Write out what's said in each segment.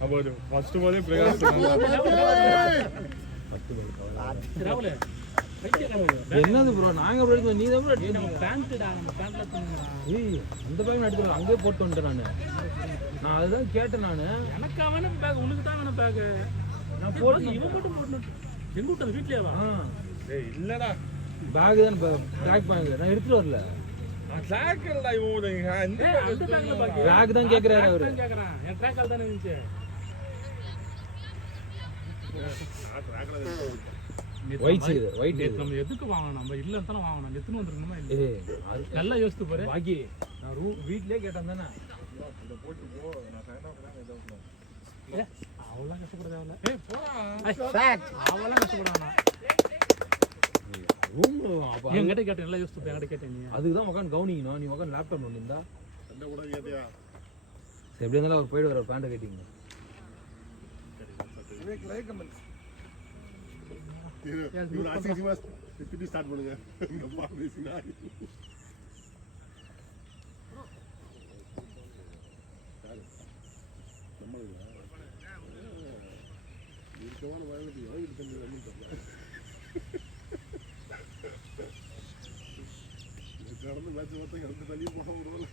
First பாலே பிரகாஷ் என்னது bro நாங்க ப்ரோ நீ தான் ப்ரோ நம்ம பேண்ட்டா நம்ம பேண்ட்ல தூங்குறா ஏய் அந்த பேக் எடுத்து அங்கேயே போட்டு வந்துட்டேன் நான் அதுதான் கேட்டேன் எனக்கு அவன பேக் உனக்கு தான் அவன பேக் நான் போட்டு இவன் மட்டும் போட்டு எங்க விட்டது வீட்லயே வா டேய் இல்லடா பேக் தான் பேக் பேக் நான் எடுத்துட்டு வரல ட்ராக் இல்லடா இவன் இந்த பேக்ல பேக் தான் கேக்குறாரு அவரு கேக்குறான் என் ட்ராக் தான இருந்துச்சு ஒயிட் நம்ம எதுக்கு வாங்கணும் நம்ம இல்ல தான வாங்கணும் எத்தனை வந்திருக்கணுமா இல்ல நல்லா யோசித்து பாரு பாக்கி நான் வீட்லயே கேட்டேன் தானே இத போட்டு போ நான் ஃபேனா ஏதோ அவ்வளவு கஷ்டப்பட தேவையில்ல ஏய் போடா அவ்வளவு கஷ்டப்படானா ரூம் அப்ப என்கிட்ட கேட்டேன் நல்லா யோசித்து போய் என்கிட்ட கேட்டேன் நீ அதுக்கு தான் உட்காந்து கவனிக்கணும் நீ உட்காந்து லேப்டாப் பண்ணிருந்தா சண்டை கூட கேட்டியா எப்படி இருந்தாலும் அவர் போயிட்டு வர பேண்ட் கேட்டிங்க லைக் கமெண்ட் இது ஆசிசிமா திருப்பி ஸ்டார்ட் பண்ணுங்க இங்க பாருங்க இருக்கவான வயலுக்கு யோகிட்டு தண்ணி வந்துட்டோம் கடந்து மேட்ச் பார்த்தா அடுத்த தள்ளியே போக விடுவல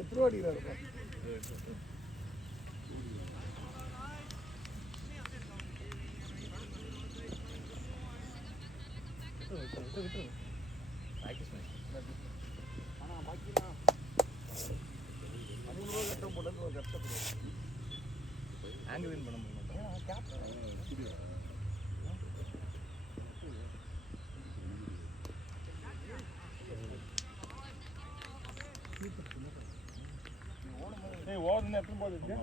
எத்தனை இருக்கும் ஓடுன்னு எத்தனை போது இருக்கு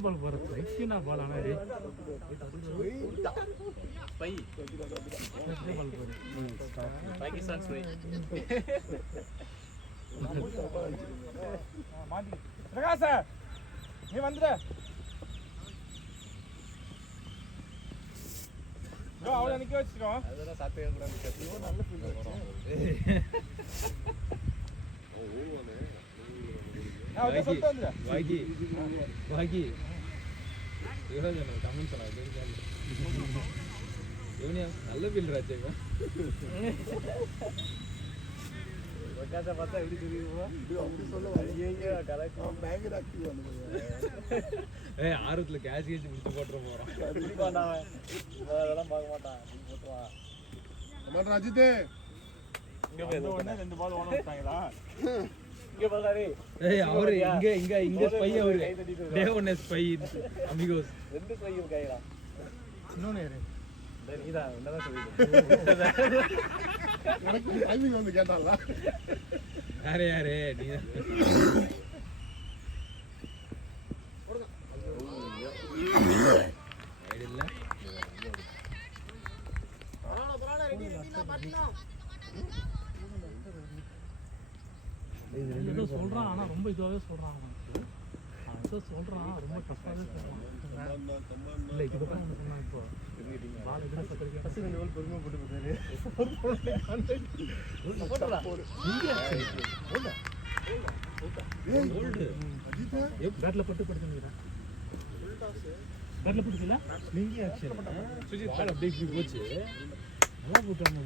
பால் போறது பால் ஆனா பாகிஸ்தான் பிரகாஷ் நீ வந்துட அவளை நிக்க வச்சிருக்கோம் அதெல்லாம் சாப்பிட்டு கூட நல்ல நல்ல ஃபீல் ராஜா பார்த்தா எப்படி ஆர்வத்துல கேஷ் கேச்சு முடிச்சு போட்டு போறான் அதெல்லாம் பார்க்க மாட்டான் அஜித் ரெண்டு பால் ஓட விட்டாங்களா அவரு இங்க ஸ்பை அவரு டே ஒன் ஸ்பை அமிகோஸ் ரெண்டு ஸ்பை இருக்காங்களா இன்னொன்னு யாரு நீதான் என்னதான் சொல்லிட்டு எனக்கு டைமிங் வந்து கேட்டாங்களா யாரு நீ சொல்றான் ஆனா ரொம்ப இதுவாகவே சொல்றான் சொல்றான் ரொம்ப டஃப்பாகவே சொல்றான் இல்லை இதுக்கப்புறம் ஒன்று சொன்னான் இப்போ பால் எதுனா ஃபஸ்ட்டு 2 பால் பொறுமையாக போட்டு பேட்டில் பட்டு படுத்துங்கிறேன் பேட்டில் பட்டுச்சுல ஸ்லிங்கி ஆக்ஷன் சுஜித் பால் அப்படியே இப்படி போச்சு நல்லா போட்டான்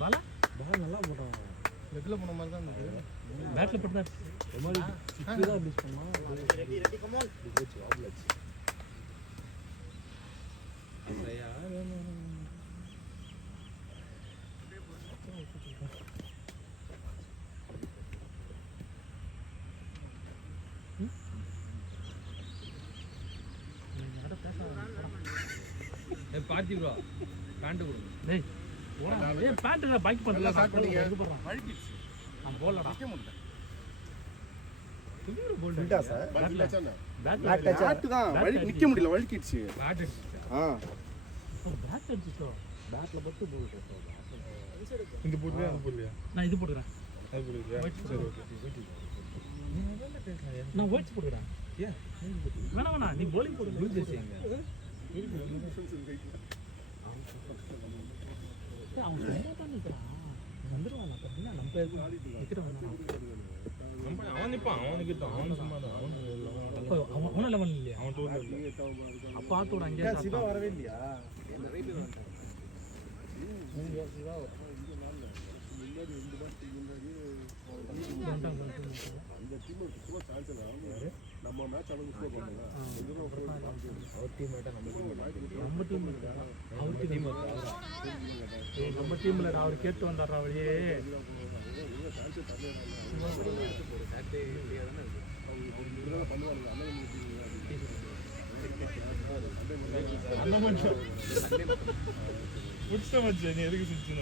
பாலா நல்லா போட்டான் லெக்கில் போன மாதிரி தான் இருந்தது பேட்டில் பட்டு தான் ஒரு மாதிரி இப்படி தான் ரிலீஸ் பண்ணோம் போச்சு ஆப்லாச்சு பார்த்தி ப்ரோ பேண்ட் கொடுங்க. டேய் போடா ஏய் பேண்ட்ல பைக் பண்ணல இது போடுறான் வழுக்கிடுச்சு. நான் போலடா நிக்க முடியல. திமிரு போல்டா விட்டா சார் பல்ல டச்சானே. பேக் பேட் தான் நிக்க முடியல வழுக்கிடுச்சு. பேண்ட் ஆ பேக் அடிச்சுட்டோ பேட்ல பட்டு போட்டு இங்க போடுறியா அங்க போடுறியா நான் இது போடுறேன் அது போடுறியா சரி ஓகே நான் ஒயிட்ஸ் போடுறேன் ஏன் வேணாம் நீ bowling போடு ப்ளூ ஜெர்சி எங்க அவன் சும்மா தான் நிக்கிறான் வந்துருவான் அப்படின்னா நம்ம நிக்கிறவன் அவன் நிப்பான் அவனுக்கு அவன் சும்மா தான் அவன லெவல் இல்லையா அவன் டூர்ல அப்ப ஆத்தோட அங்கே சிவா வரவே இல்லையா நம்ம மேட்ச் அவனுக்கு ஸ்கோர் பண்ணல. நம்ம டீம்ல அவர் கேட்டு வந்தாரா அவரே புடிச்ச மச்சி நீ எதுக்கு சுச்சுன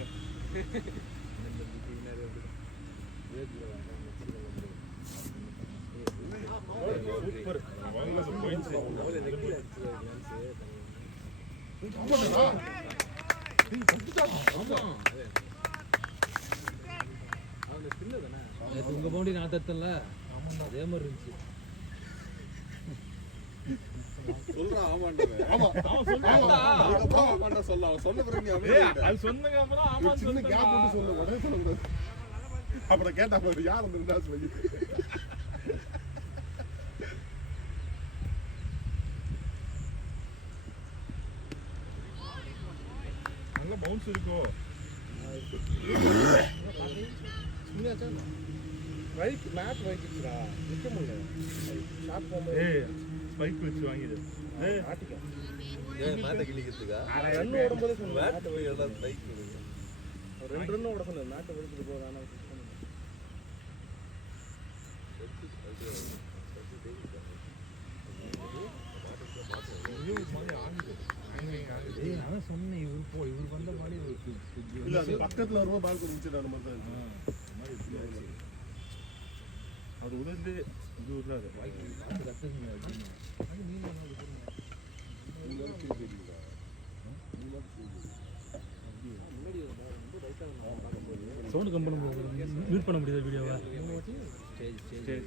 சூப்பர் வாங்க போயிடுச்சு உங்க பவுண்டரி நான் தத்தல அதே மாதிரி இருந்துச்சு. சொல்றான் ஆமாண்டவே. ஆமா அவன் சொல்றான். ஆமாண்டா சொல்ல. அவன் சொன்ன பிறகு நீ அப்படியே அது சொன்னங்க அப்புறம் ஆமா சின்ன கேப் விட்டு சொல்லு. உடனே சொல்லக்கூடாது. அப்புறம் கேட்டா பாரு யார் அந்த டாஸ் பண்ணி. அங்க பவுன்ஸ் இருக்கோ ரைட் மேட் வைக்கிச்சுடா. நிக்க முடியல. ஷாட் போகும்போது ஏய் ஸ்பைக் வச்சு வாங்கிடு ஏய் ஆட்டிக்க. மேட்டை கிழிக்கிறதுக்கா ரன் ஓடும்போது சொன்னேன். மேட்டை போய் எல்லாம் ஸ்ட்ரைக் கொடுங்க. 2 ரன் ஓட சொன்னேன். மேட் வழுக்கிட்டு போறானா. ஏய் நான் சொன்னேன் இவர் வந்த மாதிரி இல்ல அது பக்கத்துல வரும்போது பால் குடிச்சிட்டு அந்த மாதிரி தான் இருக்கு. அது உடனே இது விடுறாரு சவுண்ட் கம்பெனி மியூட் பண்ண முடியாது வீடியோவை சரி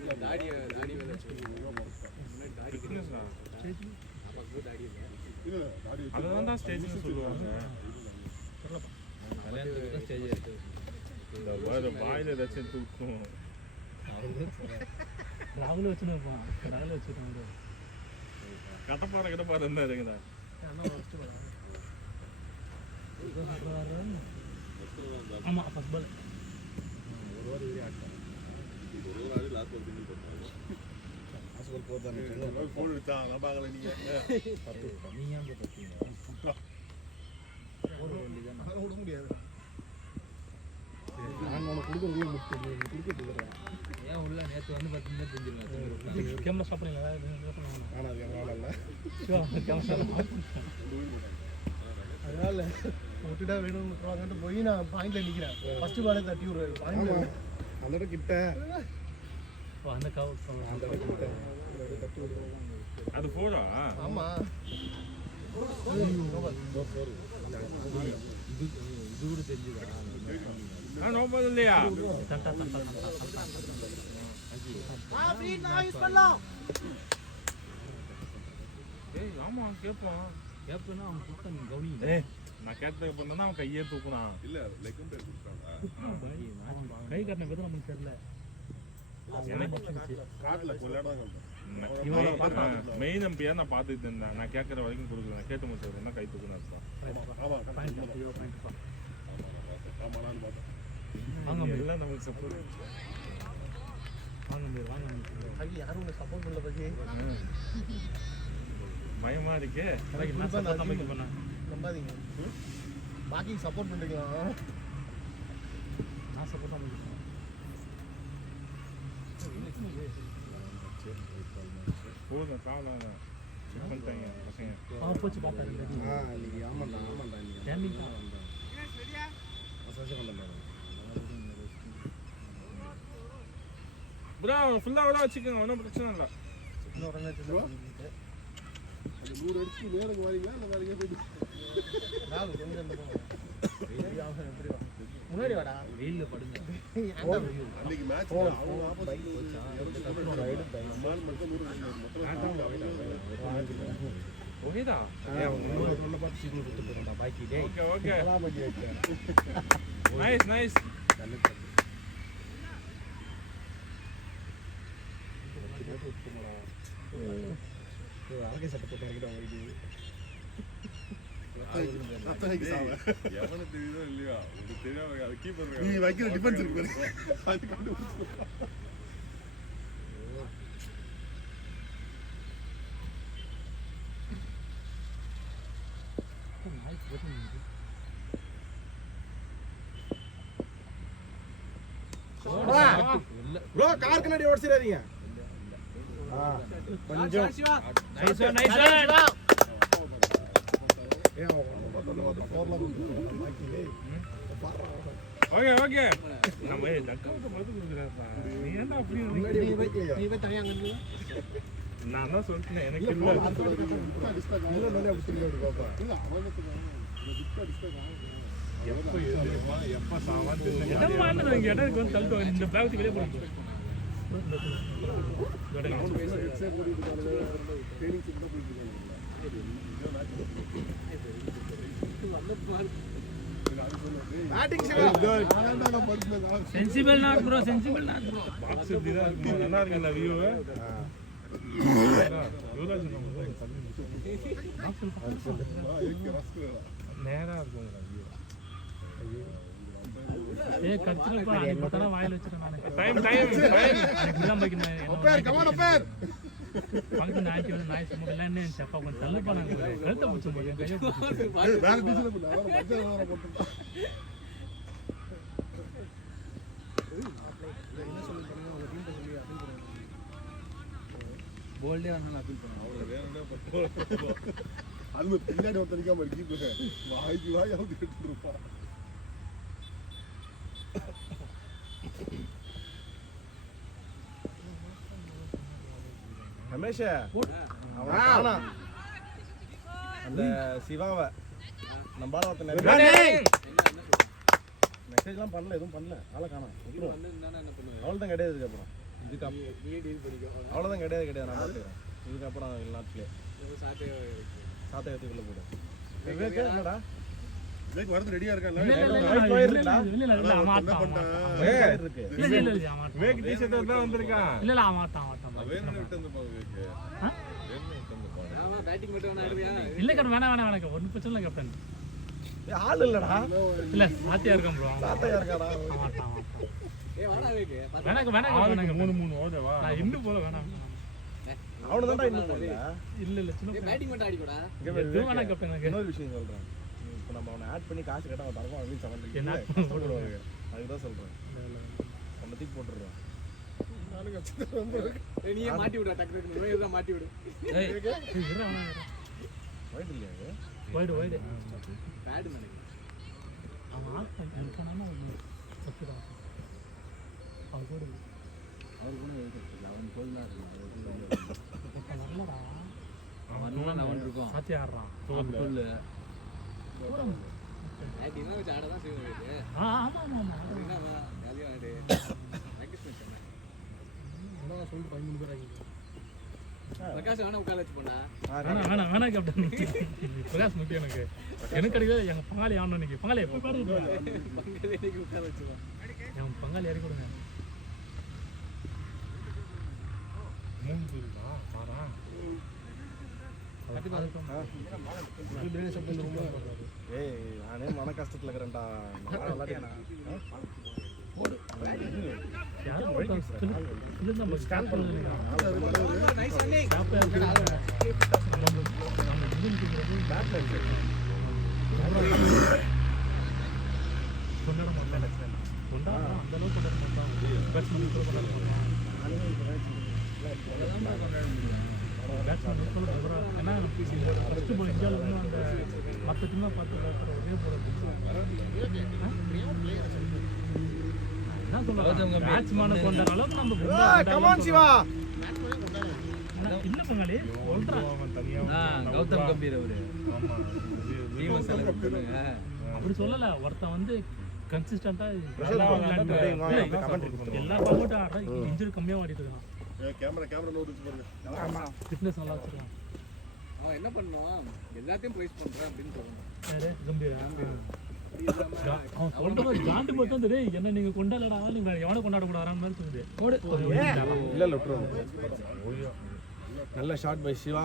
இல்ல தாடி வச்சு அதான் தான் ஸ்டேஜ்னு சொல்லுவாங்க கல்யாணத்துக்கு தான் ஸ்டேஜ் இருக்கு. இந்த வேற வாயில ஏதாச்சும் தூக்கும் ராகுல வச்சுன்னு இருப்பான் ராகுல வச்சுருக்காங்க கடப்பாறை இருந்தா இருக்குதா ஆமா ஃபர்ஸ்ட் பால் போன் எடுத்தா நான் பார்க்கல நீங்க. அதெல்லாம் விட முடியாது. நான் உனக்கு கொடுக்குறது கொடுக்க ஏன் உள்ள நேற்று வந்து பார்த்தீங்கன்னா தெரிஞ்சிருக்கேன். கேமரா ஸ்டாப் பண்ணீங்களா ஆனா அது எங்களால இல்ல. கேமரா அதனால விட்டுட்டா வேணும்னு சொல்லுவாங்கன்ட்டு போய் நான் பாயிண்ட்ல நிக்கிறேன். ஃபர்ஸ்ட் பாலே தட்டி விடுறாரு பாயிண்ட்ல. அந்த இடம் கிட்ட அந்த கவு அந்த இடம் கிட்ட தட்டி விடுறாரு. அது போடா ஆமா இது கூட தெரிஞ்சுதா நான் நோம்பது இல்லையா தண்டா ஏய் ஆமா கேட்பான் கேப்டனா அவன் கூட்டம் நீ கவனி. ஏய் நான் கேட்டதுக்கு பண்ணா அவன் கையே தூக்குனான் இல்ல லெக்கும் பேர் கொடுத்தாங்க. கை காட்டின விதம் நமக்கு தெரியல காட்டுல கொள்ளாடம் மெயின் எம்பியா நான் பார்த்துட்டு இருந்தேன். நான் கேட்கற வரைக்கும் கொடுக்குறேன். கேட்டு முடிச்சது கை தூக்குன்னு அர்த்தம். ஆமா பாயிண்ட் ஆமா நான் பார்த்தேன். வாங்க எல்லாம் நமக்கு சப்போர்ட் வாங்க அது யாரும் உங்களை சப்போர்ட் பண்ணல பத்தி பயமா இருக்கே நான் சப்போர்ட் பண்ணேன் நம்பாதீங்க. பாக்கி சப்போர்ட் பண்ணிக்கலாம். நான் சப்போர்ட் பண்ணிருக்கேன் போதும் காவலாங்க பண்ணிட்டாங்க பசங்க. போச்சு பார்த்தா ப்ரோ ஃபுல்லாக கூட வச்சுக்கோங்க, ஒன்றும் பிரச்சனை இல்லை. அது 100 அடிச்சு நேருக்கு வரீங்களா இல்லை வேலைக்கே போயிட்டு முன்னாடி வாடா வெயில்ல படுங்க. அன்னைக்கு மேட்ச் அவங்க ஆப்போசிட் மட்டும் 100 ஓகேதா? Okay okay, nice nice. எவனை தெரியுதோ இல்லையா ஒரு தெரியாம அது கீப்பர் நீ வைக்கிற டிஃபென்ஸ் இருக்கு பாரு அது கொண்டு ப்ரோ கார் கண்ணாடி ஓடிச்சிராதீங்க கொஞ்சம் நைஸ் நைஸ். ஓகே ஓகே, நம்ம டக்காவுக்கு பார்த்து கொடுக்குறேன்ப்பா. நீ ஏன்டா அப்படி நான் தான் சொல்லிட்டேன் எனக்கு இல்லை. எப்போ எழுதுவான் எப்போ சாவான்னு தெரியல. இடம் வாங்கினது இங்கே இடம் இருக்கு வந்து தள்ளிட்டு இந்த பேக்கு வெளியே போட்டு sensible not bro, sensible not bro. Box இப்படி தான் இருக்கும். நல்லா இருக்குல்ல வியூ? நேரா இருக்கும் வியூ. கடிச்சிருப்பா நீ பார்த்தா வாயில வச்சிட்டேன் நானு. Time time time. இப்படிதான் போய்க்கிறேன். கம் ஆன் அப்பர் பக்கத்து நாய்க்கு வந்து நாய் சும்மா என்ன செப்பா கொஞ்சம் தள்ளு போனாங்க. கழுத்தை பிடிச்சி போய் கையை பிடிச்சி வேற டீச்சர் பண்ண அவர மஞ்சள் வேற போட்டு போல்டே வேணாலும் அப்பீல் பண்ணுவோம். அவள வேறனே அது பின்னாடி ஒருத்தர் நிக்காம கீப்பர் வாய்க்கு வாய் அவங்க கேட்டு இருப்பா. ரமேஷ் அவன் அந்த சிவாவை நம்ம மெசேஜ்லாம் பண்ணல, எதுவும் பண்ணல, ஆளை காணோம். அவ்வளோதான் கிடையாது. இதுக்கப்புறம் அவ்வளோதான் கிடையாது. நான் பார்த்துக்கிறேன். இதுக்கப்புறம் நாட்டிலே சாத்தகத்துக்குள்ள போடு. என்னடா இதுக்கு வரது ரெடியா இருக்கா? இருக்கு வேக் டீ-ஷர்ட் தான் வந்திருக்கான். இல்ல மாட்டான் வேணும் விட்டு வந்து பாருங்க பேட்டிங் மட்டும் வேணா ஆடுவியா? இல்ல கண்ணு வேணாம் ஒன்றும் பிரச்சனை இல்லை கேப்டன். ஆள் இல்லடா. இல்ல சாத்தியா இருக்கான் ப்ரோ. சாத்தையா இருக்காடா. மாட்டான் ஏய் வாடா வேக்கு. வேணாம் மூணு ஓடவா? நான் இன்னும் போல வேணாம். அவனு தான்டா இன்னும் போடல. இல்ல சின்ன ஏய் பேட்டிங் மட்டும் ஆடிக்கோடா. எதுவும் வேணாம் கேப்டன் எனக்கு. இன்னொரு விஷயம் சொல்றேன். இப்போ நம்ம அவனை ஆட் பண்ணி காசு கேட்டா அவன் தரவும் அப்படின்னு சொல்லிட்டு என்ன போடுவாங்க. அதுதான் சொல்றேன். நம்ம தூக்கி போட்டுடுறோம். ஏய் நீயே மாட்டி விடு டக்கு டக்கு நோய் எல்லாம் மாட்டி விடு. வைட் இல்லையா அது? வைடு பேட் நினைக்கிறேன். அவன் ஆட்டம் இருக்கானா சத்துதான் அவன் கூட அவர் கூட எழுதிட்டு அவன் கோயிலாக இருக்கலாம். வரலடா. அவன் அவன் இருக்கும் சாத்தியா ஆடுறான். சொல்லு பேட்டிங்னா வச்சு ஆட தான் செய்வாங்க. ஆமா அப்படின்னா ஜாலியா ஆடு. பிராக்டிஸ் பண்ணு. என்ன சொல்லி 15 பேர் ஆகிட்டு. பிரகாஷ் வேணா உட்கார வச்சு போனா. வேணாம் கேப்டன். பிரகாஷ் முக்கியம் எனக்கு கிடையாது. எங்க பங்காளி ஆடணும் இன்னைக்கு. பங்காளி எப்போ பாருங்க பங்கலே இன்னைக்கு உட்கார வச்சு போ. என் பங்காளி இறக்கி கொடுங்க. மூணு பேருடா பாரா. ஏய் நானே மன கஷ்டத்துல இருக்கிறேன்டா. ஸ்கேன் பண்ணுங்க. Nice running. கொண்டாட மாட்டேன். அந்த அளவுக்கு கொண்டாட மாட்டான். பேட்ஸ்மேன் கொண்டாட மாட்டான். பேட்ஸ்மேன் சொல்லுங்க அப்புறம் ஏன்னா ஃபர்ஸ்ட் பால் இந்தியாவில் வந்து அந்த மற்ற டீமாக பார்த்து பேசுகிற ஒரே போகிறது என்ன சொல்லுவாங்க பேட்ஸ்மேனை கொண்ட அளவுக்கு நம்ம கமான் சிவா இல்லை பங்காளி சொல்கிறேன் கௌதம் கம்பீர் அவரு அப்படி சொல்லலை ஒருத்தன் வந்து கன்சிஸ்டண்ட்டாக கமெண்ட் எல்லா பால்மட்டும் ஆடுறான் இன்ஜுரி கம்மியாக ஆடிட்டு இருக்கான் கேமரா நோட்டீஸ் பாருங்க. ஃபிட்னஸ் நல்லா வச்சிருக்கான் அவன் என்ன பண்ணுவான் எல்லாத்தையும் ப்ரைஸ் பண்றான் அப்படின்னு சொல்லுவான். யாரு கம்பீரா அவன் சொல்ற மாதிரி காண்டு மட்டும் தெரியும் என்ன நீங்க கொண்டாடலடா நீங்க வேற எவனை கொண்டாட கூடாதான்னு மாதிரி சொல்லுது இல்ல விட்டுருவோம். நல்ல ஷாட் பை சிவா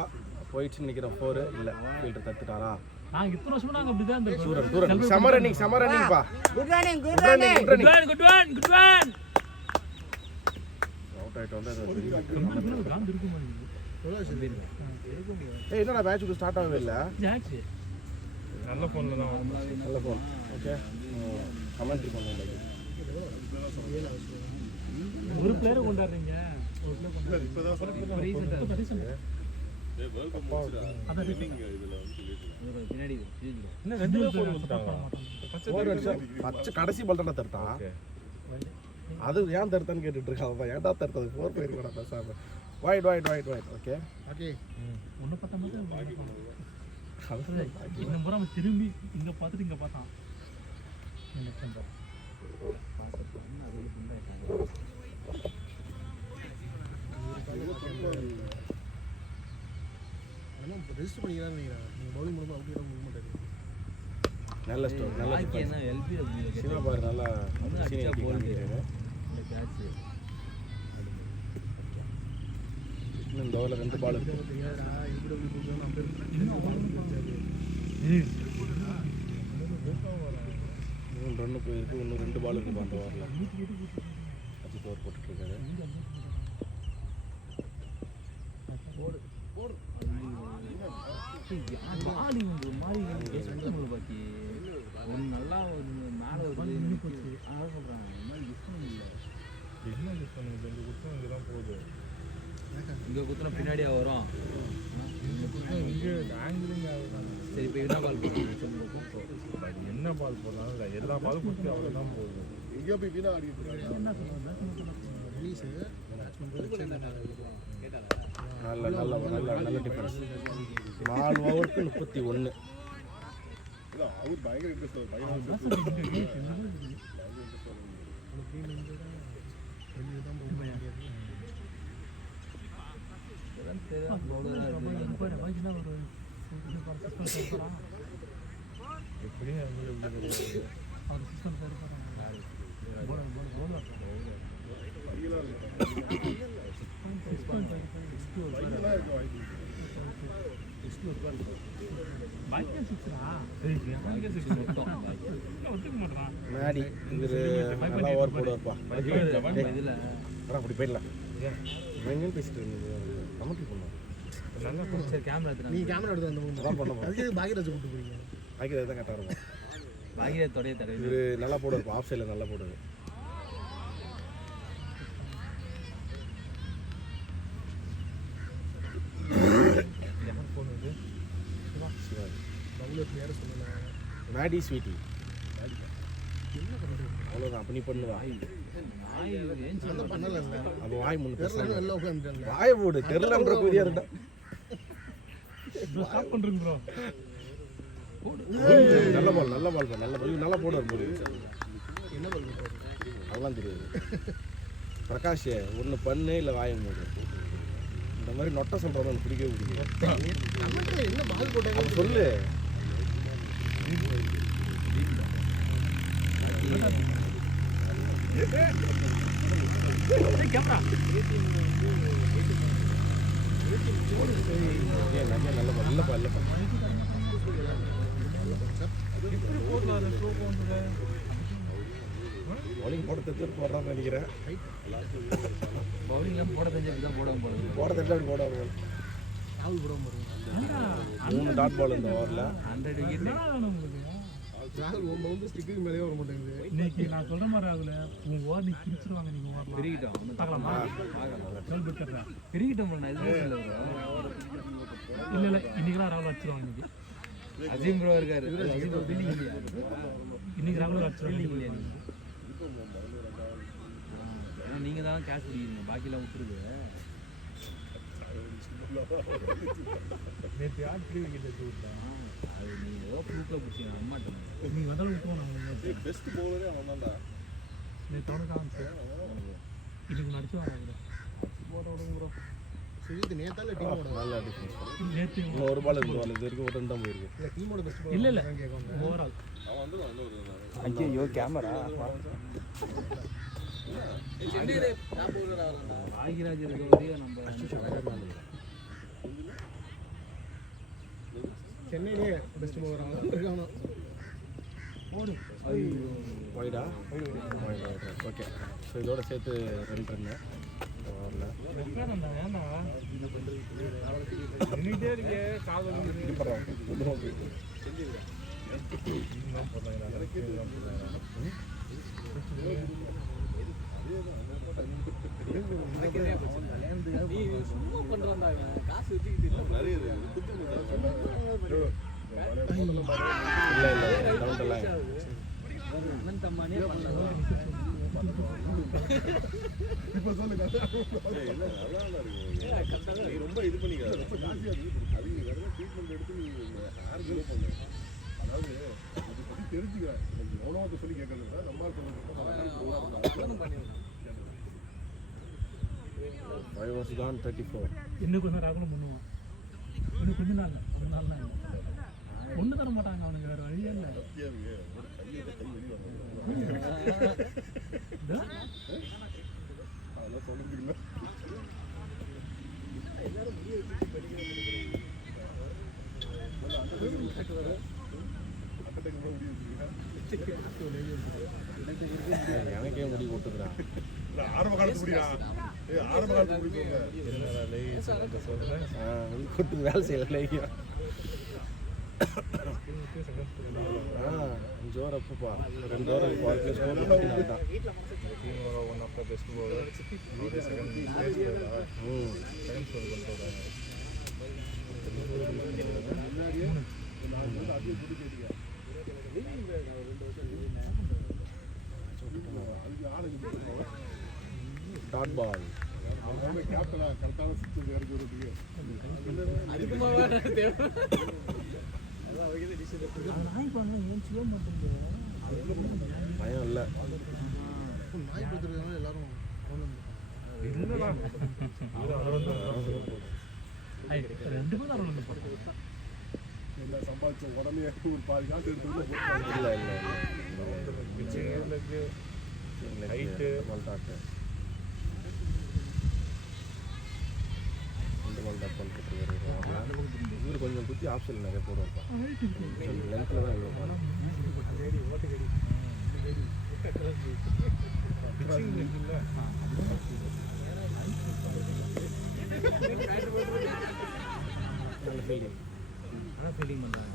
போயிடுச்சு நினைக்கிறேன் 4 இல்ல ஃபீல்டர் தட்டுட்டாரா நாங்க இத்தனை வருஷமா நாங்க அப்படிதான் இருந்தோம் தூரம் சம ரன்னிங் பா good running good one out ஆயிட்டு வந்து காண்டு இருக்கு மாதிரி ஏய் என்னடா மேட்ச் ஸ்டார்ட் ஆகவே இல்ல ஜாக்ஸ் நல்ல ஃபோன்ல தான் நல்ல போன் ஓகே கமெண்ட்ரி பண்ணுங்க ஒரு பிளேயரை கொண்டாடுறீங்க ஒரு பிளேயர் கொண்டாடுறீங்க இப்பதான் சொல்றேன். வேர்ல்ட் கப் முடிச்சுடா. அதான் இதுல வந்து பின்னாடி இன்னும் 2 பேர் ஃபோன் வந்துட்டாங்க. பச்சை கடைசி பால் தானே தடுத்தான் அது ஏன் தடுத்தான்னு கேட்டுட்டு இருக்கான் ஏன்டா தடுத்தது 4 பேர் கூட பேசாம வைட் ஓகே ஒண்ணு பார்த்தா மட்டும் இந்த முறை அவன் திரும்பி இங்க பார்த்துட்டு இங்க பார்த்தான் ரெஜிஸ்டர் பண்ணிக்கிறான்னு நினைக்கிறேன் நீங்கள் பவுலிங் மூலமாக அவுட் பண்ண மாட்டேன் நல்ல ஸ்டோர் நல்ல பாக்கி என்ன எல்பி சிவா பாரு நல்லா அடிச்சா போல் சீனியர் இந்த கேட்ச் இன்னும் இந்த ஓவரில் 2 பால் இருக்கு தெரியாதா EPW கொடுக்கணும் நம்ம இன்னும் ரன்னு போயிருக்கு இன்னும் 2 பால் இருக்கு அந்த ஓவரில் அஜித் ஓவர் போட்டுட்டு இருக்காரு பாலிங் ஒரு மாதிரி சுத்தமில்லை பாக்கி ஒன்று நல்லா ஒரு மேலே ஒரு அதான் சொல்கிறேன் இந்த மாதிரி இஷ்டம் இல்லை என்ன யூஸ் பண்ணுங்க இந்த குத்தம் இங்க தான் போகுது. இங்கே குத்துனா பின்னாடியே வரும் இங்க ஆங்கிலிங் ஆகுது. சரி இப்போ என்ன பால் போட்டு அது என்ன பால் போடலாம் இல்ல எல்லா பாலும் குத்தி அவ்வளவு தான் போகுது. எங்க போய் வீணா ஆடிட்டு இருக்காங்க. ரிலீஸு நல்ல டிஃபரன்ஸ் 4 ஓவருக்கு 31 இல்ல அவர் பயங்கர இன்ட்ரஸ்ட் பயங்கர மேடி இது நல்லா ஓவர் போடுவார்ப்பா இதில் அப்படி போயிடலாம் எங்கேயும் பேசிட்டு இருந்தது கமெண்ட்ரி பண்ணுவோம் நல்லா சரி கேமரா எடுத்துனா நீ கேமரா எடுத்து அந்த அதான் பண்ண அதுக்கு பாகியராஜ் கூப்பிட்டு போறீங்க ஆக்கிறது தான் கரெக்டாக இருக்கும் பாகிரத்தோடைய தடவை இவர் நல்லா போடுவார் ஆஃப் சைடில் நல்லா போடுவார் யார் போன் இது? பவுலர் யார சொல்லல மேடி ஸ்வீட்டி அவ்வளோதான் அப்படி பண்ணுவா அந்த பண்ணல அப்போ வாய் முன்னு தெரியல பேசலாம் வெளில உட்கார்ந்துட்டாங்க வாய் போடு தெரிலன்ற பெரிய இருந்தா ஸ்டாப் பண்றீங்க ப்ரோ நல்ல பால் நல்ல நல்லா போடுவார் போது என்ன பண்ணுறது அதெல்லாம் தெரியாது பிரகாஷ் ஒன்று பண்ணு இல்லை வாயை மூடு இந்த மாதிரி நொட்டை சொல்கிறவங்க எனக்கு பிடிக்கவே பிடிக்கும் கமெண்ட்ல என்ன பால் போட்டாங்க அப்போ சொல்லு கேமரா ஏன் நல்ல பால் இல்லைப்பா பவுலிங் போட தெரிஞ்சு போடுறான்னு நினைக்கிறேன் பவுலிங்லாம் போட தெரிஞ்சு தான் போடாமல் போடுறது போட தெரிஞ்சு அப்படி போடாது ஆள் போடாம பாருங்க 3 டாட் பால் இந்த ஓவரில் 100 விக்கெட் ராகுல் உன் பவுந்து ஸ்டிக்கு மேலேயே வர மாட்டேங்குது. இன்னைக்கு நான் சொல்ற மாதிரி ஆகல உங்க ஓவர் நீ பிரிச்சிருவாங்க நீங்க ஓவர்லாம் பெருகிட்டோம் பார்க்கலாமா சொல் பிடிக்கிறா பெருகிட்டோம் bro. நான் எதுவும் சொல்ல bro. இல்ல இன்னைக்கு ராகுல் அடிச்சிருவாங்க இன்னைக்கு அஜீம் ப்ரோ இருக்காரு. அஜீம் ப்ரோ பில்லிங் இல்லையா? இன்னைக்கு ராகுல் அடிச்சிருவாங்க பில்லிங் இல்லையா நீங்க? ஏன்னா நீங்க தான் கேஷ் பிடிக்கிறீங்க, பாக்கிலாம் விட்டுருது. நேற்று யார் ஃப்ரீ விக்கெட் எடுத்து விட்டா அது நீங்க ஏதோ ப்ரூஃப்ல பிடிச்சிங்க அம்மாட்டேன். நீங்க வந்தாலும் விட்டுவோம் நாங்கள் பெஸ்ட் பவுலரே அவன் தான்டா. நேற்று அவனுக்கு ஆரம்பிச்சு இன்னைக்கு நடிச்சு வராங்க போட விடுங்க ப்ரோ. சுஜித் நேத்தால டீமோட நல்ல டிஃபென்ஸ். நேற்று இன்னும் ஒரு பால் இருந்து இது வரைக்கும் ஒரு ரன் தான் போயிருக்கு. இல்ல டீமோட பெஸ்ட் இல்ல ஓவரால் அவன் வந்து ஐயோ கேமரா சென்னையிலே டாப் பவுலர் ஆகிறான்டா. பாகிராஜ் இருக்க வரையும் நம்ம சென்னையிலே பெஸ்ட் பவுலர் இருக்கானோ. ஓடு வைடா ஓகே. ஸோ இதோட சேர்த்து 2 ரன்னு வரல. வெக்காதண்டா ஏன்டா நின்னுட்டே இருக்கே காதல் நீ சும்மா பண்றான்டா இவன். காசு வச்சுக்கிட்டு இல்ல நிறைய இல்லை டவுன்லாம் அண்ணன் தம்மானே பண்ணலாம். இப்போ சொல்லுங்க. நீ ரொம்ப இது பண்ணிக்காத. அது நீ வேற ட்ரீட்மெண்ட் எடுத்து நீ ஹேர் க்ரோ பண்ணு. அதாவது இது பற்றி தெரிஞ்சுக்கிறேன். எவ்வளோ சொல்லி கேட்கறது நம்ம பண்ணணும் பண்ணிடலாம். 5 was gone 34. இன்னும் கொஞ்சம் ராகுலும் பண்ணுவான் இன்னும் கொஞ்ச நாள் ஒரு நாள் தான் ஒன்று தர மாட்டாங்க அவனுக்கு வேறு வழியே இல்லை அதெல்லாம் சொல்லுறதுக்கு எனக்கே முடி கொட்டுக்கிறான். ஆரம்ப காலத்து முடியா? ஆரம்ப காலத்து முடி கொட்டு வேலை செய்யல லைக்கியம். ஜோர் அப்பப்பா 2 ஓவர் பார்த்து ஸ்கோர் பண்ணிட்டான். One of the best bowler. Second dot ball. கேப்டனா கரெக்டான சிக்ஸ் இறக்கி விடுறதுக்கு அதுக்குமா தேவை. அதான் அவங்க டிசிஷன் நாய் பண்ண ஏன் செய்ய மாட்டேங்குது பயம் இல்லை. நாய் கொடுத்துருக்காங்க எல்லாரும். ரெண்டு பேரும் அருள் வந்து போட்டாங்க என்ன சம்பாதிச்ச உடனே ஒரு பாதி காசு எடுத்து இல்லை ஹைட்டு மல்டாக்கு 2 மல்டா பண்ணிட்டு இவர் கொஞ்சம் குத்தி ஆப்ஷன் நிறைய போடுவாப்பா. லென்த்தில் தான் இவ்வளோ பால். நல்ல ஃபீல்டிங். ஆனால் ஃபீலிங் பண்ணுறாங்க.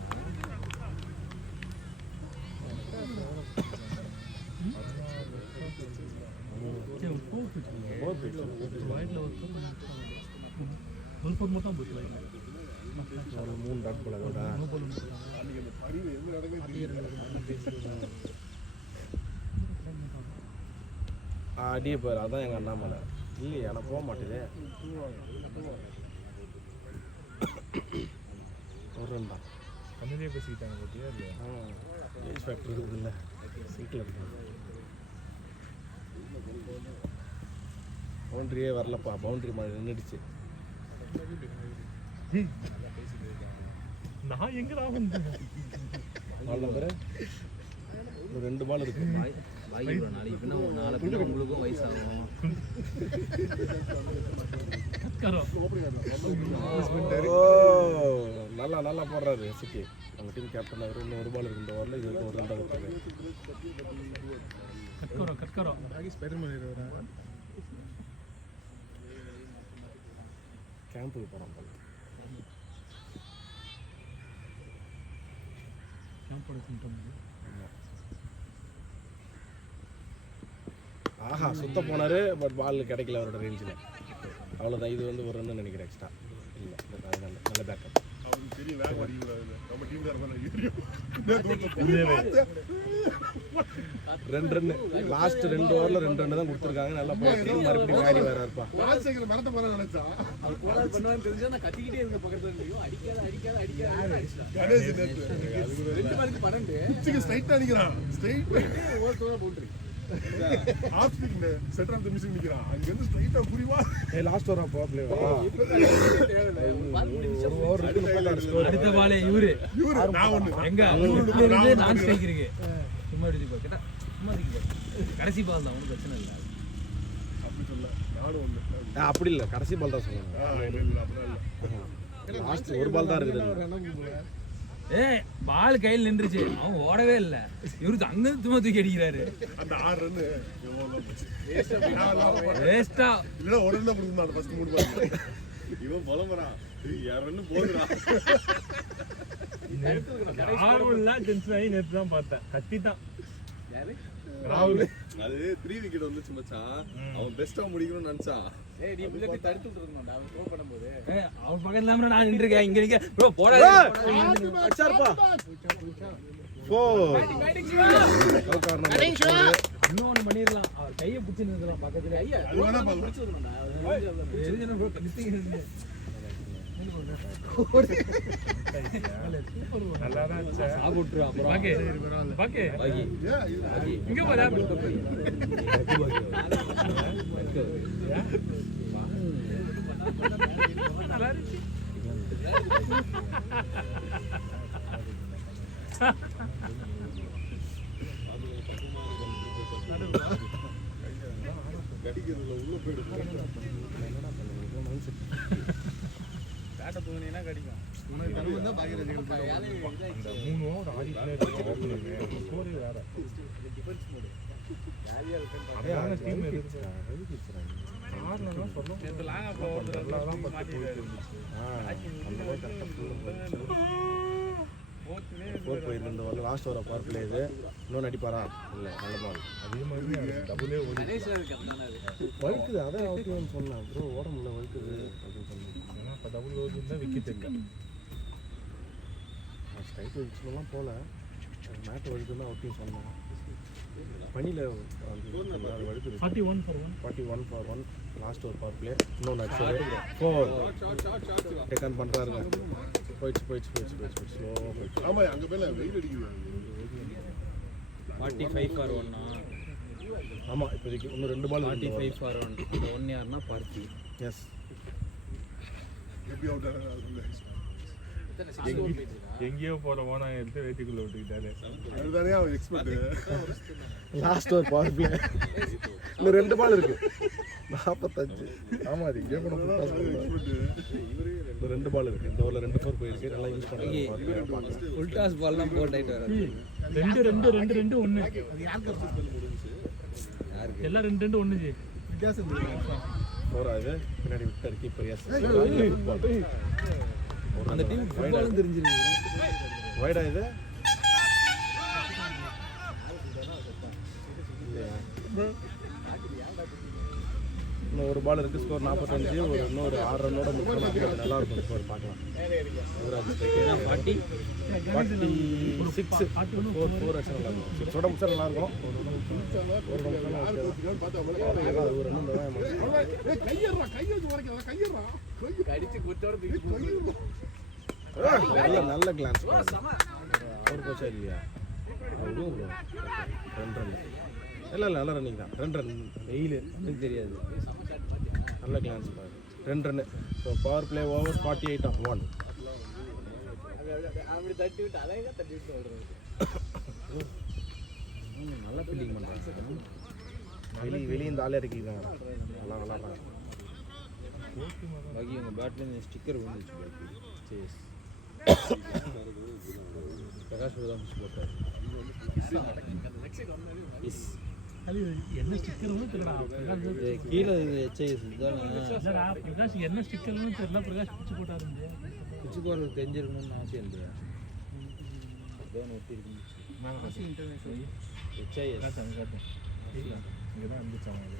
ஒரு ஃபோர் மட்டும் போச்சு ஒரு 3 டாட் போல அதோட அடியே போயிரு. அதான் எங்கள் அண்ணாமலை இல்லையா நான் போக மாட்டேதே. ஒரு ரன் தான். கண்ணிலே பேசிக்கிட்டாங்க பார்த்தியா இல்லையா? ஏஜ் ஃபேக்டர் இருக்குது இல்லை சீக்கிரம் இருக்கு. பவுண்ட்ரியே வரலப்பா. பவுண்ட்ரி மாதிரி நின்றுடுச்சு. நான் எங்கடா வந்தேன் பால் நம்பரு ஒரு 2 பால் இருக்கு. பாய் ப்ரோ நாளைக்கு பின்ன 4 பின்ன உங்களுக்கும் வயசாகும். நல்லா நல்லா போடுறாரு சிட்டி. நம்ம டீம் கேப்டன் அவர். இன்னும் 1 பால் இருக்கு இந்த ஓவரில். இது வரைக்கும் ஒரு 2 தான் கட்கரோ கேம்புக்கு போகிறோம். ஆஹா சுத்த போனார், பட் பால் கிடைக்கல அவரோட ரேஞ்சில். அவ்வளோதான். இது வந்து ஒரு ரன்னு நினைக்கிறேன் எக்ஸ்ட்ரா. இல்லை நல்ல நல்ல பேக்கப். அவருக்கு தெரியும் வேகம் அடிக்கூடாது. நம்ம டீம்காரர் தானே தெரியும். 2 ரன்னு லாஸ்ட் 2 ஓவரில் 2 ரன்னு தான் கொடுத்துருக்காங்க. நல்லா போயிட்டு மறுபடியும் காரி வேற இருப்பா. ராஜசேகர் மரத்தை போல நினைச்சா அவர் கோலார் பண்ணுவான்னு தெரிஞ்சா நான் கத்திக்கிட்டே இருந்த பக்கத்துல இருந்து அடிக்காத அடிக்காத அடிக்காத அடிச்சா கணேஷ் நேத்து 2 பாலுக்கு 12 பிச்சுக்கு ஸ்ட்ரைட்டா அடிக்கிறான். ஸ்ட்ரைட் ஓவர் போட்டு off spin centre off the machine நிக்கிறான். அங்க இருந்து ஸ்ட்ரைட்டா புரிவா. லாஸ்ட் ஓவரா போப்ளே தேவையில்லை ஒரு ஓவர் இருக்கு 36 ஸ்கோர். அடுத்த பாலே இவரு நான் ஒண்ணு எங்க நான் ஸ்ட்ரைக் இருக்கு. சும்மா அடிச்சு போ கேட்டா சும்மா அடிக்க போ. கடைசி பால் தான், ஒன்றும் பிரச்சனை இல்லை. அப்படி சொல்ல நானும் ஒண்ணு. அப்படி இல்லை, கடைசி பால் தான் சொல்லுவாங்க. இல்ல அப்படிலாம் இல்ல. லாஸ்ட் ஒரு பால் தான் இருக்குது. பால் கையில் நின்றுச்சு, அவன் ஓடவே இல்லை. இவரு அங்க சும்மா தூக்கி அடிக்கிறாரு. அந்த 6 ரன்னு எவ்வளவு போச்சு. வேஸ்டா. இல்ல ஒரு ரன் தான் கொடுத்தான் அந்த ஃபர்ஸ்ட் 3 பால். இவன் புலம்பறான். 6 ரன் போகுதுடா. ஆர்வம்லாம் டென்ஷன் ஆகி நேற்று தான் பார்த்தேன். கத்தி தான் யாரு ராகுல். அது 3 விக்கெட் வந்துச்சு மச்சான். அவன் பெஸ்டா முடிக்கணும்னு நினைச்சான். ஏய் நீ பிள்ளை தடுத்து விட்டுறணும்டா அவன் த்ரோ பண்ணும்போது. அவன் பக்கத்துல நான் நின்று இருக்கேன். இங்க நிக்க ப்ரோ போடா. அச்சார்ப்பா 4 பேட்டிங் சிவா இன்னொன்னு பண்ணிரலாம். அவர் கையை பிடிச்சு நிறுத்தலாம் பக்கத்துல. ஐயா அது வேணா பால். முடிச்சதுடா எரிஞ்சன ப்ரோ நிறுத்திங்க. நல்லா தான் இருந்துச்சு. சாப்பிட்டுரு அப்புறம் பாக்கே பாக்கே பாக்கி ஏன் இது இங்க போடா. நல்லா இருந்துச்சு. கடிக்கிறதுல உள்ள போயிடுது. பேட்டை தூங்கினீங்கன்னா கடிக்கும். அந்த 3 ஓவர் ஆடிட்டே ஓப்பனிங் ஸ்கோரே வேற. அப்படியே டீம் இருக்கு. ஆறுலாம் சொல்ல நேற்று லாங்கா போகிறது எல்லாம் பத்தி போயிட்டு இருந்துச்சு. ஃபோர் போயிருக்கு இந்த ஓவர். லாஸ்ட் ஓவரை பவர் பிளே இது. இன்னொன்று அடிப்பாரா? இல்லை, நல்ல பால். அதே மாதிரி டபுளே ஓடி கணேஷ் கப்தானா அது வழுக்குது, அதான் அவுட்னு சொன்னேன் ப்ரோ. ஓட முடியல வழுக்குது அப்படின்னு சொன்னேன். ஏன்னா இப்போ டபுள் ஓடி இருந்தால் விக்கெட் இல்லை. நான் ஸ்ட்ரைட் வச்சுலாம் போகல, மேட் வழுக்குன்னு அவுட்னு சொன்னேன். பனியில் வழுக்குது. 41 for 1. 41 for 1. லாஸ்ட் ஒரு பவர் பிளே. இன்னொன்று அடிச்சது 4 டேக்கன் பண்ணுறாருங்க. போயிடுச்சு ஸ்லோவாக போயிடுச்சு. ஆமா அங்க போய் வெயில் அடிக்குது. 45 for 1. ஆமாம், இப்போதைக்கு இன்னும் 2 பால் 45 for 1. 1 யாருன்னா பார்த்தி. எஸ். எப்படி அவுட் ஆகுது? எத்தனை 6 ஓவர் போயிட்டு இருக்கா எங்கேயோ போற ஓனா எடுத்து வேட்டிக்குள்ள விட்டுக்கிட்டாரு. அதுதானே அவன் எக்ஸ்பர்ட். லாஸ்ட் ஒரு பவர் பிளே. இன்னும் 2 பால் இருக்கு. 45. ஆமாம், அது இங்கே கூட இன்னும் 2 பால் இருக்கு. இந்த ஓவரில் 2 4 போயிருக்கு. நல்லா யூஸ் பண்ணுறாங்க. ஃபுல் டாஸ் பால்லாம் போட்டாயிட்டு வராது. 2 2 2 2 1. எல்லாம் 2 2 1 ஜி. போறாது பின்னாடி விட்டார் கீப்பர். எஸ், அந்த டீம் ஃபுட்பாலும் தெரிஞ்சிருக்கு. வைடா இது. இன்னும் ஒரு பால் இருக்கு. ஸ்கோர் 45. இன்னொரு 6 ரன்னோட முடிக்கணும். நல்லா இருக்கும் ஸ்கோர், பார்க்கலாம். 40 46 4 அடிச்சா நல்லா இருக்கும். 6 முடிச்சா நல்லா இருக்கும். ஒரு கடிச்சு குத்தோட தூக்கி நல்ல கிளான்ஸ் ஒரு கோச்சா இல்லையா? 2 ரன். இல்லை நல்ல ரன்னிங் தான். 2 ரன் வெயில் எனக்கு தெரியாது. நல்ல கிளான்ஸ் பாரு. 2 run. So power play over 48 of 1. அப்படி தட்டி விட்டு அழகா தட்டி விட்டு ஓடுறது. நல்லா ஃபீல்டிங் பண்ணுறாங்க. வெளியே இந்த ஆளே இருக்கிங்க. நல்லா விளாட்றாங்க. பாக்கி உங்கள் பேட்லேருந்து ஸ்டிக்கர் வந்துச்சு பாக்கி. சரி, பிரகாஷ் தான் போட்டார். அது என்ன ஸ்டிக்கர்னு தெரியலடா. பிரகாஷ் கீழே HIS தானே. இல்லடா, பிரகாஷ் என்ன ஸ்டிக்கர்னு தெரியல. பிரகாஷ் பிச்சு போட்டாரு. பிச்சு போகிறது தெரிஞ்சிருக்கணும்னு அவசியம் இல்லையா? அதான் ஒட்டி இருக்கு. நான் HIS காட்டு இங்கே தான் அனுப்பிச்சாங்க அது.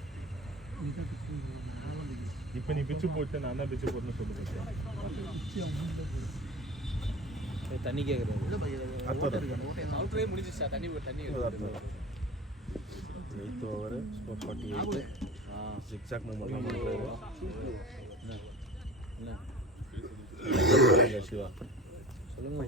இப்போ நீ பிச்சு போட்டு நான் தான் பிச்சு போட்டுன்னு சொல்லி கொடுத்தேன். தண்ணி கேட்குறது அவுட்ரே முடிஞ்சிச்சா தண்ணி தண்ணி 8th over score 48 zigzag movement பண்ணுறாரு சிவா சொல்லுங்க.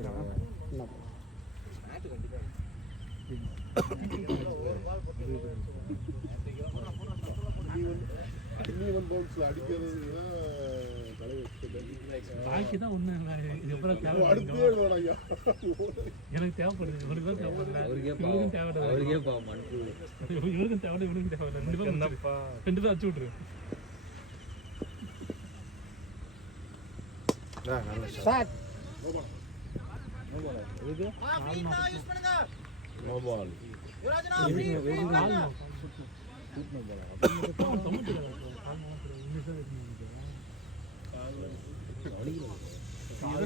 இன்னும் பவுன்ஸ்ல அடிக்கிறது தலை வச்சு பாக்கி தான் ஒன்று இது எப்பறம் அடுத்தே தேவைப்படுது வேணும் ஐயா. எனக்கு தேவைப்படுது இவனுக்கு தான் தேவைப்படுது அவருக்கே இவனுக்கும் தேவைப்படுது அவருக்கே பாவம் மனசு. இவருக்கும் தேவையில்லை இவனுக்கும் தேவையில்லை ரெண்டு பேரும் ரெண்டு பேரும் அடிச்சு விட்ரு. நல்ல shot no ball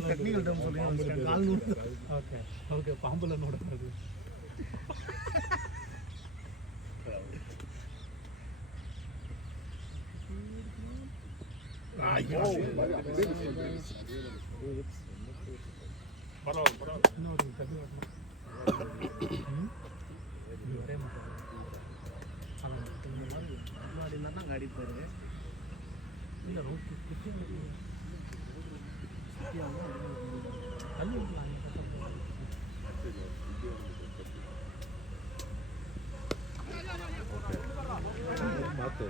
technical term சொல்லி ஓகே ஓகே பாம்புல நோடுறது. இன்னொரு கதி வரணும். இது வரே மாட்டேன். அதான் இந்த மாதிரி முன்னாடி தான் அடிப்பாரு. இல்லை ரோட்டு தள்ளி விடலாம். பார்த்து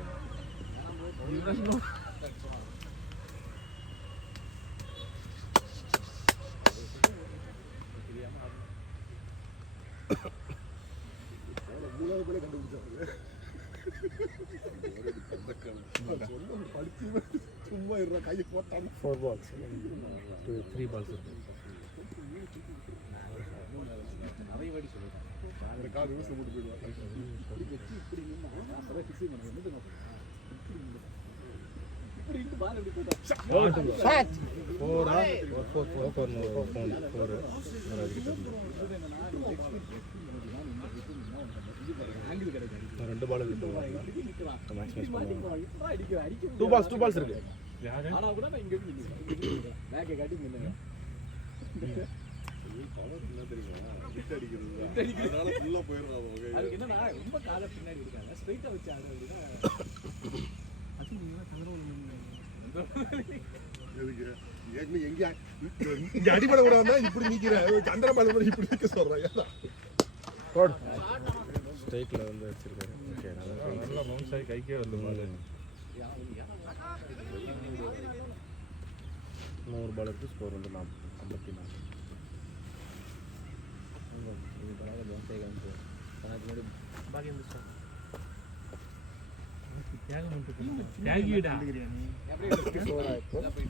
மூணாவது கூட கண்டுபிடிச்சாரு. படிச்சு சும்மா இருற கையை போட்டாங்க. 4 balls 3 balls இருக்கு. அந்த கார் யூஸ் போட்டு போயிடுவாங்க. 2 பால் இருக்கு. 2 balls இருக்கு. ஆனா கூட நான் இங்க இருந்து பேக்கை காட்டி நின்னுங்க. அதனால ஃபுல்லா போயிடுறான் அவங்க. அதுக்கு என்னன்னா ரொம்ப காலை பின்னாடி இருக்காங்க. ஸ்ட்ரைட்டா வச்சு ஆடு அப்படின்னா எதுக்கு? ஏற்கனவே இங்க அடிபட கூடாதுன்னா இப்படி நிக்கிற சந்திர பால் இப்படி நிக்க சொல்றாங்க. ஸ்ட்ரைட்ல வந்து வச்சிருக்காரு. ஓகே நல்லா பவுன்ஸ் ஆகி கைக்கே வரல மாதிரி. 100 பால் இருக்கு. ஸ்கோர் வந்து 54. தியாகிடா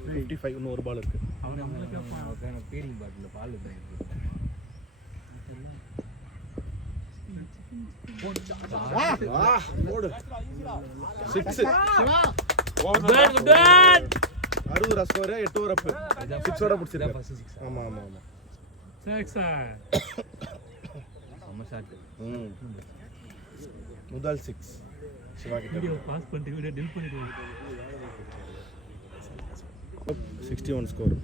55 இன்னொரு பால் இருக்கு. அவன் நம்மள கேட்பான். ஃபீடிங் பாட்டில் பால் போடு 6 60 ஸ்கோர் 8 ஓவர் அப் 6 ஓட பிடிச்சிருக்காரு. ஆமா ஆமா ஆமா சாக்ஸா செம்ம ஷாட். முதல் 6 சிவா கிட்ட வீடியோ பாஸ் பண்ணிட்டு வீடியோ டெலிட் பண்ணிடுவோம். 61 ஸ்கோர்.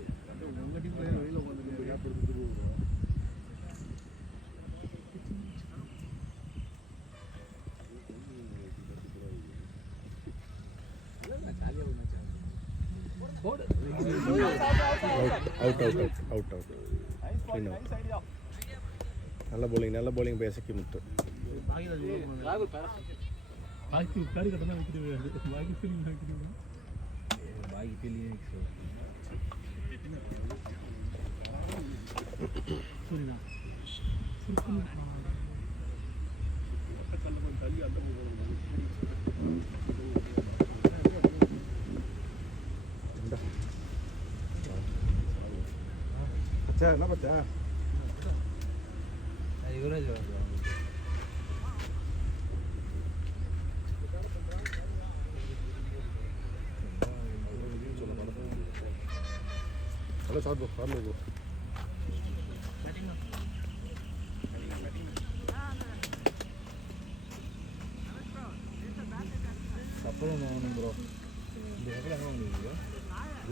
அவுட் நல்ல bowling பேசக்கி முத்து. பாக்கி பேரு கட்டணும் வைக்கிறது. பாக்கி ஃபீலிங் வைக்கிறது. பாக்கி ஃபீலிங் புரியுதா? என்ன பச்சா Yuvraj hello sir bro sir bro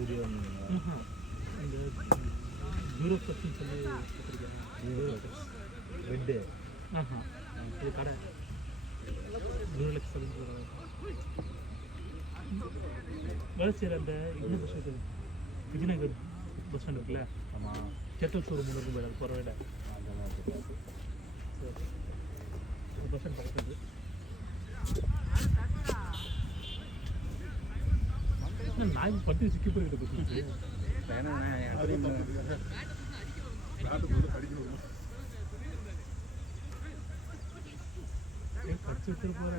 இந்த பியூரோக்ரஸின்னு சொல்லி கொடுத்துருக்கேன். பெட்டு இது கடை பியூரோலெக்ஸ் வேலை செய்கிற அந்த இந்த bus stand Vijayanagar bus stand இருக்குல்ல, ஆமாம் கெட்டல் ஷோரூம் இருக்கும் போய் அது போகிற விட பஸ் ஸ்டாண்ட் பக்கத்து நாய் பட்டு சிக்கி போயிட்டு பஸ் கடிச்சு விட்டு போகிற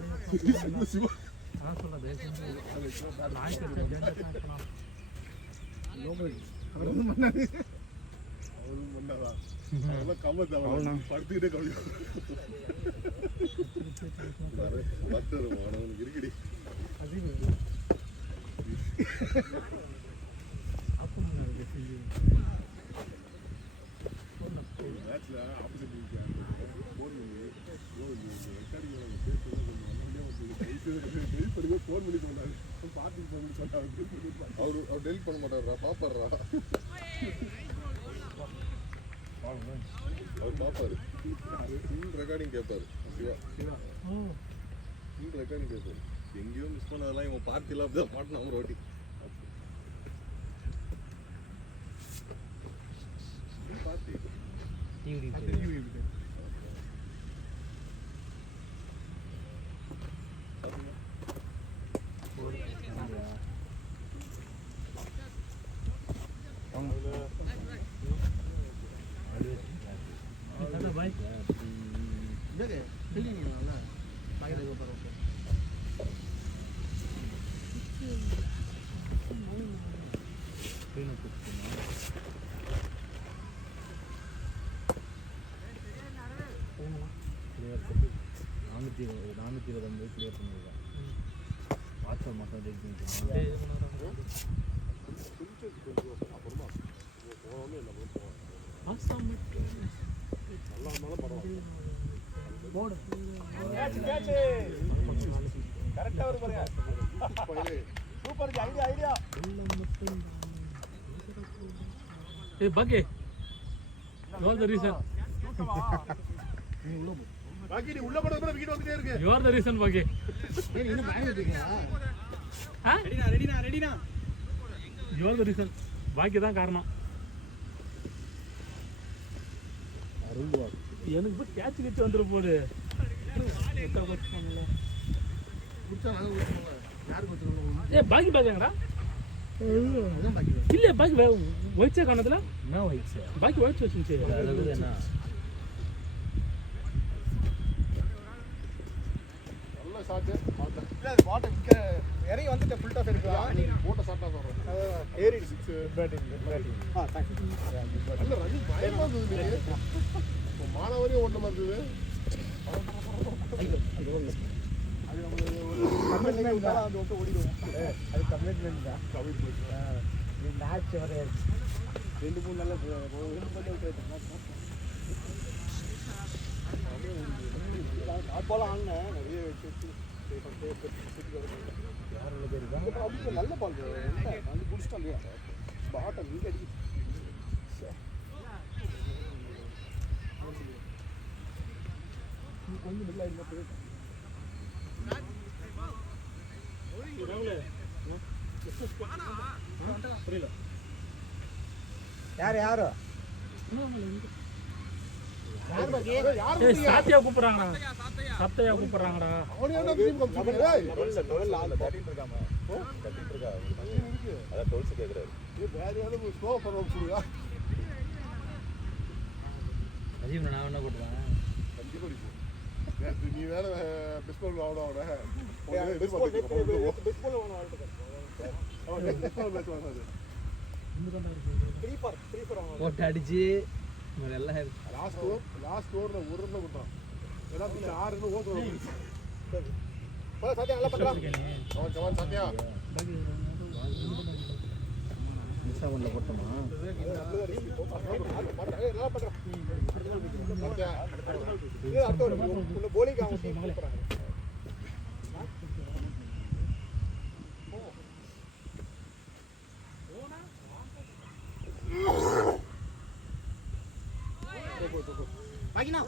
அதான் சொல்ல நாய் கடிச்சு அவரும் பண்ணாதா அதெல்லாம் கம்மத்து அவன் படுத்துக்கிட்டே கவலை பத்து அவனுக்கு இருக்குடி மேட்ச்ல ஆப்போசிட் ஃபோன் பண்ணி ஃபோன் பண்ணி சொன்னாரு பார்ட்டிக்கு ஃபோன் பண்ணி சொன்னாரு அவர் டெலிட் பண்ண மாட்டாரா பாப்பாடுறா அவர் பாப்பாரு ஃபுல் ரெக்கார்டிங் கேட்பாரு சிவா ஃபுல் ரெக்கார்டிங் கேட்பாரு எங்கேயோ மிஸ் பண்ணதெல்லாம் இவன் பார்ட்டிலாம் அப்படிதான் மாட்டினா அவன் ரோட்டி பார்ட்டி பாய் நானூற்றி இருபது கிளியர் பண்ணியிருக்கேன். வாட்ஸ்அப் மட்டும் டெலிட் பண்ணிட்டு அப்புறமா போனோன்னு என்ன போவோம் Hey, Buggy. You are the reason. பாக்கி நீ உள்ள போறது கூட விக்கெட் வந்துட்டே இருக்கு You are the reason, Buggy. என்ன பேக் எடுத்தீங்களா? Huh? ரெடினா. You are the reason. Buggy தான் காரணம். அருள்வா எனக்கு போய் கேட்ச் கிச்சு வந்துட போகுது. ஏ பாக்கி பாக்கங்கடா. இல்ல பாக்கி ஒயிட்ஸா காணதுல என்ன வயசு பாக்கி ஒயிட்ஸ் வச்சுச்சு. அதாவது என்ன நல்ல ஷாட் இல்ல பாட் இறங்கி வந்துட்டு ஃபுல் டாஸ் எடுக்கலாம். போட்ட ஷாட்டா சொல்றேன் ஏறிடு 6 பேட்டிங். தேங்க்ஸ். நல்ல ரன்னிங் பயமா இருந்தது இப்போ மானவரே ஓட்ட மாதிரி இருந்தது அது நம்ம ஒரு கமிட்மென்ட் தான் அது வந்து ஓடிடுவோம். அது கமிட்மென்ட் தான். இந்த மேட்ச் வர 2-3 நல்ல பண்ணி விட்டுருக்கேன். நான் போலாம் ஆனே நிறைய நல்ல பால் வந்து குடிச்சிட்டோம் இல்லையா பாட்டம் நீங்க அடிக்க கொஞ்சம் நல்லா இல்லை புரியல யாரு சாத்தியா கூப்பிடுறாங்கடா. சத்தையா கூப்பிடுறாங்கடா. அவனே என்ன டீம் கம்ப்ளீட் ஏய் லெவல் ஆல் பேட்டிங் இருக்காம கட்டிட்டு இருக்கா அத டோல்ஸ் கேக்குறாரு ஏ வேற யாரோ ஸ்லோ பண்ண சொல்லுங்க அஜீவ் நான் என்ன போட்டுறேன் கண்டிப்பா இருக்கு நீ வேற பிஸ்கோல் ஆவடா பேஸ்பால் வேணும் ஆல்ட்டு அவன் பிஸ்கோல் மேட்ச் வந்தாரு 3 ஃபார் போட்டு அடிச்சு எல்லாம் லாஸ்ட் ஓவர்ல ஒரு ரன் கொடுத்தான் எல்லாத்துக்கும் 6 ரன் ஓடுறோம் போல சாத்தியா நல்லா பண்றான் கமான் சத்யா மிஸ் ஆகல போட்டோமா நல்லா பண்றான் சத்யா இது அடுத்த ஒரு போலிங் அவங்க டீம் கூப்பிடுறாங்க பாக்கினா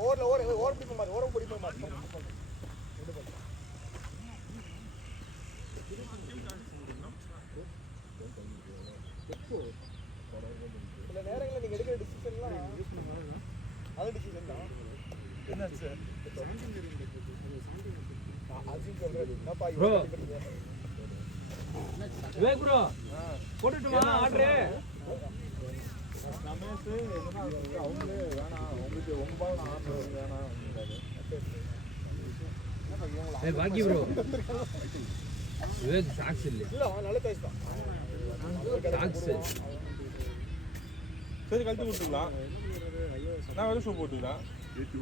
ஓவர் பிடிப்ப மாதிரி ஓரம் பிடிப்ப மாதிரி சில நேரங்களில் நீங்க எடுக்கிற டிசிஷன்லாம் அது டிசிஷன் தான் என்னாச்சு அஜிம் சொல்றது என்னப்பா ப்ரோ விவேக் ப்ரோ போட்டுட்டுமா ஆர்டர் அவங்களே வேணாம் உங்களுக்கு ரொம்ப ஆர்டர் வேணாம் ஏய் பாக்கி ப்ரோ விவேக் சாக்ஸ் இல்ல இல்ல அவன் நல்ல பேஸ் தான் சாக்ஸ் சரி கழட்டி கொடுத்துக்கலாம் நான் வெறும் ஷூ போட்டுக்கலாம்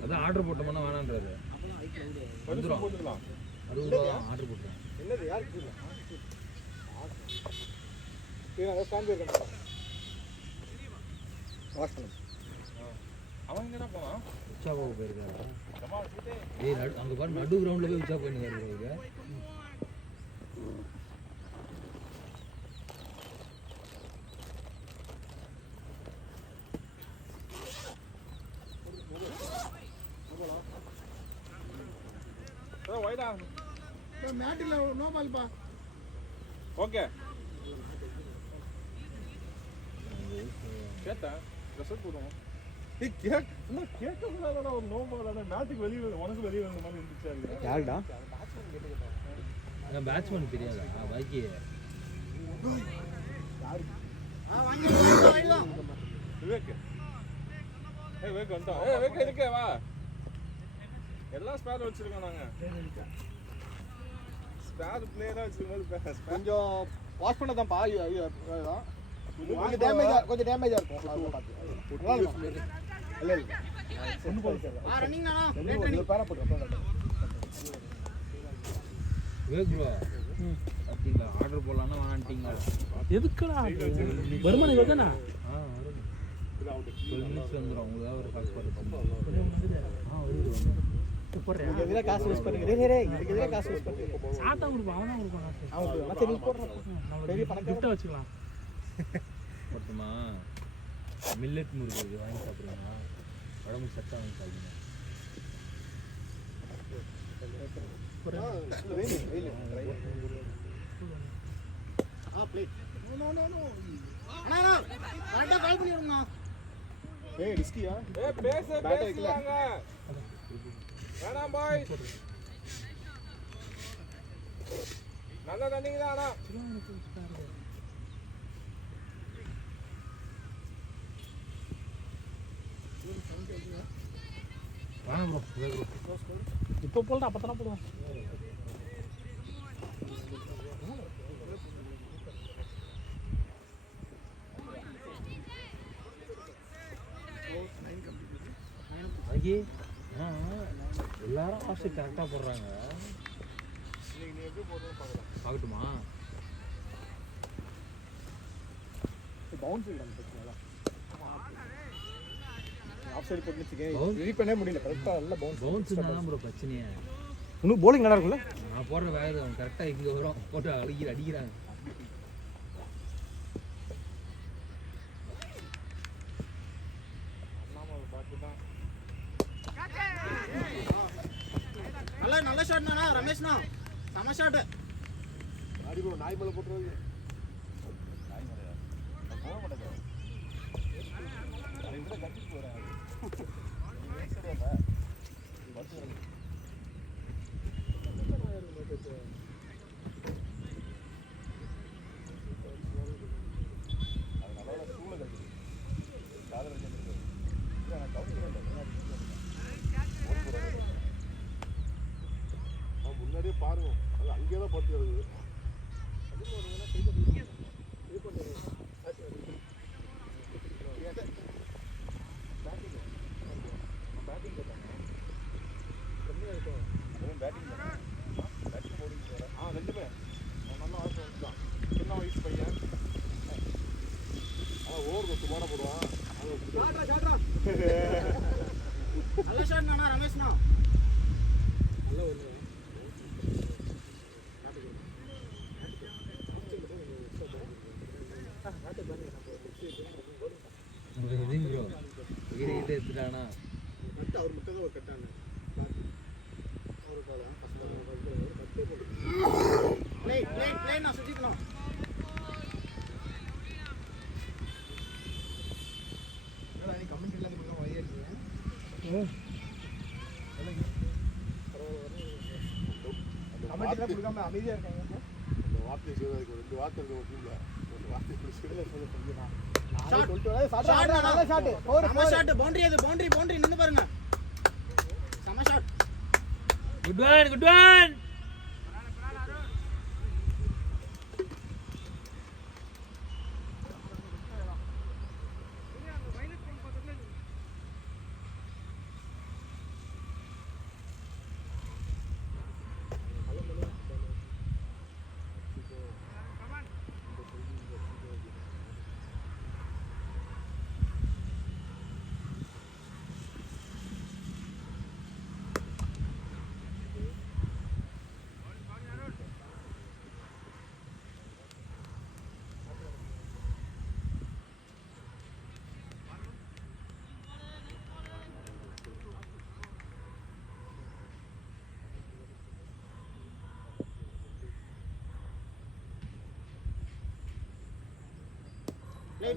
அதான் ஆர்டர் போட்டோம்னா வேணான்றாரு வெறும் ஷூ போட்டுக்கலாம் 60 ரூபா ஆர்டர் போட்டேன் என்னது யாருக்கு தெரியல ஸ்டாண்ட் இருக்கேன் வாஷ் பண்ணு அவன் எங்கடா போனான் உச்சா போக போயிருக்காரா ஏய் அங்க பாரு நடு கிரவுண்ட்ல போய் உச்சா போயிருக்காரு ப்ரோ வைடா மேட்டில் நோ பால்பா ஓகே கேட்டேன் ரிசல்ட் போடுவோம் ஏய் கேட்க கூடாதடா ஒரு நோ பால் மேட்டுக்கு வெளியே உனக்கு வெளியே வந்த மாதிரி இருந்துச்சு அது யாருடா நான் பேட்ஸ்மேன் தெரியாதா பாக்கி விவேக் விவேக் வந்துட்டோம் விவேக் இருக்கே வா எல்லாம் ஸ்பேர் வச்சிருக்கோம் நாங்க ஸ்பேர் பிளேயரா வச்சிருக்கோம் கொஞ்சம் வாஷ் பண்ணதான்ப்பா கொஞ்சம் டேமேஜா இருக்கும் இல்ல விவேக் ப்ரோ பாத்தீங்களா ஆர்டர் போடலாம்னா வேணான்ட்டீங்களா எதுக்குடா வருமானம் இவ்வளோ தானே வரும் 12 minutes வந்துடும் உங்களுக்கு ஒரு காசு போட்டு இதுல காசு யூஸ் பண்ணுங்க இதுல காசு யூஸ் பண்ணுங்க சாத்தா கொடுப்பான் அவன் தான் கொடுப்பான் அவன் மத்த நீ போடுற பெரிய பணக்காரன் கிஃப்ட்டை வச்சுக்கலாம் போட்டுமா மில்லட் முறுக்கு வாங்கி சாப்பிடுங்க உடம்பு சத்தா வாங்கி சாப்பிடுங்க கால் பண்ணிடுங்க ஏய் ரிஸ்கியா பேசுறாங்க வேணாம் பாய் நல்ல ரன்னிங் தான் ஆனா வாங்க ப்ரோ விவேக் ப்ரோ இப்போ போல்டா அப்போ தானே போடுவோம் பாக்கி எல்லாரும் காசு கரெக்டாக போடுறாங்க பார்க்கட்டுமா பவுன்ஸ் ஆஃப் சைடு போட்டு வச்சுக்கேன் ரீட் பண்ணவே முடியல கரெக்டா நல்ல பவுன்ஸ் தான் ப்ரோ பிரச்சனையே இன்னும் bowling நல்லா இருக்கும்ல நான் போடுற வேலை அவன் கரெக்டாக இங்கே வரும் போட்டு அடிக்கிறாங்க நல்ல ஷாட் தானா ரமேஷ்னா சம ஷாட் அடி ப்ரோ நாய் மேல போட்டுறது முன்னாடியே பாருங்க அது அங்கேயே தான் பட்டு வருது ரெண்டுமே நல்லா ஆசை தான் சின்ன வயசு பையன் ஓவர் சுமாரா போடுவான் நல்ல ஷாட் தானா ரமேஷ்னா எடுத்துட்டானா அவர் மட்டும் தான் ஒரு கட்டான ஒரு காலம் பிளே நான் சுத்திக்கணும் நீ கமெண்ட் இல்லாத கொஞ்சம் வழியா இருக்கீங்க கமெண்ட் எல்லாம் கொடுக்காம அமைதியா இருக்காங்க அந்த வார்த்தை சொல்றதுக்கு ஒரு 2 வார்த்தை இருக்கு டீம்ல ஒரு வார்த்தை சொல்லல சொல்லுங்க பவுண்டரி நின்னு பாருங்க சம ஷாட் குட் ஒன்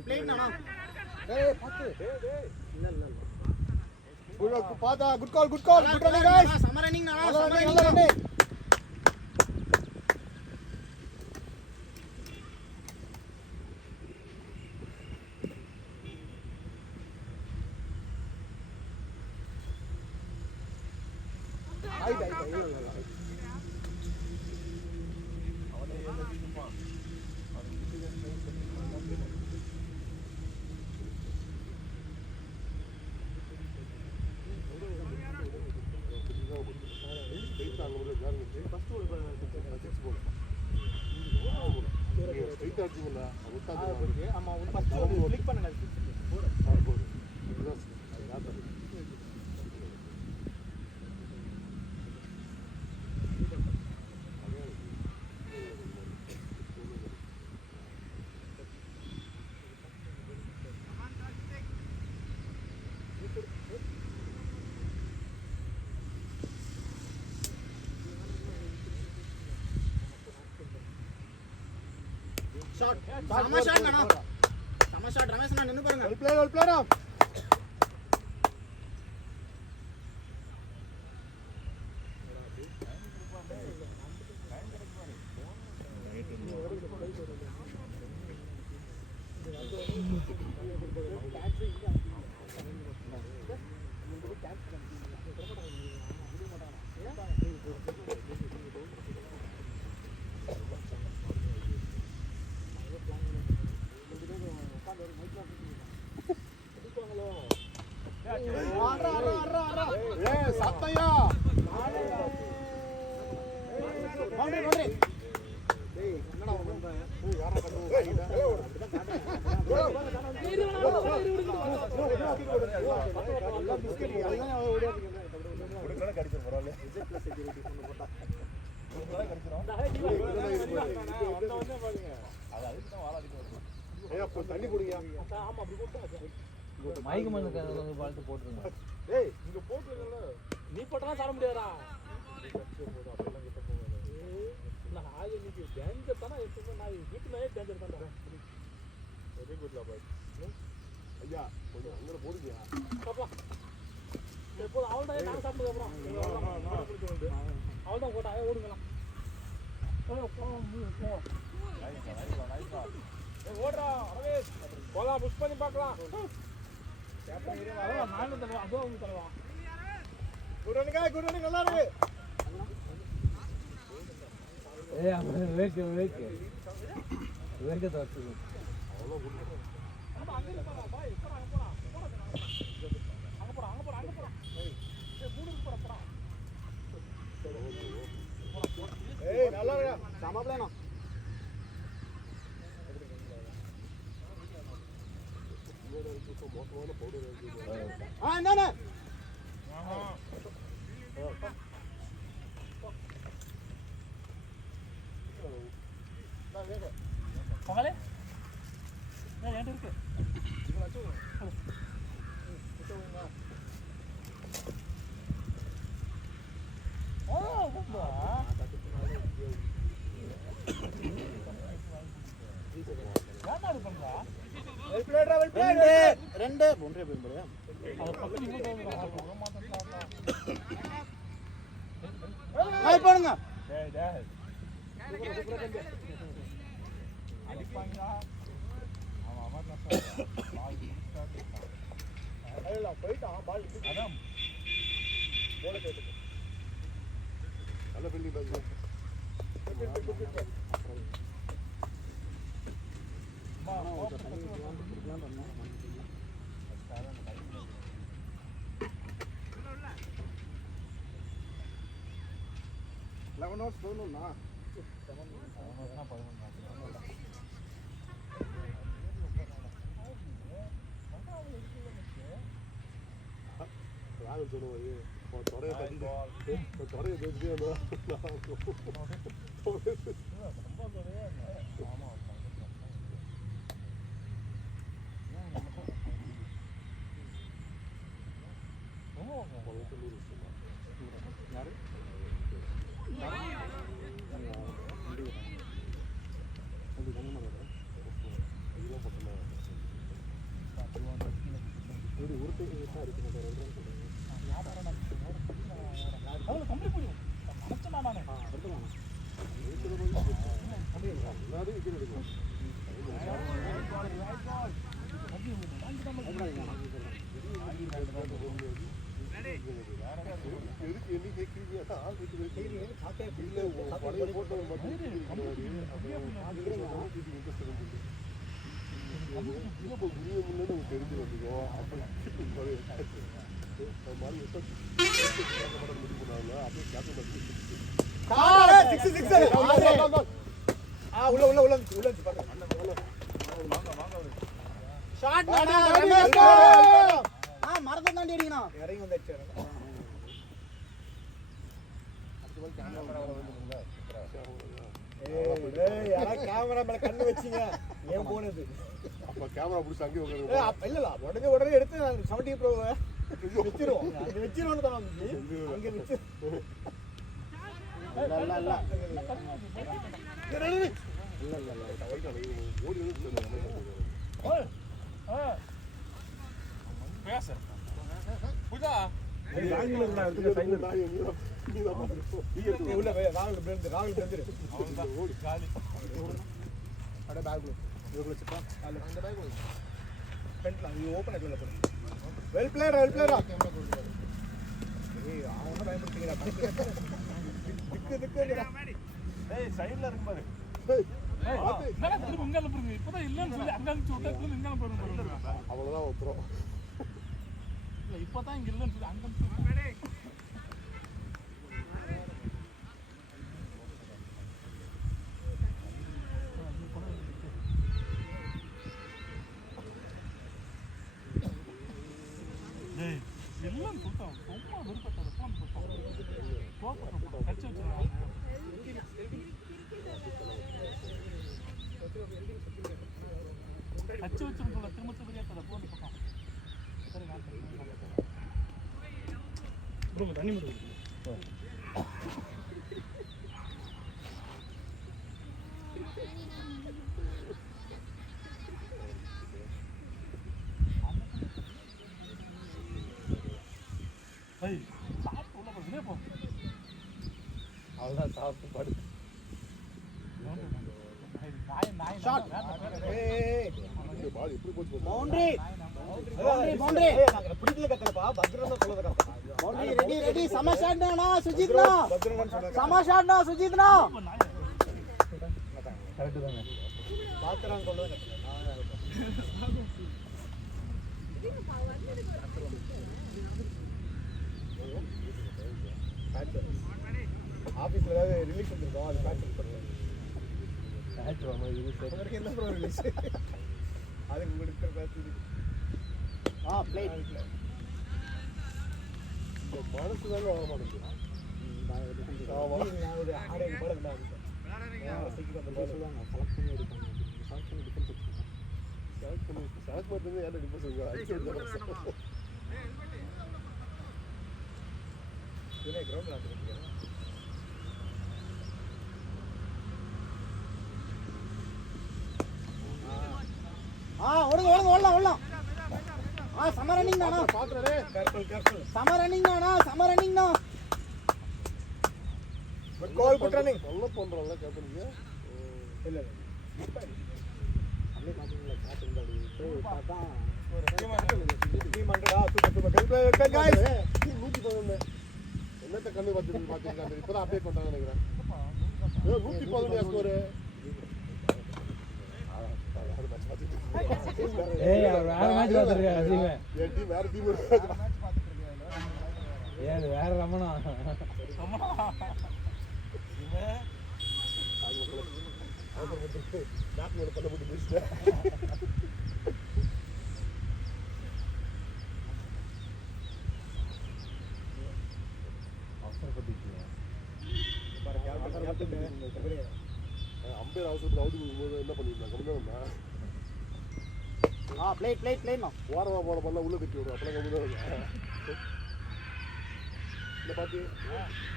play நானா பாத்து இல்ல பாத்தா good call good running guys சம ரன்னிங் நானா சம ரன்னிங் ஆமா ஒரு ஃபர்ஸ்ட் கிளிக் பண்ணுங்க ஷாட் சம ஷாட் நானா சம ஷாட் ரமேஷ் நான் நின்னு பாருங்க வெல் பிளேயர் சத்தையா பவுண்டரி டேய் என்னடா பண்ற யாரா கண்டு தண்ணி குடிங்க மைக்கு மண்ணுக்கு கொஞ்சம் பார்த்து போட்டுருங்க டேய் இங்க போட்டுறல நீ போட்டா சாட முடியாதா நான் ஆக இன்னைக்கு டேஞ்சர் தானே எப்பவுமே நான் வீட்டுலயே டேஞ்சர் தானே வெரி குட் லா பாய் ஐயா கொஞ்சம் அங்க போடுங்க சாப்பிடலாம் எப்போ அவள்தான் நான் சாப்பிடுங்க அப்புறம் அவள்தான் போட்டா ஓடுங்கலாம் ஓடுறா ரமேஷ் போலாம் புஷ் பண்ணி பார்க்கலாம் நானும் தருவான் அதுவும் அவங்க தருவான் குட் ரன்னிங் நல்லா இருக்கு ஏய் அவன் வேக்கு தோத்து ஏய் நல்லா இருக்கு சம பிளேனா மோசமான பவுடர் என்னண்ணே பகலே ஏன் இருக்கு ரெண்டு ஒன்றே போய் போடுங்க. நல்ல பில்டிங் பாருங்க. ராகுல் சொல்லுவாரு தொடைய தொடைய பேசிட்டே எதுக்கு என்ன கேட்குறீங்க? இல்லை பழைய போட்டோ மட்டும் தெரிஞ்சு வந்துக்கோ. அப்புறம் மாதிரி முடிவு பண்ணாங்க. அப்படியே கேப்டன் மரத்தை தாண்டி அடிக்கணும். இறங்கி வந்துச்சு. கேமரா மேல கண்ணு வச்சீங்க. ஏன் போனது? அப்ப கேமரா பிடிச்சி அங்கே இல்ல உடனே எடுத்து 70 ப்ரோ வச்சிருவோம். அங்க வச்சிருவோம்னு தானே அங்க வச்சு வெல் பிளேயர் சைட்ல இருக்கு பாரு. அவ்வளவுதான் ஒத்துறோம். இப்பதான் இங்க இல்லன்னு சொல்லி அங்க எல்லாம் சுத்தம் சும்மா விருப்பத்தோட போன் போட்டோம் கட்சி வச்சிருக்காங்க. கட்சி வச்சிருக்கோம் திரும்ப தெரியாத போன் போட்டோம். சரி தண்ணி மட்டும் சாப்பிட்டு உள்ள போய் போ. அவ்வளவுதான் சாப்பிட்டு படு. பால் எப்படி போச்சு பிடிக்கல கத்தலப்பா. பத்ரன் தான் சொல்லுது. ரெடி சமஷாட்னா சுஜித்னா. சமஷாட்னா சுஜித்னா. கரெக்ட் தானே. பாத்ரன் சொல்லுங்க. ஆபீஸ்ல ஏதாவது ரிலீஸ் பண்ணிருக்கோம். அது பேட்ச் பண்ணுங்க. பேட்ச் வாங்க இது சரி. என்ன ப்ரோ ரிலீஸ்? அதுக்கு முடிக்கிற பேட்ச் இது. பிளேட். இந்த மனசு தாங்க வர மாட்டேங்குது. நான் ஒரு 6 பால் இருந்தாங்க. சீக்கிரம் அந்த பால் சொல்லுவாங்க. செலக்ட் பண்ணி எடுப்பாங்க. செலக்ட் பண்ணி டிஃபென்ஸ் எடுப்பாங்க. செலக்ட் பண்ணி யாரை டிஃபென்ஸ் எடுப்பாங்க? அடிச்சு எடுப்பாங்க. இதுல கிரவுண்ட்ல ஆடுறீங்க. ஓடலாம் சம ரன்னிங் தானா பாத்துறே கேர்ஃபுல் சம ரன்னிங் தான் குட் கால் குட் ரன்னிங் நல்லா பண்றோம்ல கேப்டனுக்கு இல்ல அப்படியே பாத்தீங்களா கேப்டன் போய் பார்த்தா டீம் 100 गाइस 111 என்னத்த கண்ணு பாத்துட்டு இப்பதான் அப்டேட் பண்றாங்க நினைக்கிறேன் 111 ஸ்கோர் ஏய் அவர் வேற மேட்ச் பாத்துறாரு அதிகமே என் டீம் வேற டீம் ஏய் வேற ரமணா நாக்கு ஒரு பண்ண போட்டு பேசிட்டேன் அம்பேர் அவசரத்தில் அவுட் கொடுக்கும்போது என்ன பண்ணிருந்தேன் கம்மிதான் பிளேட் ஓரமா போன பண்ண உள்ள தட்டி விடும் அப்பெல்லாம் கம்மிதான் இந்த பாத்தி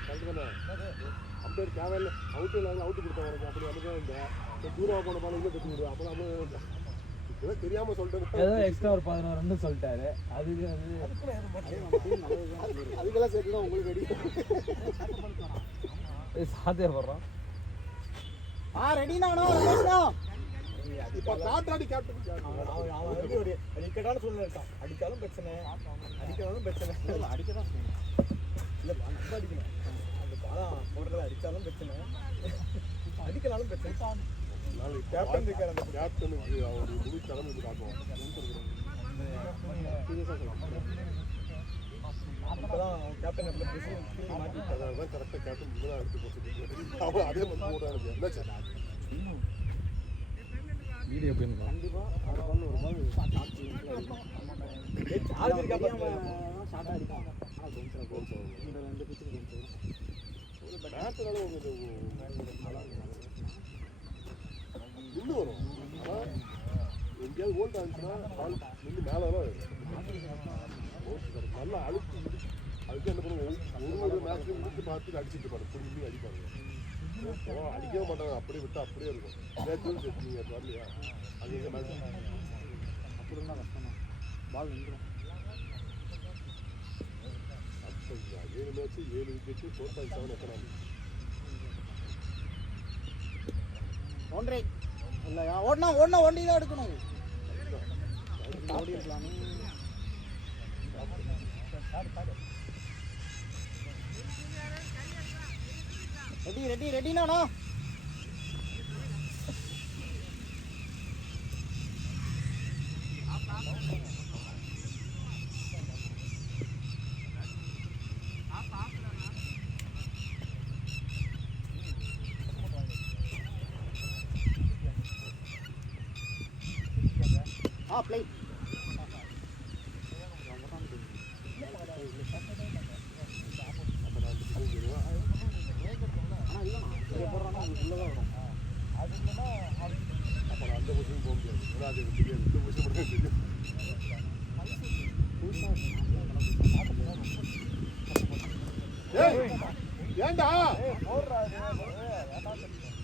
கரெக்டு தானே அம்பேர் தேவையில்ல அவுட்டு இல்லாமல் அவுட்டு கொடுத்தா உனக்கு அப்படி அமைதான் இந்த தூரமா போன பண்ண உள்ள தட்டி விடும் அப்பெல்லாம் இதெல்லாம் தெரியாம சொல்லிட்டேன் ஏதோ எக்ஸ்ட்ரா ஒரு 11 ரன் சொல்லிட்டாரு அதுக்கு அதுக்கெல்லாம் சேர்த்து தான் உங்களுக்கு அடி சாத்தியப்படுறோம் ரெடினா ரமேஷ்னா இப்ப காத்தாடி கேப்டன் அவன் வந்து ஒரு அடிக்கடான சூழ்நிலை இருக்கான் அடிச்சாலும் பிரச்சனை அடிக்கணும் பிரச்சனை அடிக்கதான் இல்லை ரொம்ப அடிக்கணும் அந்த பாலம் போடுறத அடித்தாலும் பிரச்சனை அடிக்கலாலும் பிரச்சனை நாளைக்கு கேப்டன் இருக்கார் அந்த கேப்டனுக்கு அவர் முழு கிளம்பி வந்து காட்டுவோம் அப்பதான் கேப்டன் மாட்டி அதான் கரெக்டாக கேப்டன் தான் எடுத்து போட்டு அவன் அதே மாதிரி போடுறாங்க என்ன சார் வீடியோ எப்படி கண்டிப்பா ஒரு பால் ஷார்ட் அடிப்பான் இந்த ரெண்டு பிச்சுக்கு பேட்டுனால உங்களுக்கு நின்று வரும் ஆனால் எங்கேயாவது ஓல்ட் ஆச்சுன்னா பால் நின்று மேலே நல்லா அழுத்தி அதுக்கு என்ன பண்ணுவோம் ஒரு மேட்ச்லையும் இழுத்து பார்த்து அடிச்சுட்டு இருப்பாரு புரிஞ்சு அடிப்பாங்க அடிக்கவே மாட்டாங்க அப்படியே விட்டு அப்படியே இருக்கும் நேற்று நீங்கள் வரலையா அங்கே மேட்ச் அப்படி இருந்தால் கஷ்டமா பால் நின்றுடும் 7 மேட்ச் 7 விக்கெட்டு 4.7 எக்கனாமி ஒன்றரை இல்லையா ஓடினா ஒண்டி தான் எடுக்கணும் ஓடி இருக்கலாமே ரெடினா play அப்புறம் அந்த பொசிஷன் போக முடியாது ஏன்னா அது தெரியாது இந்த பொசிஷன் மட்டும் தெரியும் ஏண்டா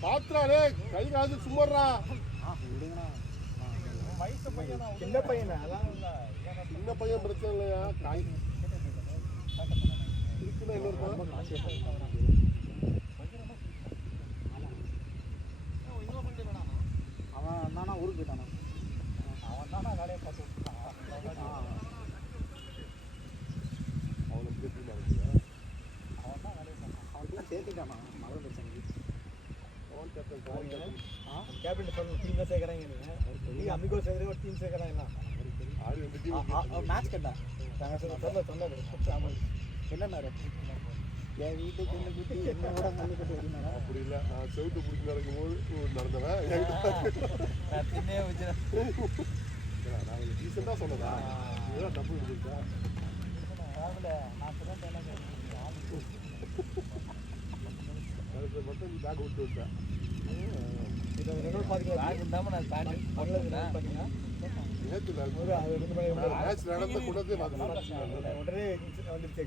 பாத்துறாரு கை காது சும்மறா சின்ன பையன் சின்ன பையன் பிரச்சனை இல்லையா காய் இருக்குன்னா இன்னொரு அவன் தானா ஊருக்கு போயிட்டானா அவன் தானா வேலையை பார்த்து அவனுக்கு எப்படி அவன் தான் வேலையை பார்த்தான் அவன் தான் சேர்த்துட்டானா மழை பிரச்சனைக்கு அவன் கேப்டன் கேப்டன் பண்ண டீம் தான் சேர்க்குறாங்க நீங்கள் அம்மிகோ சேர்ந்து ஒரு டீம் சேர்க்குறாங்க ஆறு ரெண்டு டீம் மேட்ச் கட்டா சொன்னாரு என்னன்னாரு என் வீட்டுக்கு என்ன குட்டி என்னோட மண்ணு கட்டி வரீங்களா அப்படி இல்லை நான் செவுட்டு பிடிச்சி நடக்கும்போது நடந்தவன் நான் டீசெண்டாக சொன்னதா இதெல்லாம் தப்பு இருந்துச்சா மட்டும் பேக் விட்டு விட்டேன் நேற்று மேட்ச் நடந்த கூடதே உடனே வந்துருச்சு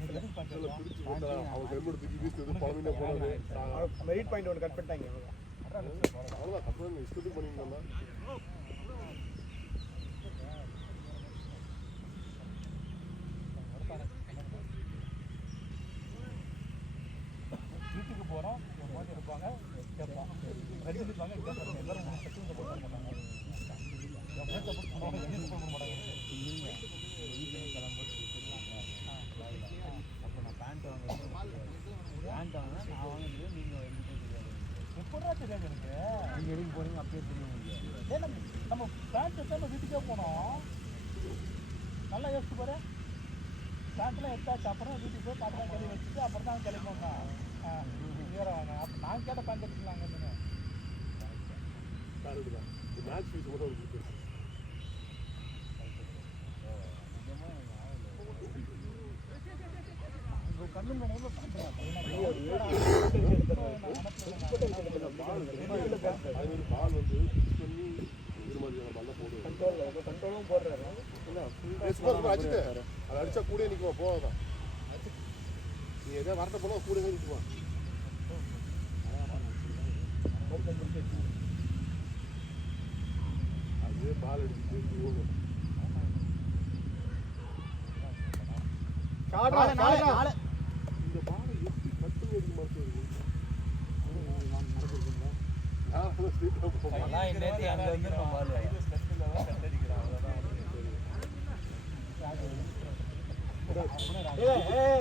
பிடிச்சி போட்டா அவன் ஹெல்மெட் தூக்கி வீசுறது பழமையிலே போனது மெரிட் பாயிண்ட் ஒன்று கட் பண்ணிட்டாங்க அவ்வளோதான் கட் பண்ணி இஷ்டத்துக்கு பண்ணியிருந்தோம்னா நம்ம பேண்ட் எடுத்தால் வீட்டுக்கே போனோம். நல்லா யோசிச்சு பாரு. பேண்ட்லாம் எடுத்தாச்சு, அப்புறம் வீட்டுக்கு போய் பாட்டெல்லாம் கழுவி வச்சுட்டு அப்புறம் தான் கிளம்புவாங்க. வேறவங்க அப்போ நான் கேட்ட பேண்ட் எடுத்துக்கலாங்க. மேட்ச் ஃபீஸ் மட்டும் ஒரு கொடுத்து கண்ணு மூணு பால் வந்து பண்ணி இது மாதிரி நல்லா போடுவோம். கண்ட்ரோலும் போடுறாரு. அடிச்சுட்டு அதை அடிச்சா கூட நிற்குமா போதான். நீ எதாவது வரட்ட போனா கூட நிற்குமா. அது பால் அடிச்சுட்டு போகணும். இந்த பால் எப்படி கட்டு அடிக்க மாட்டேங்குது.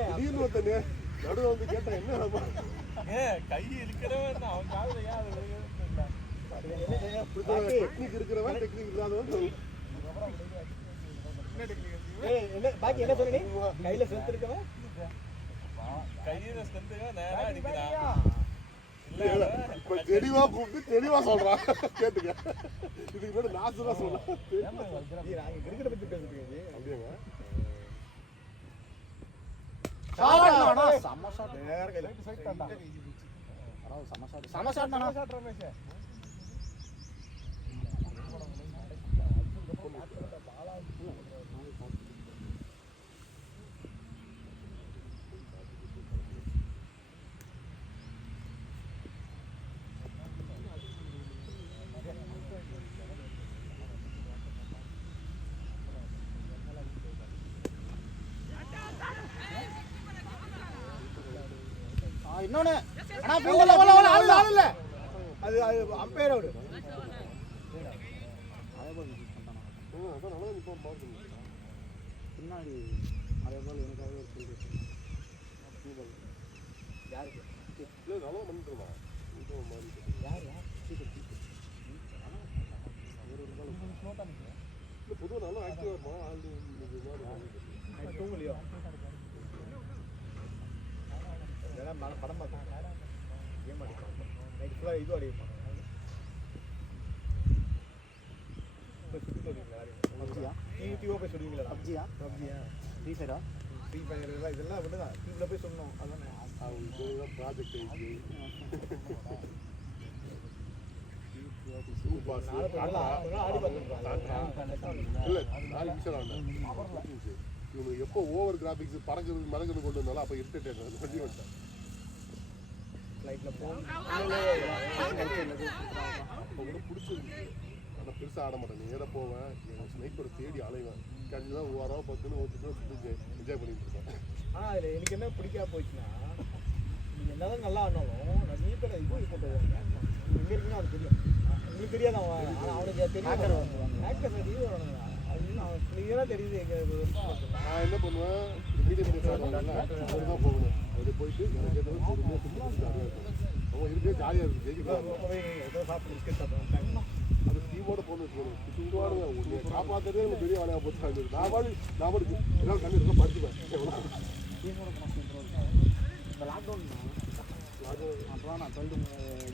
திடீர்னு ஒருத்தனே நடுவில் வந்து கேட்டா என்ன கை இருக்கிறவன் அவன் காலில் ஏன் அது டெக்னிக் இருக்கிறவன் டெக்னிக் இல்லாதவன் பாக்கி என்ன சொல்லி கையில ஸ்ட்ரென்த் இருக்கவன் கையில ஸ்ட்ரென்த்துங்க நேரா அடிக்கிறான். இப்ப தெளிவா கூப்பிட்டு தெளிவா சொல்றான். கேட்டுக்க. இதுக்கு மேல நாசுதான் சொல்றேன். கிரிக்கெட் பத்தி பேசிட்டு அப்படியாங்க. இன்னொன்னு அது அம்பையர் அவுட். அதான் நல்லா நிற்பான் பார்க்கணும். பின்னாடி அதே போல் எனக்காக ஒரு புள்ளி யாருக்கு இல்லை நல்லா பண்ணிட்டுருந்தான். யார் இல்லை பொதுவாக நல்லா ஆக்டிவாக இருப்பான். ஆள் தூங்கலையோ இதெல்லாம் படம் பார்த்தேன். கேம் அடிப்பான் நைட் ஃபுல்லாக இது அடிப்பான். டிவிஓ போய் சொல்லுவீங்களா? பப்ஜியா ஃப்ரீ ஃபயரா? ஃப்ரீ ஃபயர் இதெல்லாம் அப்படிதான் டிவியில் போய் சொல்லணும். அதானே ப்ராஜெக்ட் ஆடி இல்லை 4 நிமிஷம் ஆண்டேன். இவனுக்கு எப்போ ஓவர் கிராஃபிக்ஸ் பறக்குறது மறக்குறது கொண்டு வந்தாலும் அப்போ என்டர்டெயின்மெண்ட் பண்ணி வந்தேன். லைட்டில் போகும் அப்போ கூட பிடிச்சிருந்துச்சு. ஆனால் பெருசாக ஆட மாட்டேன். நேராக போவேன், என் ஸ்னைப்பரை தேடி அலைவேன். கண்டிப்பாக தான் 1000 ரூபா 10 1 சுற்றி என்ஜாய் பண்ணிட்டு இருக்கேன். ஆனால் அதில் எனக்கு என்ன பிடிக்காம போச்சுன்னா, நீங்கள் என்னதான் நல்லா ஆனாலும் நான் நீட்டில் இது போட்டுருவாங்க. எங்கே இருக்குன்னு அது தெரியும். உங்களுக்கு தெரியாது அவன், ஆனால் அவனுக்கு தெரியும். ஹேக்கர் இது வரணும். அது அவன் கிளியராக தெரியுது. நான் என்ன பண்ணுவேன், மீடியம் தான் போகணும். அதில் போயிட்டு எனக்கு ஏதாவது பொறுமையாக ஜாலியாக இருக்கும். அவன் இருக்கே ஜாலியாக இருக்குது. ஏதோ சாப்பிட்டு பிஸ்கெட் சாப்பிட்றாங்க. அது டீமோட போகணும் வச்சுக்கணும். சுற்றுவாடுங்க உன்னை காப்பாற்றுறதே எனக்கு பெரிய வேலையாக போச்சு. நான் பாடு ஏதாவது கண்ணு இருக்க படிச்சுப்பேன். டீமோட இந்த லாக்டவுன் அப்போதான் நான் 12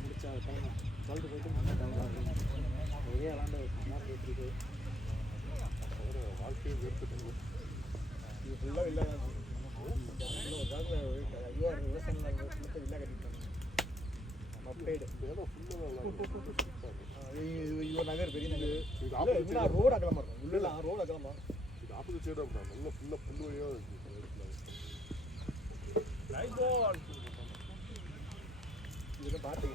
முடிச்ச டைம் 12 போயிட்டு ஒரே விளாண்டு போயிட்டு வாழ்க்கையை வெறுத்துட்டு இது ஃபுல்லாக இல்லை. ஒரு காலத்தில் ஐயோ விவசாயம் இல்லை கட்டிட்டாங்க. மப்பேடு இது நகர் பெரிய நகர். என்ன ரோடு அகலமாக இருக்கும். உள்ள ரோடு அகலமாக இது ஆப்போசிட் சைடாக இருக்கும். நல்லா ஃபுல்லாக புல் வழியாக இருக்குது. இதுக்கு பாட்டு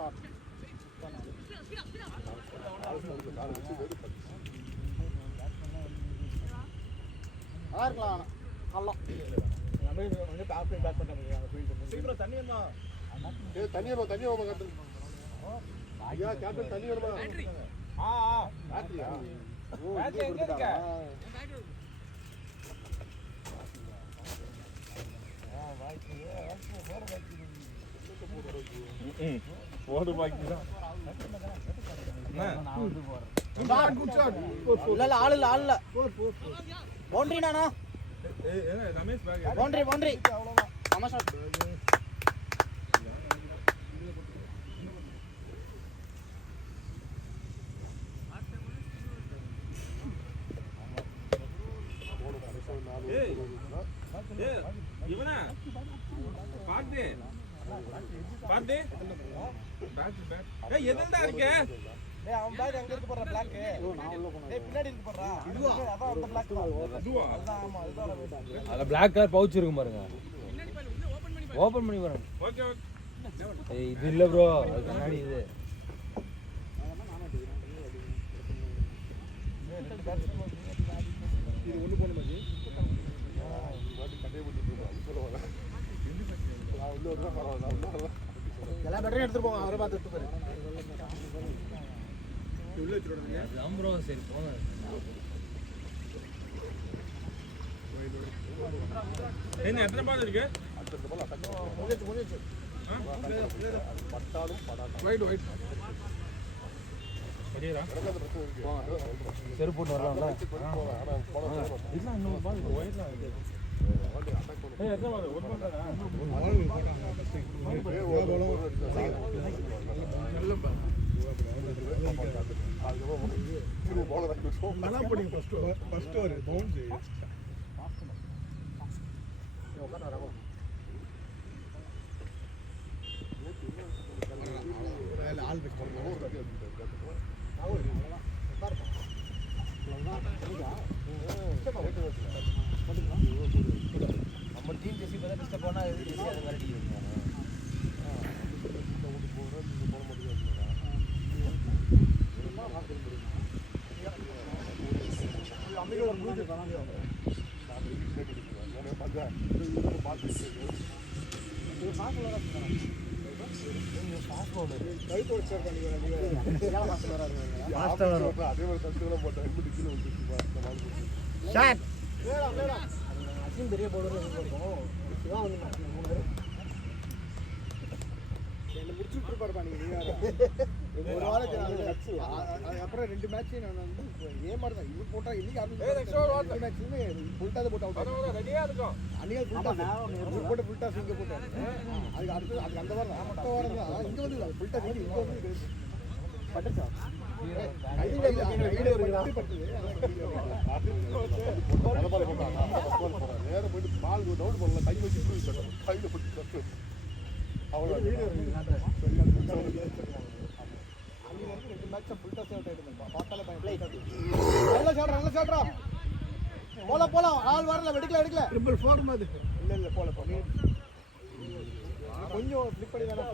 ஷாட் நல்லா இருக்கலாம் நல்லா வந்து பேக் பண்ணுறாங்க ஃபீல்டு தண்ணி வேணுமா தண்ணி வேணுமா கேப்டன் ஐயா கேப்டன் தண்ணி வேணுமா பேட்டரியா பேட்டரி எங்க இருக்க போடு பாக்கி தான் குட் ஷாட் இல்ல ஆள் இல்ல பவுண்டரி நானா ரமேஷ் பேக் பவுண்டரி ஆமா ஷாட் இவனா பாத்து பேக் ஏய் எதுடா இருக்கு டேய் அவன் பேக் அங்க இருக்கு போற பிளாக் டேய் பின்னாடி இருக்கு போறா அதான் அந்த பிளாக் அதான் ஆமா இதுதான் அதுல black கலர் பவுச் இருக்கும் பாருங்க ஓபன் பண்ணி பாருங்க ஓகே ஏய் இது இல்ல ப்ரோ அது கண்ணாடி இது இது ஒண்ணு போணுமா ஜி கட்டையை போட்டு எல்லா பேட்டரியும் எடுத்துட்டு போங்க அவரை பார்த்து எடுத்து போறேன் உள்ள வச்சிரோடுங்க அதான் ப்ரோ சரி போங்க என்ன எத்தனை பால் இருக்கு முடிஞ்சு பட்டாலும் படாட்டம் ரைட் ரைட் படியடா எனக்கு அந்த பிரச்சனை இருக்கு செருப்பு போட்டு வரலாம்ல ஆனா போன இல்ல இன்னொரு பால் ஒயிட்ல இருக்கு ஏய் எத்தனை பால் ஒரு பால் தானா நல்லா போடுங்க ஃபர்ஸ்ட் ஒரு பவுன்ஸ் ஆல் பிச் நம்ம டீம் ஜெர்சி பார்த்தா டிஸ்டர்ப் பண்ணா எது ஜெர்சி அது மாதிரி அடிக்குது அதே மாதிரி தடுத்து போட்டேன் ஹெல்மெட் கீழே வந்துருச்சு ஷாட் அசிம் பெரிய போடுறது இருக்கும் இதான் வந்து என்ன முடிச்சுட்டு இருப்பாருப்பா நீங்க ஒரு வாரத்துக்கு அப்புறம் 2 மேட்ச் நான் வந்து இதே மாதிரி தான் இவர் போட்டா இன்னைக்கு ஆரம்பிச்சு மேட்ச்லுமே ஃபுல் டாஸ் போட்டு அவுட் ரெடியா இருக்கும் அன்னைக்கு ஃபுல் டாஸ் அவர் போட்டு ஃபுல் டாஸ் இங்க போட்டாரு அதுக்கு அடுத்து அதுக்கு அந்த வாரம் அடுத்த வாரம் தான் இங்க வந்து ஃபுல் டாஸ் இங்க வந்து பட்டுச்சா நேரம் போயிட்டு பால் டவுட் பண்ணல கை வச்சு கையில் போட்டு அவ்வளோ போலாம் ஆள் வரல எடுக்கல ட்ரிபிள் 4 மாதிரி இல்ல போல கொஞ்சம் ஃபிளிப் பண்ணி வேணா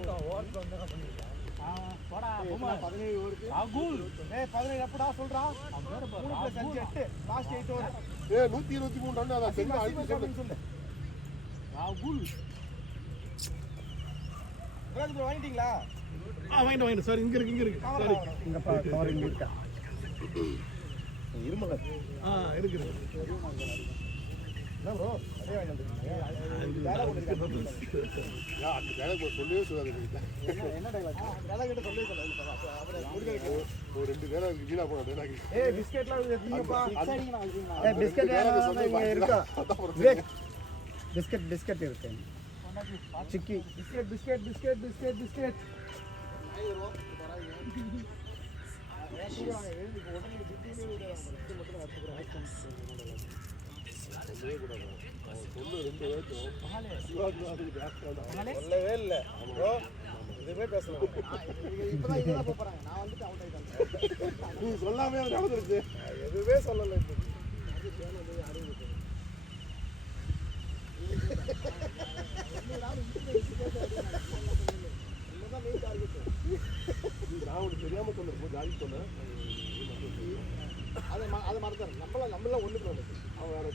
போடா 17 ஓவருக்கு ராகுல் 17 எப்படா சொல்றா 3+5 8 லாஸ்ட் 8 ஓவர் 123 ரன் அதான் சென்னை அடிச்சு சொல்லு ராகுல் வாங்கிட்டீங்களா வாங்கிட்டு சார் இங்க இருக்கு சாரி இங்க கவர் இங்க இருக்கா இருமல இருக்குது என்ன ப்ரோ அதே வாங்கிட்டு அந்த டயலாக் சொல்லவே சொல்லாது என்ன டயலாக் கிட்ட சொல்லவே சொல்லாது அப்புறம் ஒரு 2 டயலாக் வீணா போன டயலாக் ஏய் பிஸ்கட்லாம் எடுத்தீங்கப்பா ஏய் பிஸ்கட் இங்க இருக்கா பிஸ்கட் இருக்கு சிக்கி பிஸ்கட் சொல்லவே இல்லை எதுவுமே பேசல இப்பதான் இதெல்லாம் போறாங்க நான் வந்துட்டு அவுட் ஆயிட்டேன் நீ சொல்லாமே நடந்துருச்சு எதுவுமே சொல்லலை சொன்னேன் அதை மறந்துடுறேன். நம்மளாம் ஒண்ணுக்கு வந்து அவன் வேற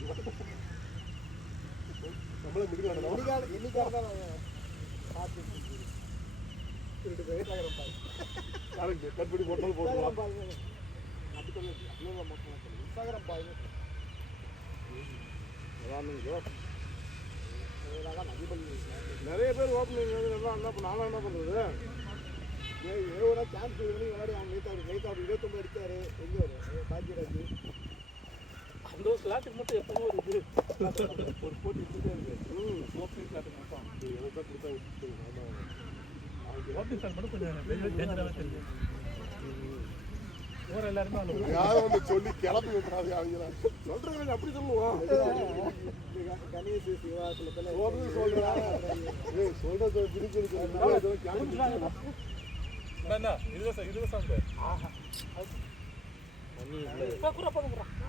நம்மள மிடில் என்னைக்காக தான் பார்த்து ரெண்டு பேரும் இன்ஸ்டாகிராம் பாருங்க. கரெக்ட் கட் பண்ணி போட்டாலும் போட்டுருவான் இன்ஸ்டாகிராம் பாருங்க. அப்படி சொல்லி இன்ஸ்டாகிராம் பாருங்க. நிறைய பேர் ஓப்பனிங் எல்லாம் என்ன நானும் என்ன பண்றது ஏழு சான்ஸ் விளையாடி அவங்க நெய்த்தாடு 29 அடிச்சாரு. எங்க வரும் பாக்கியராஜ் அந்த ஒரு ஸ்லாட்டுக்கு மட்டும் எப்பவுமே ஒரு இது ஒரு போட்டி இருந்துட்டே இருக்கு. ஓப்பனிங் ஸ்லாட்டுக்கு மட்டும் எனக்கு தான் கொடுத்தா ஓப்பனிங் ஸ்லாட் மட்டும் கொஞ்சம் வெளியே டேஞ்சராகவே தெரியும். ஓர எல்லாருமே அவ்வளோ யாரும் வந்து சொல்லி கிளப்பி விட்டுறாது அவங்க சொல்றது அப்படி சொல்லுவோம் கணேஷ் சிவா சில பேர் சொல்றது பிடிச்சிருக்கு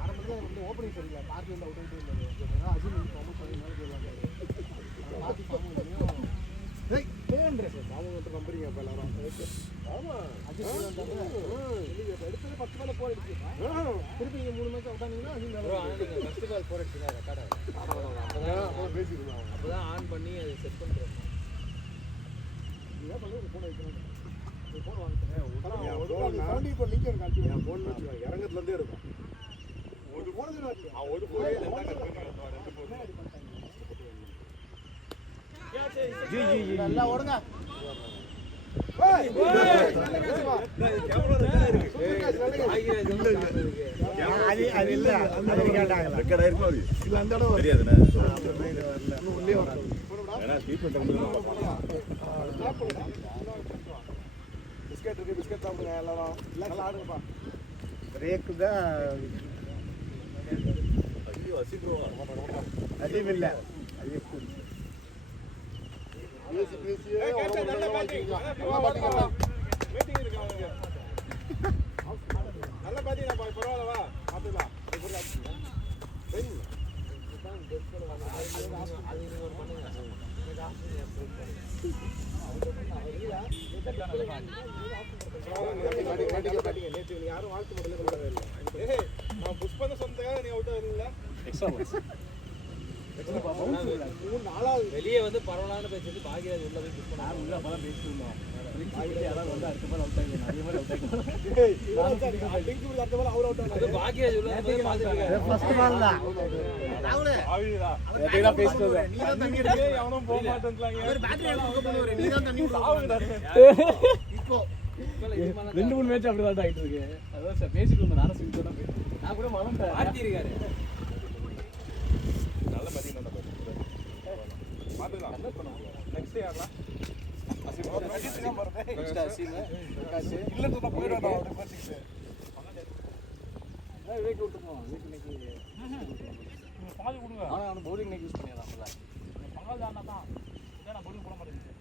ஆரம்பத்தில் வந்து ஓப்பனிங் சரியில்லை. பார்த்து வந்து அவுட் ஆகிட்டே இருந்தாரு. அஜின் வந்து ரொம்ப மேலே போயிருவாங்க. அவங்க மட்டும் நம்புறீங்க இப்போ எல்லாரும். ஆமா அஜித் வந்தாங்க எடுத்தது 10 மேலே போர் அடிச்சு திருப்பி நீங்கள் 3 மேட்ச் அவுட் ஆனீங்கன்னா அஜித் ஃபர்ஸ்ட் பால் போர் அடிச்சுங்க ரெக்கார்டு பேசிருந்தாங்க அப்பதான் ஆன் பண்ணி அதை செட் பண்றோம். இதான் பண்ணி ஒரு ஃபோன் வைக்கணும். ஒரு ஃபோன் வாங்கிட்டேன். என் போன் இறங்கத்துல இருந்தே இருக்கும் ஒரு ஃபோன் ஒரு நல்லா ஓடுங்க. பிஸ்கட் இருக்கு பிஸ்கட் சாப்பிடுங்க எல்லாரும் நல்லா ஆடுங்கப்பா பிரேக்கு தான் அதிகமில்லை. பேசி பேசியே நல்லா பாத்தீங்களா பரவாயில்லவா பாத்துக்கலாம் நேற்று யாரும் வாழ்த்து முதல்ல கொண்டாட இல்லை. நான் புஷ் பண்ண சொந்தக்காக நீ அவுட் ஆகல வெளியே வந்து பரவலான பேசிட்டு பாக்கியராஜ் உள்ள போய் புஷ் பண்ணாரு. உள்ள அப்பதான் பேசிட்டு இருந்தோம். யாராவது வந்து அடுத்த பால் அவுட் ஆகிடும். அதே மாதிரி அவுட் ஆகிடும். அவர் அவுட் ஆனாரு. பாக்கியராஜ் உள்ள போய் பாத்துருக்காரு. ஃபர்ஸ்ட் பால் தான் ராகுலே நீதான் பேசுறது. நீதான் தண்ணி எடுத்து அவனும் போக மாட்டேன்றாங்க அவர் பேட்டரி எடுத்து பண்ணுவாரு. நீதான் தண்ணி இப்போ 2-3 மேட்ச் அப்படிதான் ஆயிட்டு இருக்கு. அதான் சார் பேசிட்டு இருந்தேன். நானும் சிங்கிள் தான் பேசிட்டேன். நான் கூட மறந்துட்டேன். மாத்தி இருக்காரு. நல்ல பாத்தீங்க பாத்துக்கலாம் நெக்ஸ்ட் யாரா இல்ல சொன்னா போயிடுவாடா அப்படி பாத்துக்கிட்டு வீக் விட்டுருவோம். வீக் இன்னைக்கு பாதி கொடுங்க. ஆனால் பவுலிங் இன்னைக்கு யூஸ் பண்ணிடலாம். பங்காள் தானா தான் ஏன்னா பவுலிங் போட மாட்டேங்குது.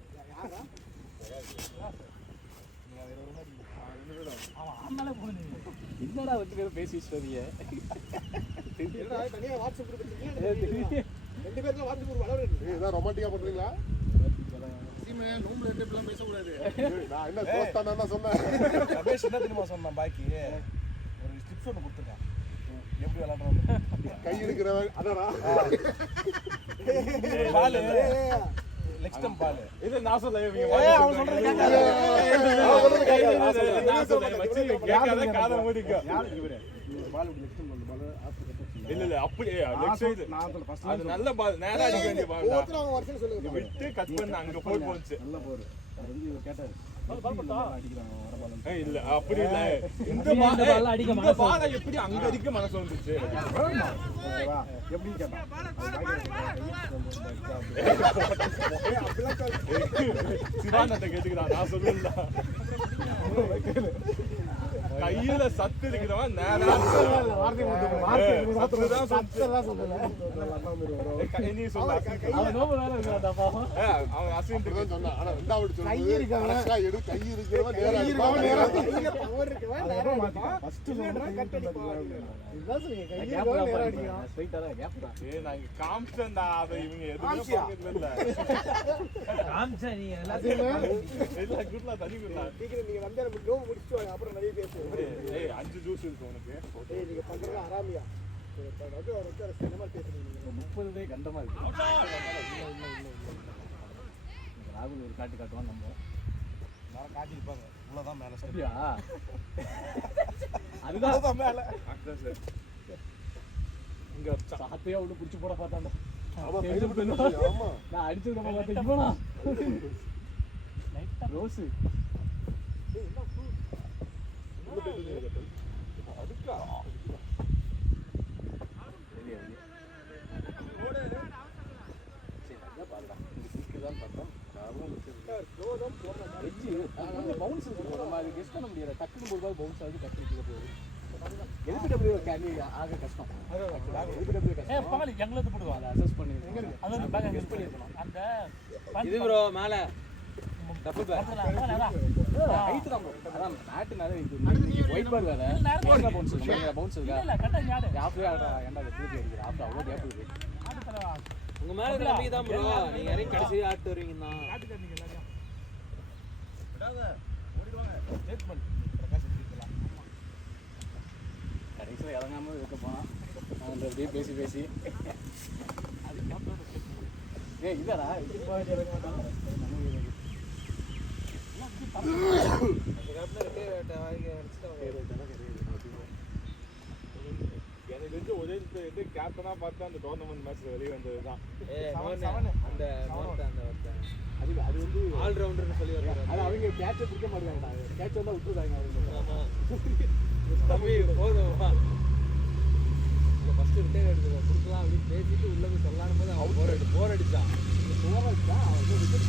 அவன் ஆனாலே போடுங்க. என்னடா 2 பேரும் பேசி வச்சுட்டீங்க. தனியா வாட்ஸ்அப் கொடுத்துருக்கீங்க. 2 பேருக்கு வாட்ஸ்அப் ஒரு வளர இருக்கு. இதான் ரொமான்டிக்கா பண்றீங்களா சீமே நோம்பு 2 பேர்லாம் பேச கூடாது. நான் என்ன தோஸ்தானா சொன்னேன் ரமேஷ் என்ன தெரியுமா சொன்னான் பாக்கி ஒரு ஸ்டிப்ஸ் ஒன்று கொடுத்துருக்கான் எப்படி விளாடுறாங்க கை எடுக்கிறவன் அதானா பால் நெக்ஸ்ட் டைம் பால் இது நான் சொல்ல அவன் சொல்றது கேட்காத காதை மூடிக்கோ இல்ல இல்ல அப்படியே லெஃப்ட் சைடு அது நல்ல பால் நேரா அடிக்க வேண்டிய பால் ஒருத்தர் அவங்க வருஷம் சொல்லுங்க. விட்டு கட் பண்ண அங்க போய் போச்சு நல்ல போர். அது வந்து இவர் கேட்டாரு. அடிக்கிறாங்க வர பால். இல்ல அப்படி இல்ல இந்த பால் அடிக்க இந்த பால் எப்படி அங்க அடிக்க மனசு வந்துச்சு ஓகேவா? எப்படி கேட்டான்? சிவானந்த கேட்டுக்கிறான் நான் சொல்லுல கையில சத்து இருக்கிறவன் நேரா நீ சொல்ல அவன் நோம்பு வேலை இருக்கிறான்டா பாவம். அவன் அசின் சொன்னான் ஆனா ரெண்டாவது கை இருக்கிறவன் நேரா பவர் இருக்கவன் நேரா அடிப்பான். ஃபர்ஸ்ட் கட் அடிப்பான். இதுதான் சொல்லுங்க. கை இருக்கவன் நேரா அடிப்பான். ஸ்ட்ரைட்டா தான் கேப் தான். நாங்க காமிச்சேன்டா அதை இவங்க எதுவுமே பார்க்கறது இல்ல காமிச்சா நீ எல்லாத்தையும் சீக்கிரம் நீங்க வந்து நம்ம நோவு முடிச்சுட்டு வாங்க, அப்புறம் நிறைய பேசுவோம். 5 ஜூஸ் இருக்கு உனக்கு. ஏய் நீங்க பண்றது ஆராமியா அது ஒரு சினிமா பேசுறீங்க. 30 கண்டமா இருக்கு. ராகுல் ஒரு காட்டு காட்டுவான் நம்ம காட்டிருப்பாங்க இவ்வளவுதான் மேல சரியா அதுதான் மேல இங்க சாத்தையா ஒண்ணு புடிச்சு போட பார்த்தாங்க. ஆமா கையில பிடிச்சு ஆமா நான் அடிச்சது நம்ம பார்த்தா இவனா ரோஸ் அதுக்கா பவுன்ஸ் நம்ம அது கெஸ் பண்ண முடியாது. டக்குனு போடும்போது பவுன்ஸ் ஆகுது, டக்குனு கீழே போகுது. எல்பிடபிள்யூ கேனி ஆக கஷ்டம். எல்பிடபிள்யூ கஷ்டம். பகல் எங்களுக்கு போடுவா அதை அசஸ் பண்ணி அது ஒரு பேக் கெஸ் பண்ணிருக்கணும். அந்த இது ப்ரோ மேல டபுள் பேக் ஹைட் தான் bro. அதான் மேட்னால இது ஒயிட் பால் வேற பவுன்ஸ் பவுன்ஸ் இருக்கா இல்ல கட்ட ஞாடு ஆஃப்ல ஆடுறா ஏன்டா அது திருப்பி அடிக்குற ஆஃப்ல அவ்வளோ கேப் இருக்கு. ஆடு தரவா உங்க மேல இருக்கிற நம்பிக்கை தான் ப்ரோ. நீங்க இறங்கி கடைசி ஆட்டு வருவீங்க தான். காட்டு தரீங்க எல்லாரும் கடைசியில் இறங்காம இருக்க போனான். அவன் அப்படியே பேசி பேசி ஏய் இல்லடா இது போயிட்டு இறங்க மாட்டான். எனக்கு தெரிஞ்ச ஒரே கேப்டனா பார்த்து அந்த டோர்னமெண்ட் மேட்ச்ல வெளியே வந்ததுதான். அந்த அது அது வந்து ஆல் ரவுண்டர்னு சொல்லி வர்றாங்க. அது அவங்க கேட்சை பிடிக்க மாட்டாங்கடா. கேட்ச் வந்தா விட்டுருந்தாங்க அவங்க. தம்பி போதும் ஃபர்ஸ்ட் ரிட்டையர் எடுத்துக்கோ கொடுக்கலாம் அப்படின்னு பேசிட்டு உள்ள போய் சொல்லலான்னு போது அவன் போர் அடிச்சான். போராட்டா அவங்க விக்கெட்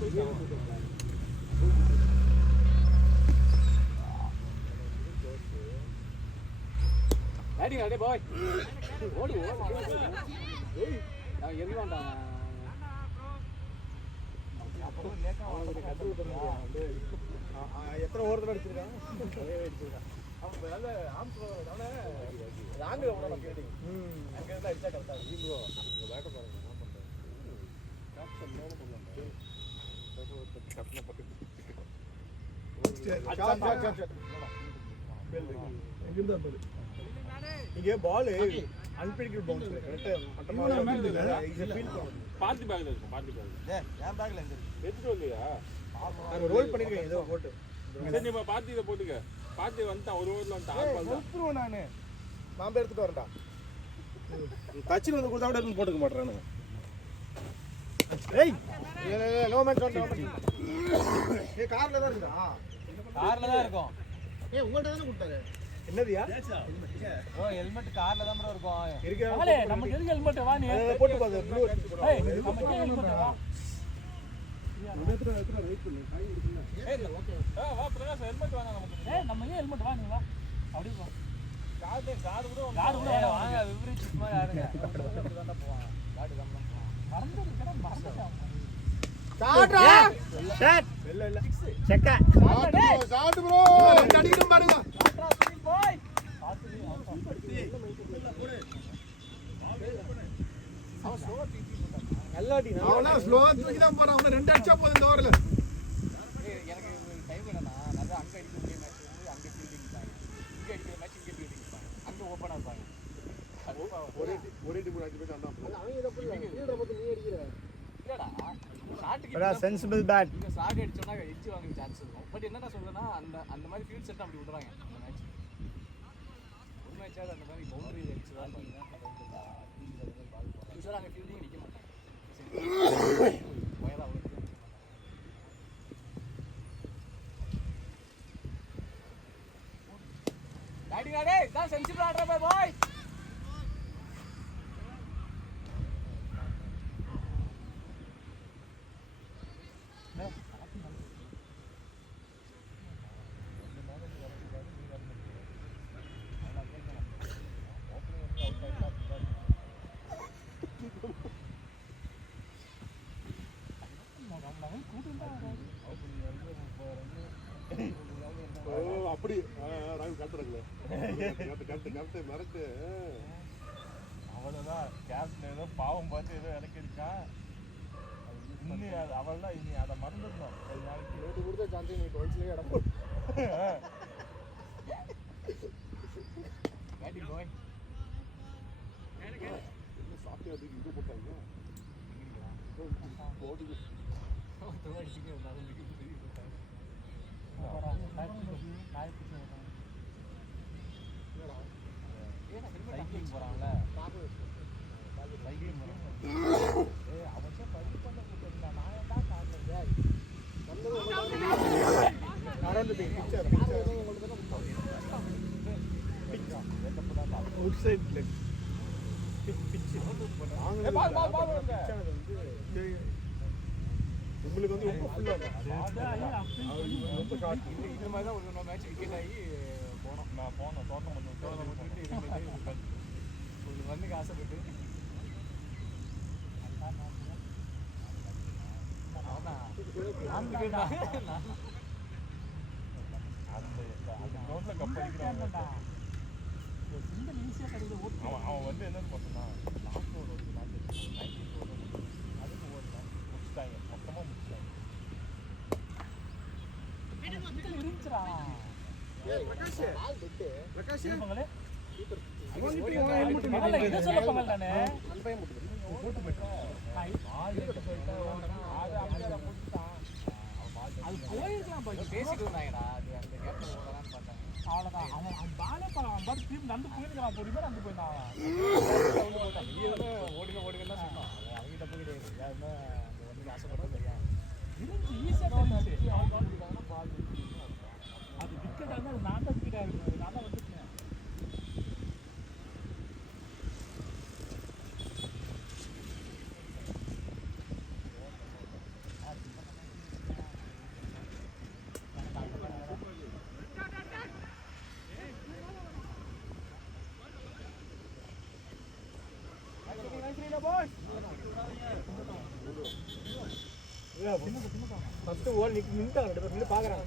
போயிடுச்சு. அடி அடே பாய் ஓடு ஓடு ஏய் நான் எறி வேண்டாம். அப்புறம் லேக்கா அவனுக்கு கட்டு விட்டுறாங்க. எத்தனை ஓவர் அடிச்சிருக்காங்க? அவன் நல்ல ஆம்ஸ் அவனே ராங்கு அவனோட ஃபீல்டிங். அங்க இருந்து அடிச்சா கரெக்டா இருக்கும் ப்ரோ. அந்த பேக்க பாருங்க என்ன பண்றாங்க. கேப்டன் மேல போறாங்க. கேப்டனை பத்தி எங்கிருந்தா பாரு இங்க பால் அன்பிரிடிக்டபிள் பவுன்ஸ் கரெக்ட்டா மட்டமா இங்க ஃபீல் பண்ணுது. பார்ட்டி பேக்ல இருக்கும். பார்ட்டி பேக்ல என் பேக்ல எங்க இருக்கு? எடுத்துட்டு வரலையா? நான் ரோல் பண்ணிருக்கேன் ஏதோ போட்டு. சரி நீ பார்ட்டி இதை போட்டுக்க. பார்ட்டி வந்துட்டான் ஒரு ஓவர்ல வந்துட்டான். ஆல் பால் தான். எடுத்துருவேன் நானு. நான் போய் எடுத்துட்டு வரேன்டா. டச்சில் வந்து கொடுத்தா கூட எடுத்து போட்டுக்க மாட்டறானே. ஏய் நோ மேட்ச் ஆன். ஏய் கார்ல தான் இருக்கா? கார்ல தான் இருக்கும். ஏய் உங்கள்ட்ட தான கொடுத்தாரு. என்னதியா? ஓ ஹெல்மெட் கார்ல தான் ப்ரோ இருக்கும். இருக்கா? பகலே நமக்கு எதுக்கு ஹெல்மெட் வா நீ போட்டு பாரு ப்ளூ. ஏய் நமக்கு ஹெல்மெட் வா வா பிரகாஷ் ஹெல்மெட் வாங்க நமக்கு. ஏய் நம்ம ஏன் ஹெல்மெட் வா நீ வா அப்படி வா கார்டு கூட காடு கூட ஏய் வாங்க விவரிச்சு சும்மா யாருங்க தான் போவாங்க. காட்டு கம்பம் மறந்துட்டேன் மறந்துட்டேன். சாட்ரா ஷாட் இல்ல செக்க சாட் ப்ரோ ரெண்டு அடிக்கணும் பாருங்க. போய் நல்லா அடி. அவனா ஸ்லோவா தூக்கி தான் போறான். அவன ரெண்டு அடிச்சா போதும் இந்த ஓவர்ல. எனக்கு டைம் வேணா நான் அங்க அடிக்கக்கூடிய மேட்ச் வந்து அங்க ஃபீல்டிங் தான். இங்க அடிக்கிற மேட்ச் இங்க ஃபீல்டிங் தான். அங்க ஓபனா இருப்பாங்க. ஒரே டீம் அடிச்சு போய் அண்ணா அவன் இத புள்ள ஃபீல்டர் பத்தி நீ அடிக்கிற. இல்லடா ஷாட்டுக்கு படா சென்சிபிள் பேட். இங்க ஷாட் அடிச்சோம்னா எட்ஜ் வாங்க சான்ஸ் இருக்கும். பட் என்னடா சொல்றேன்னா அந்த அந்த மாதிரி ஃபீல்ட் செட் அப்படி விடுறாங்க அந்த மேட்ச். ஒரு மேட்சாவது அந்த மாதிரி பவுண்டரி அடிச்சு தான் பாருங்க. யூசுவலா அங்க ஃபீல்டிங் நிக்க மாட்டாங்க. போயடா அவ்வளவு. டாடி தான் சென்சிபிள் ஆடுற பாய். அப்படி ராகு காட்டுறாங்களே கரெக்ட் மிரட்டு. அவ்வளவுதான். கேப்டன் ஏதோ பாவம் பார்த்து ஏதோ இறக்கி இருக்கான். இன்னும் அவள்லாம் இனி அதை மறந்துடணும் கொஞ்ச நாளைக்கு. நேற்று கொடுத்த சான்ஸ் நீ 12லேயே இடம் போட்டு பேட்டிங் பாய் என்ன சாப்பிட்டே அதுக்கு இது போட்டாங்க போடுது சைக்கிளிங் போறான்ல சைக்கிளிங் போறான் அவன் படிப்பு பண்ண கூட்டிருந்தான் நான் ஏன்டா காட்டுறேன் நடந்து போய் picture outside leg pitch உங்களுக்கு வந்து ரொம்ப ஃபுல்லா ரொம்ப ஷார்ட். இது மாதிரி தான் ஒரு மேட்ச் விக்கெட் ஆகி போனோம். நான் போனேன் டோர்னமெண்ட் ஒரு ரன்னுக்கு ஆசைப்பட்டு அந்த ரோட்ல கப் அடிக்கிறாங்க. அவன் வந்து என்ன பண்ணா லாஸ்ட் ஓவர் ஒரு மேட்ச் 19 ஓவர் அதுக்கு ஓடுறான் முடிச்சிட்டாங்க மொத்தமாக முடிச்சிட்டாங்க. அது போயிருக்கலாம் பேசிட்டு இருந்தாங்கடா அது அந்த கேப்டன் ஓடலான்னு பார்த்தாங்க அவ்வளோதான் அவன் பாலே அவன் பாட்டு திரும்பி நடந்து போயிருக்கலாம் பொறுமையாக நடந்து போயிருந்தான் ஓடுகள்லாம் சொன்னான் அவங்க தப்பு கிடையாது யாருமே அந்த வந்து ஆசைப்பட்டது இல்லையா இருந்துச்சு ஈஸியாக தெரிஞ்சு அது விக்கெட் வந்து அது நான் தான் ஸ்பீடாக இருக்கும் நான் தான் வந்துட்டேன் ஃபர்ஸ்ட் ஓவர் நின்னுட்டாங்க ரெண்டு பேரும் நின்னு பாக்குறாங்க.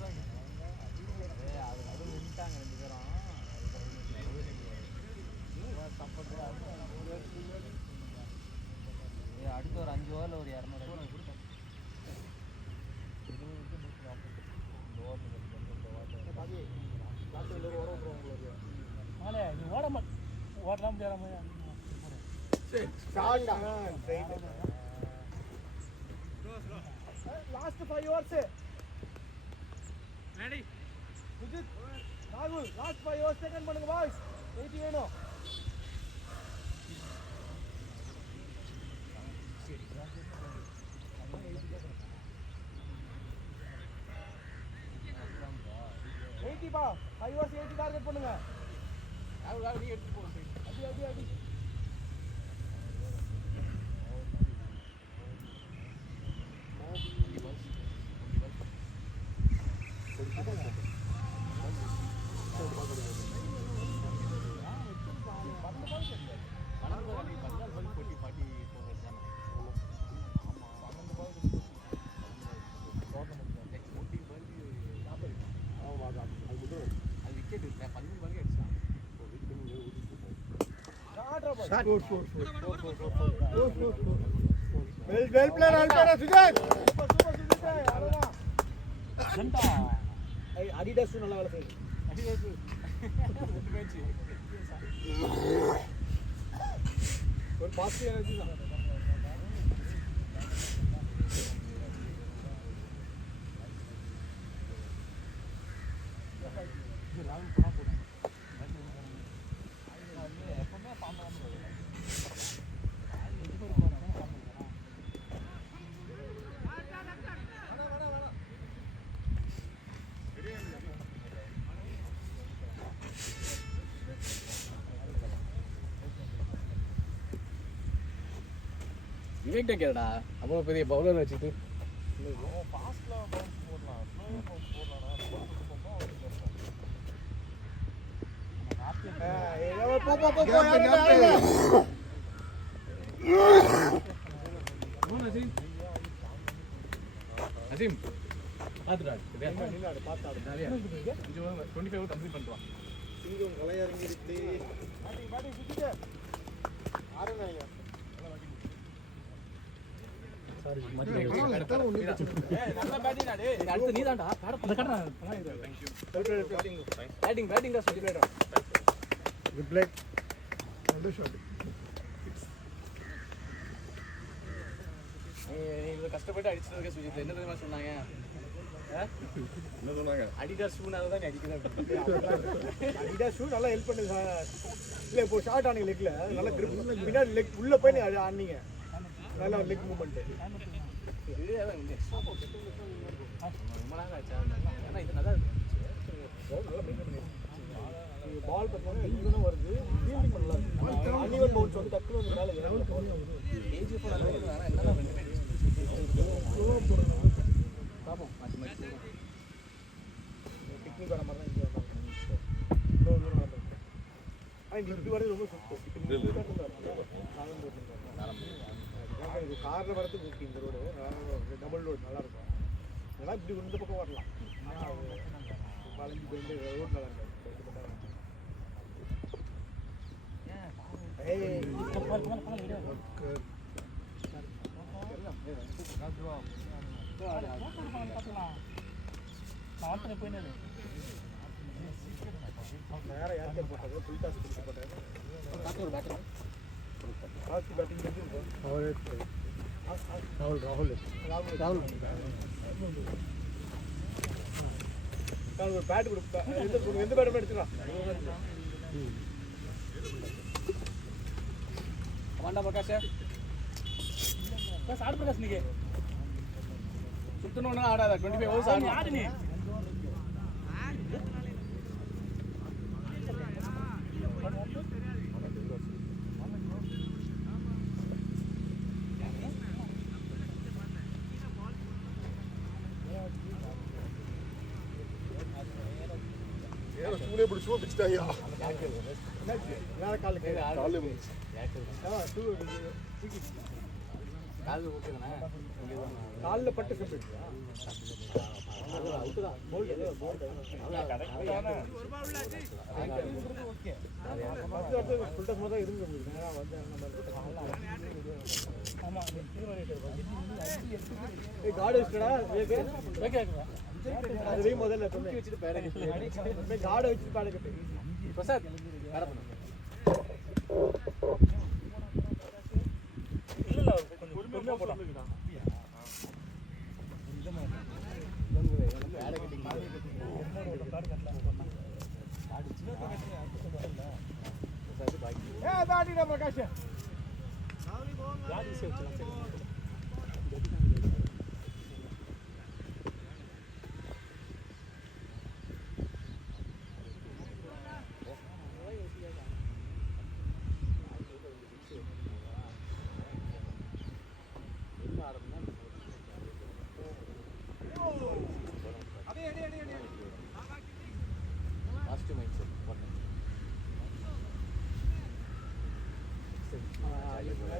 அடுத்து ஒரு 5 ஓவரில் ஒரு 200 ஓடலாம் முடியாத லாஸ்ட் 5 ஓவர்ஸ் ரெடி விஜித் ராகுல் லாஸ்ட் 5 ஓவர்ஸ் செகண்ட் பண்ணுங்க பாய்ஸ் 80 வேணும். பா 5 ஓவர்ஸ் 80 டார்கெட் பண்ணுங்க. யாரும் நீ எடுத்து போடு அடி அடி அடி well played Alpera Sujat super Sujat அவ்வளவுதான் ஜண்டா அடிடாஸ் நல்ல வேலை செய்யுது அடிடாஸ் ரெண்டு மேட்ச் ஒரு பாசிட்டிவ் எனர்ஜி தான். எப்பவுமே பாம்பு விவேக் கேடா அவ்வளோ பெரிய பவுலர் வச்சுட்டு ஃபாஸ்ட்லாம் பவுன்ஸ் போடலாம் ஸ்லோ பவுன்ஸ் போடலாம் அசீம் பார்த்துடா நில்லாடு பார்த்தாடு 25 கம்ப்ளீட் பண்ணுவான். சிங்கம் கலையரங்கி இருக்கு பாட்டி சுத்திட்டு ஆரணைங்க சாரி மாத்தி நல்ல பேட்டிங் டா டேய் அடுத்து நீதான்டா அந்த கட்டறா பேட்டிங் தான் சொல்லி போய்டா குட் பிளே நல்ல ஷாட் இவ்வளவு கஷ்டப்பட்டு அடிச்சதுக்கு சுஜித் என்ன தெரியுமா சொன்னாங்க என்ன சொன்னாங்க அடிடாஸ் ஷூனால தான் நீ அடிக்கிறேன் அடிடா ஷூ நல்லா ஹெல்ப் பண்ணுது சார் இல்லை இப்போ ஷார்ட் ஆனீங்க லெக்ல நல்லா கிரிப் பின்னாடி லெக் உள்ள போய் நீ ஆனீங்க நல்லா லெக் மூவ்மெண்ட் பால் பார்த்தீங்கன்னா ஈவனாக வருது ஃபீல்டிங் பண்ணலாம் அன்இவன் பவுன்ஸ் வந்து டக்குனு வந்து மேலே பிக்னிக் வர மாதிரி தான் இங்கே வந்தாங்க இவ்வளோ தூரம் நடந்தது ஆனால் இங்கே இப்படி வரது ரொம்ப சுத்தம் இது காரில் வரதுக்கு ஓகே இந்த ரோடு டபுள் ரோடு நல்லாயிருக்கும் இதெல்லாம் இப்படி இந்த பக்கம் வரலாம் வளைஞ்சு போயிட்டு ரோடு நல்லா இருக்கும் நேரம் யாருக்கு போட்டாங்க ஃபுல் டாஸ் போட்டாங்க பேட்டிங் ராகுல் ஒரு பேட் கொடுப்பேன் எந்த பேட்டுமே எடுத்துக்கலாம் வாண்டா பிரகாஷ் பஸ் ஆடு பிரகாஷ் நீங்க சுத்தணும்னா ஆடாத 25 ஓவர்ஸ் ஆடு ஆடு நீ ஸ்கூலே பிடிச்சி பிடிச்சிட்டாங்க காலில் காலையில் பிடிச்சி காலில் பட்டு கம்பிட்டு காடு வச்சுடா அதுவே முதல்ல வச்சுட்டு பேர காடை வச்சு பேட கட்டு பிரசாத் வேற பண்ணு இல்ல கொஞ்சம் பொறுமையா போலாம் பிரகாஷ்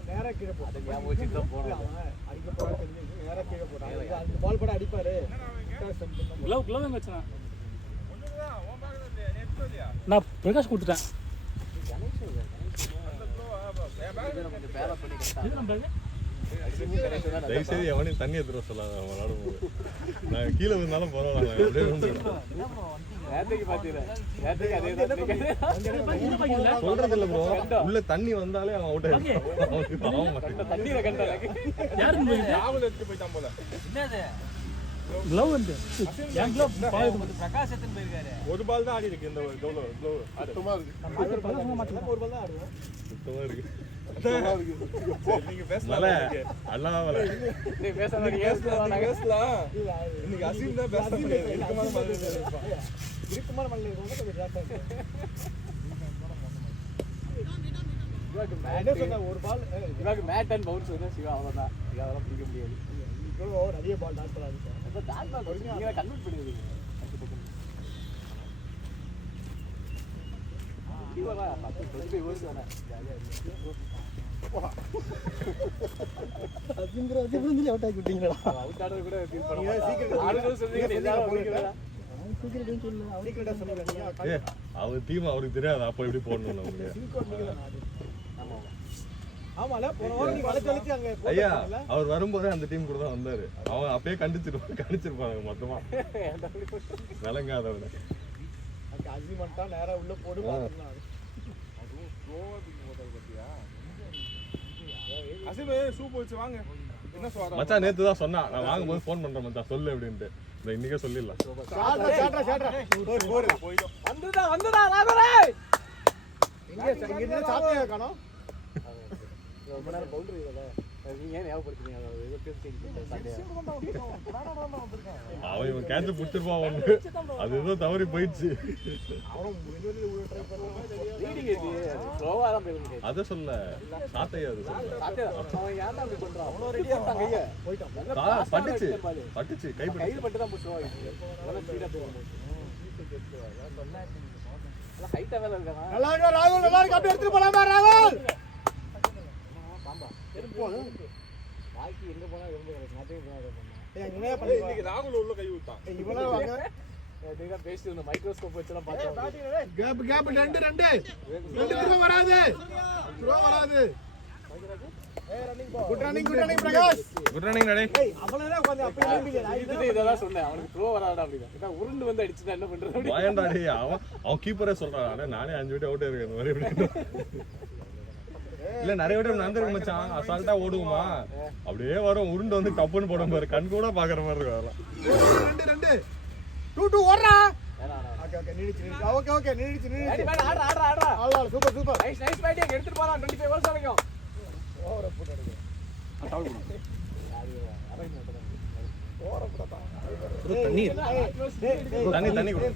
நேரா கீழே போட்டு அடிக்க போறா தெரிஞ்சு நேரா கீழே போட்டான் அந்த பால் கூட அடிப்பாரு க்ளவ் வச்சனா நான் பிரகாஷ் கொடுத்துட்டேன் தயவுசெய்து எவனையும் தண்ணி எடுத்துட சொல்லாத அவன் விளாடும் போது நான் கீழே இருந்தாலும் பரவாயில்ல சொல்றது இல்ல ப்ரோ உள்ள தண்ணி வந்தாலே அவன் அவுட் ஒரு பால் தான் ஆடி இருக்கு இந்த சுத்தமா இருக்கு ஒரு பால் மேட் அண்ட் பவுன்ஸ் வந்து சிவா அவ்வளவுதான் அதெல்லாம் பிடிக்க முடியாது நிறைய பால் டாட் பண்ணாது கன்வெர்ட் பண்ணிடுவீங்க அவர் டீம் அவருக்கு தெரியாது அப்ப எப்படி போடணும் ஆமால போன வாரம் நீ வளைச்சு அங்க ஐயா அவர் வரும்போதே அந்த டீம் கூட தான் வந்தாரு. அவன் அப்பயே கண்டிச்சிருப்பாங்க மொத்தமா விளங்காதவன. அங்க அஜிமண்டா நேரா உள்ள போடு பாத்துக்கலாம். அதுவும் ஸ்லோவா போட்டாரு பாத்தியா? அசிமே சூப் வச்சு வாங்க. என்ன சொல்றா? மச்சான் நேத்து தான் சொன்னா நான் வாங்கும்போது ஃபோன் பண்றேன் மச்சான் சொல்லு அப்படினு. நான் இன்னைக்கே சொல்லிடலாம். சாட்ரா போய்டும். வந்துடா ராகரே. இங்க என்ன சாப்பியா காணோம்? ரொம்ப நேரம் பவுண்டரி இல்ல. நீங்க ஏன் ஞாபகப்படுத்துறீங்க? அத ஏதோ பேசிட்டு சண்டே. அவன் கேட்ச் புடிச்சிருப்பான் ஒன்னு. அது ஏதோ தவறி போயிடுச்சு. அவன் முன்னாடி உள்ள ட்ரை பண்ணா லீடிங் ஏத்தி ஸ்லோவா தான் போயிருக்கு. அத சொல்ல சாத்தையா அது சொல்ல. சாத்தியா அவன் ஏன்டா அப்படி பண்றான்? அவனோ ரெடியா இருக்கான் கைய. போய்ட்டான். பட்டுச்சு கை பட்டு தான் புஷ் ஆயிடுச்சு. நல்லா ஸ்பீடா போகுது. நல்லா ஹைட்டா வேற இருக்கானா? நல்லா இருக்கு ராகுல், நல்லா இருக்கு. அப்படியே எடுத்து போலாமா ராகுல்? பாம்பா. எறும்பு பாக்கி எங்க போனா எறும்பு கிடைக்கும். அதே பண்ணா. ஏய் உனே பண்ணி இன்னைக்கு ராகுல் உள்ள கை விட்டான். இவளே வாங்க. நீங்க பேசிட்டு இருந்த மைக்ரோஸ்கோப் வச்சு எல்லாம் பார்த்தோம். கேப் 2 த்ரோ வராது. Good running Prakash. Good running டேய். ஏய் அவளே உட்கார்ந்து அப்ப எழும்பிங்க. இதெல்லாம் சொன்னேன். அவனுக்கு த்ரோ வராதா அப்படினா. உருண்டு வந்து அடிச்சுட்டா என்ன பண்றது? வாயண்டா டேய். அவன் கீப்பரே சொல்றான். நானே 5 விட்டு அவுட் இருக்கேன் இந்த மாதிரி இப்படி. இல்ல நிறைய விட்டு நடந்துருக்கு மச்சான். அசால்ட்டா ஓடுவோமா? அப்படியே வரும் உருண்டு வந்து டப்புன்னு போடும் பாரு. கண் கூட பாக்குற மாதிரி இருக்கு வரலாம். 2 2 ஓடுறா. ஓகே நீடிச்சு. ஓகே நீடிச்சு. ஆடுறா. ஆளா சூப்பர். நைஸ் பேட்டிங் எடுத்துட்டு போலாம். 25 ஓவர்ஸ் வரைக்கும். ஓவர போடுறது. டவுன் பண்ணு. ஓவர போடா. தண்ணி கொடு.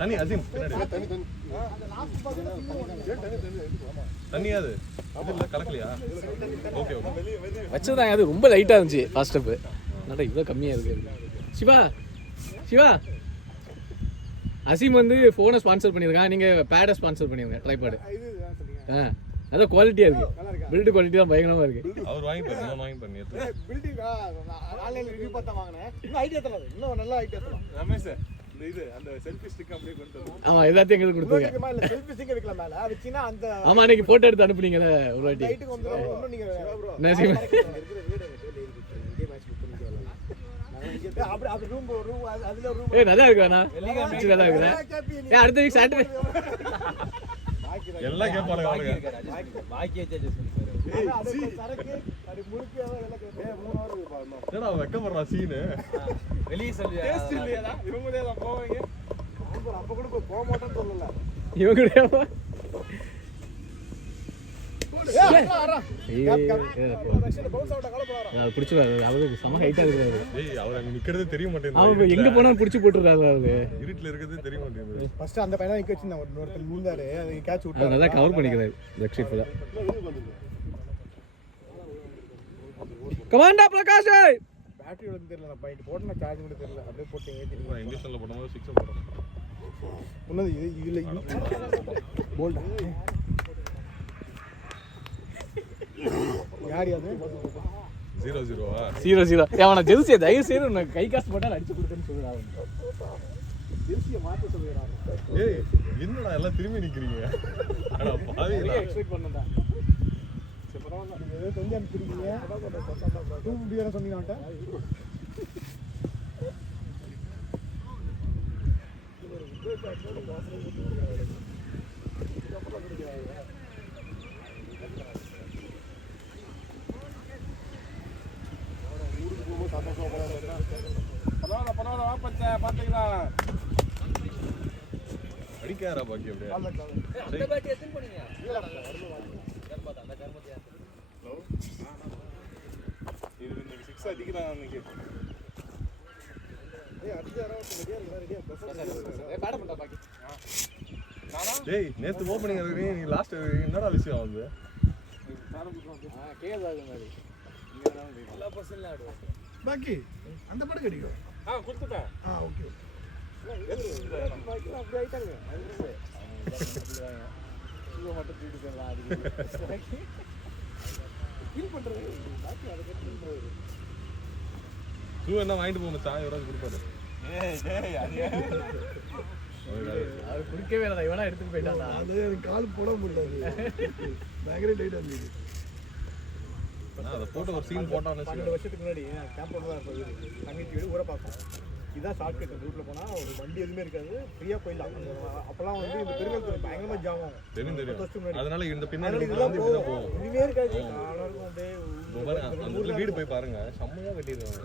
தண்ணி அசீம் பின்னாடி. தண்ணி அது இல்ல கலக்கலையா? ஓகே வச்சதான் அது ரொம்ப லைட்டா இருந்துச்சு ஃபர்ஸ்ட் ஸ்டெப். என்னடா இவ்ளோ கம்மியா இருக்கு? சிவா அசீம் வந்து ஃபோனை ஸ்பான்சர் பண்ணியிருக்கான். நீங்கள் பேடை ஸ்பான்சர் பண்ணியிருங்க ட்ரைபேடு. அதான் குவாலிட்டியாக இருக்குது. பில்டு குவாலிட்டி தான் பயங்கரமாக இருக்குது. அவர் வாங்கி பண்ணி பில்டிங் ஆன்லைன்ல ரிவ்யூ பார்த்தா வாங்கினேன். இன்னும் ஐடியா தரல. இன்னும் நல்ல ஐடியா தரலாம். ரமேஷ் இது அந்த செல்ஃபி ஸ்டிக் அப்படியே கொண்டு வந்து. ஆமாம் எல்லாத்தையும் எங்களுக்கு கொடுத்துருங்க. இல்ல செல்ஃபி ஸ்டிக் வைக்கல மேல வச்சினா அந்த ஆமாம் அன்னைக்கு ஃபோட்டோ எடுத்து அனுப்புனீங்கல ஒரு வாட்டி. லைட்டுக்கு வந்து இன்னும் நீங்க நசிம் அப்படி ரூம் அதுல ரூம் நல்லா இருக்குண்ணா. நல்லா இருக்குண்ணா. அடுத்த வீக் சாட்டர்டே எல்லாம் கேட்பாங்க அவனுங்க. பாக்கி வச்சாச்சு சரக்கு அது முழுக்க எல்லாம் கேட்பாங்க. 3 ஹவர் பாக்கணும். என்னடா வெக்கப்படுறா சீனு. வெளிய சொல்லு. டேஸ்ட் இல்லையாடா? இவங்களே தான் போவாங்க. அப்ப கூட போக மாட்டேன்னு சொல்லல. இவங்க செம ஹைட்டா இருக்காரு. அவர் அங்க நிக்கிறதே தெரிய மாட்டேங்குது. அவங்க எங்க போனாலும் புடிச்சு போட்டுறாரு. அவரு இருட்டுல இருக்கிறதே தெரிய மாட்டேங்குது. ஃபர்ஸ்ட் அந்த பையனை நிக்க வச்சிருந்தா ஒருத்தர் மூந்தாரு. அது கேட்ச் விட்டாரு. நல்லா கவர் பண்ணிக்கிறாரு லக்ஷித் ஃபுல்லா. கமாண்டா பிரகாஷ் பேட்டரி வந்து தெரியல. நான் பாயிண்ட் போட்டேன். சார்ஜ் கூட தெரியல. அப்படியே போட்டு ஏத்திட்டீங்க. இங்கிலீஷ்ல போடும்போது 6 போடுறோம். ஒண்ணு இதுல போல்ட் யார் அது 0-0வா? 0-0. அவன ஜெர்சி தயவு செய்து உனக்கு கை காசு போட்டா அடிச்சு கொடுத்தேன்னு சொல்றாங்க. ஜெர்சியை மாத்த சொல்றாங்க. ஏய் என்னடா எல்லாம் திரும்பி நிக்கிறீங்க? அட பாவிங்களா. எக்ஸ்பெக்ட் பண்ணடா. ஏதோ கொஞ்சம் அனுப்பிடுவீங்க. Two pier சொன்னீங்கன்ட்ட. பரவாயில்ல வா பச்சை பாத்துக்கலாம். அடிக்காரா பாக்கி அப்படியே. அந்த பேட் எத்தனை போனீங்க? இது இன்னைக்கு 6 அடிக்கிறான் இன்னைக்கு. டேய் நேத்து ஓபனிங் இருக்கீங்க. நீ லாஸ்ட் என்னடா விஷயம் வந்து? பாக்கி அந்த படம் கிடைக்கும். கொடுத்துட்டேன். ஓகே ஷூ என்ன வாங்கிட்டு போங்க சாய் எவராது கொடுப்பாரு. அது குடிக்கவே இல்லை. இவனா எடுத்துட்டு போயிட்டான். அது கால் போட முடியாது. பயங்கர டைட்டா இருந்துச்சு. அதை போட்டு ஒரு சீன் போட்டான்னு 12 வருஷத்துக்கு முன்னாடி கேம்ப் ஒன்று தான் இருப்பது தங்கச்சி வீடு ஊரை பார்ப்போம். இதுதான் ஷார்ட் கட். ரூட்டில் போனால் ஒரு வண்டி எதுவுமே இருக்காது, ஃப்ரீயாக போயிடலாம். அப்போல்லாம் வந்து இந்த பெருங்கல் பயங்கரமாக ஜாகும். தெரியும். அதனால இந்த பின்னாடி இதெல்லாம் வந்து போகும். இனிமே இருக்காது. நானும் அப்படியே அந்த வீடு போய் பாருங்க, செம்மையா கட்டிடுவாங்க.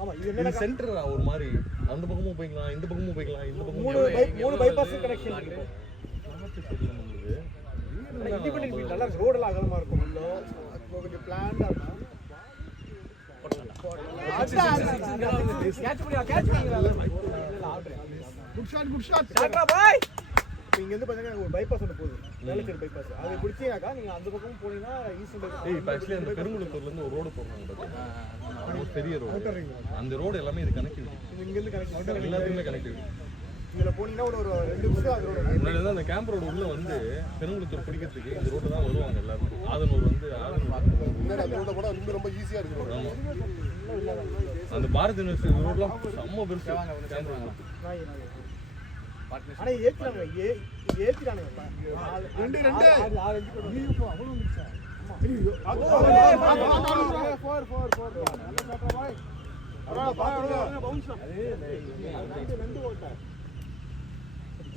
ஆமா இது என்ன சென்டர் ஒரு மாதிரி அந்த பக்கமும் போய்க்கலாம், இந்த பக்கமும் போய்க்கலாம், இந்த பக்கமும் 3 பைபாஸ் கனெக்ஷன் இருக்கு. இண்டிபெண்டன்ட் வீல் நல்லா இருக்கு. ரோடெல்லாம் அகலமா இருக்கும். உள்ள கொஞ்சம் பிளான்டா இருக்கும். குட் ஷாட் டாடா பாய். இங்க இருந்து பாத்தீங்கன்னா ஒரு பைபாஸ் ஒன்று போகுது, வேளச்சேரி பைபாஸ். அதை பிடிச்சீங்கன்னாக்கா நீங்க அந்த பக்கமும் போனீங்கன்னா ஈஸ்ட் இப்போ ஆக்சுவலி அந்த பெருங்குளத்தூர்ல இருந்து ஒரு ரோடு போடுறாங்க பாத்தீங்கன்னா, ஒரு பெரிய ரோடு. அந்த ரோடு எல்லாமே இது கனெக்டிவிட்டி, இங்க இருந்து கனெக்ட் எல்லாத்துக்குமே கனெக்டிவிட்டி. இதுல போனீங்கன்னா ஒரு 2 நிமிஷம் அது ரோடு. முன்னாடி தான் அந்த கேம்ப் ரோடு உள்ள வந்து பெருங்குளத்தூர் பிடிக்கிறதுக்கு இந்த ரோடு தான் வருவாங்க எல்லாரும். ஆதனூர் வந்து முன்னாடி அந்த ரோட கூட இன்னும் ரொம்ப ஈஸியா இருக்கு. ஆமா, அந்த பாரத் யூனிவர்சிட்டி ரோட்லாம் செம்ம பெருசு கேம்ப் ரோடு. ஆனா ஏத்திறாங்க ஏத்திறானுங்க 2 அவ்வளவு வந்துச்சா?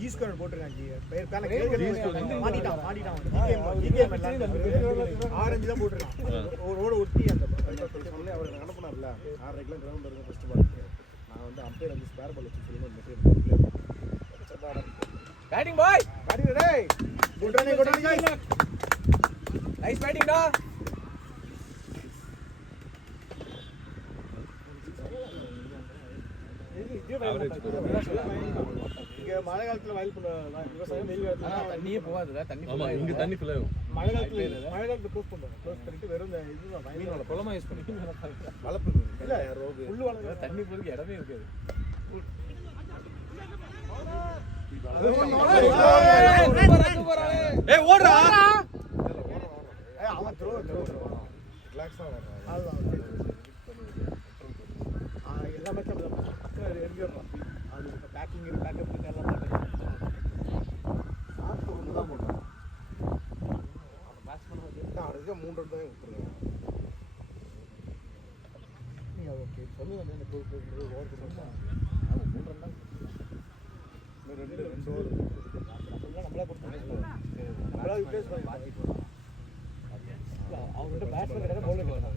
ஈஸ்கர் போட்டுருக்காங்க. பேர் மாட்டிட்டான் ஆரஞ்சு தான் போட்டுருக்கான். ரோடு ஒட்டி அந்த அவர் அனுப்பினார்ல 6:30 கிரவுண்ட் இருக்கு ஃபர்ஸ்ட் பால். நான் வந்து அம்பையர் வந்து ஸ்பேர் பால் வச்சு சொல்லுங்க மெசேஜ் பேட்டிங் பாய் பேட்டிங் டேய் good running guys nice batting டா. இங்க மழை காலத்துல வயல் பண்ண விவசாயம், வெயில் காலத்துல தண்ணியே போகாதுல. தண்ணி ஆமா, இங்க தண்ணி ஃபில் ஆகும். மழை காலத்துல க்ளோஸ் பண்ணிட்டு வெறும் இதுதான் மீனோட குளமா யூஸ் பண்ணி வளர்ப்பு இல்ல புல்லு வளர்க்க தண்ணி போறதுக்கு இடமே இருக்காது. ஏய் ஓடுடா. அவன் த்ரோ ரிலாக்ஸா வர்றான். எல்லா மேட்சும் அப்படிதான் எரிஞ்சிடறான். அது பேக்கிங் பேக்கப் எல்லாம் பண்ணுறான். தான் போட்டான் பேட்ஸ்மேன் வந்து அதுக்கு 3 ரன் தான் விட்டுருக்காங்க. நீங்கள் ஓகே சொல்லுங்கள். இந்த ஓவர் சொன்னால் 3 ரன் தான் 2 ஓவர் நம்மளா கொடுத்தோம். நம்மளா ரிப்ளேஸ் பண்ணி மாற்றிட்டு அவங்ககிட்ட பேட்ஸ்மேன் கேட்டாங்க, பவுலர் கேட்டாங்க.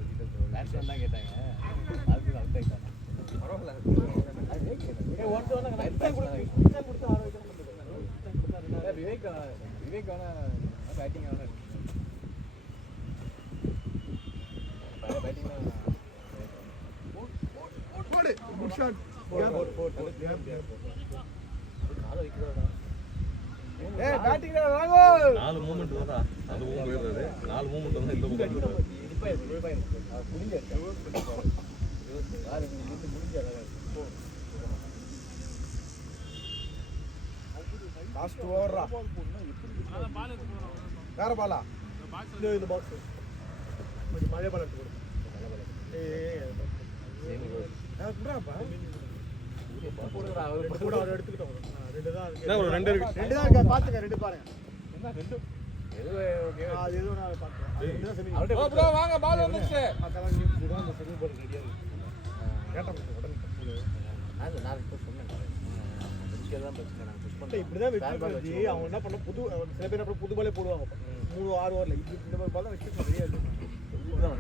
பேட்ஸ்மேன் தான் கேட்டாங்க, அதுக்கு அவுட் ஆகிட்டாங்க. பரவாயில்ல விவேக் பேட்டிங் குட் ஷாட். ஏய் பேட்டிங் ராகுல் 4 மூவ்மெண்ட் வரா, அந்த மூவ் போயிடுறாரு. 4 மூவ்மெண்ட் வந்து இந்த பக்கம் லாஸ்ட் ஓவரா வேற பாலா இந்த பாக்ஸ் கொஞ்சம் மழை பால் எடுத்து கொடு. எடுத்துக்கிட்டோம். 2 தான் இருக்கு. என்ன ஒரு 2 இருக்கு. 2 தான் இருக்கு. பாத்துங்க 2 பாருங்க. என்ன 2 எது ஓகே. அது எது நான் பாக்குறேன். அது 2 தான் செமி. ப்ரோ ப்ரோ வாங்க பால் வந்துச்சு. அதான் நீ கூட அந்த செமி பால் ரெடியா இருக்கு. கேட்டா உடனே நான் இப்போ சொன்னேன். தான் பிரச்சனை. நான் புஷ் பண்ணேன். இப்படி தான் வெச்சு அவங்க என்ன பண்ண புது சில பேர் அப்புறம் புது பாலே போடுவாங்க. 3-6 ஓவர்ல இந்த மாதிரி பால் தான் வெச்சு ரெடியா இருக்கு. இதுதான்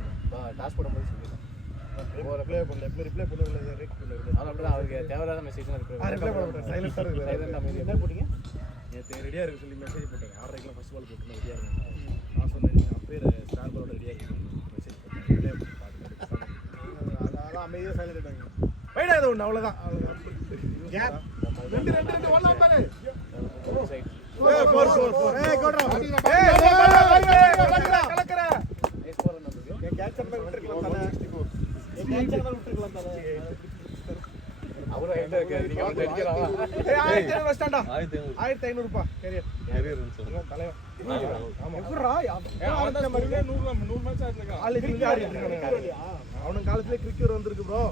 டாஸ் போடும்போது சொல்லிட்டேன். ரிப்ளை பண்ணல ரேட் பண்ணல. அது அப்படியே அவருக்கு தேவையில்லாத மெசேஜ் தான் இருக்கு. ரிப்ளை பண்ணல. சைலன்ட்டா இருக்கு. சைலன்ட்டா அமைதி. என்ன போட்டீங்க? நேத்து ரெடியா இருக்கு சொல்லி மெசேஜ் போட்டேன். 6:30 ஃபர்ஸ்ட் பால் போட்டு ரெடியா இருக்கு. நான் சொன்னேன் நீங்க அப்பே ஸ்டார் பாலோட ரெடியா இருக்கு மெசேஜ் போட்டேன். ரிப்ளை பண்ணி பாத்துட்டு. அதனால அமைதியா சைலன்ட் ஆயிட்டாங்க. வைடா இது ஒண்ணு அவ்வளவுதான். கேப் 2 வரலாம் பாரு. சைடு. 4 ஏய் கோட்ரா. ஏய் கலக்கற. ஏய் ஸ்கோர் என்ன? ஏ கேட்ச் பண்ண விட்டுறலாம் தானே. ஏ கேட்ச் பண்ண விட்டுறலாம் தானே. அவரோ ஹெட் இருக்கு. நீங்க வந்து அடிக்கறாவா? ஏய் 1500 வஸ்டாண்டா. 1500 ரூபாய் கேரியர். கேரியர் சொல்லுங்க தலைவன். ஆமா. எப்பறா? அவன் தான் மறுபடியும் 100 மேட்ச் ஆடுறாங்க. காலேஜ்ல ஆடிட்டு இருக்கானே. அவனுக்கு காலேஜ்ல கிரிக்கெட் வந்திருக்கு ப்ரோ.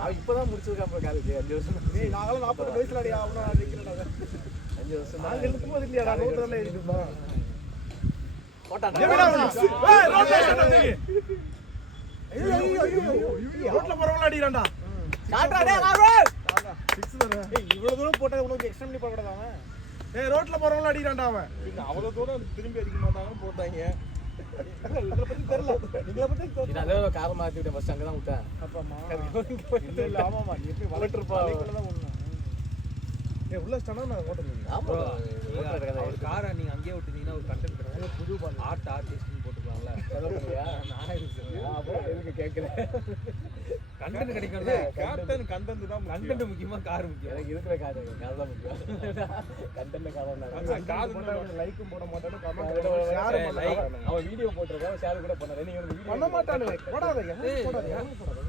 அவன் இப்போதான் முடிச்சிருக்கான் ப்ரோ காலேஜ் 5 வருஷம். ஏய் நாங்கள 40 வயசுல ஆடியா அவன நிக்கிறடா. 5 வருஷம் நாங்க இருக்கும்போது இல்லையாடா ரோட்ல இருக்குமா போட்டாடா ரோட்ல போறவங்க அடிக்கிறான்டா காட்றா டேய் ஆர்வன் 6 தானே இவ்வளவு தூரம் போட்டா உனக்கு எக்ஸ்ட்ரீம் பண்ணி போடக்கூடாது அவன் ஏய் ரோட்ல போறவங்க அடிக்கிறான்டா அவன் அவ்வளவு தூரம் திரும்பி அடிக்க மாட்டாங்கன்னு போட்டாங்க. இத பத்தி தெரியல நீங்க பத்தி தெரியல நான் அதே கார் மாத்தி விட்டேன் ஃபர்ஸ்ட் அங்க தான் விட்டேன் அப்பமா இல்ல இல்ல ஆமாமா நீ எப்படி வளர்த்திருப்பா தான் ஒண்ணு ஏய் உள்ள ஸ்டானா நான் ஓட்டணும் ஆமா அவர் காரை நீங்க அங்கேயே விட்டுட்டீங்கன்னா ஒரு கண்டென்ட் கிடையாது. புது ஆர்டிஸ்ட்னு போட்டுக்கலாம்ல. அப்புறம் எதுக்கு கேட்கல கண்டென்ட் கிடைக்கல. கேப்டன் கண்டென்ட் தான் கண்டென்ட் முக்கியமா கார் முக்கியம். எனக்கு இருக்கிற கார் தான் முக்கியம் கண்டென்ட் காரணம் கார் லைக்கும் போட மாட்டானே கமெண்ட் ஷேர் அவன் வீடியோ போட்டுருக்கான் ஷேர் கூட பண்ணல நீங்க வீடியோ பண்ண மாட்டானே போடாதீங்க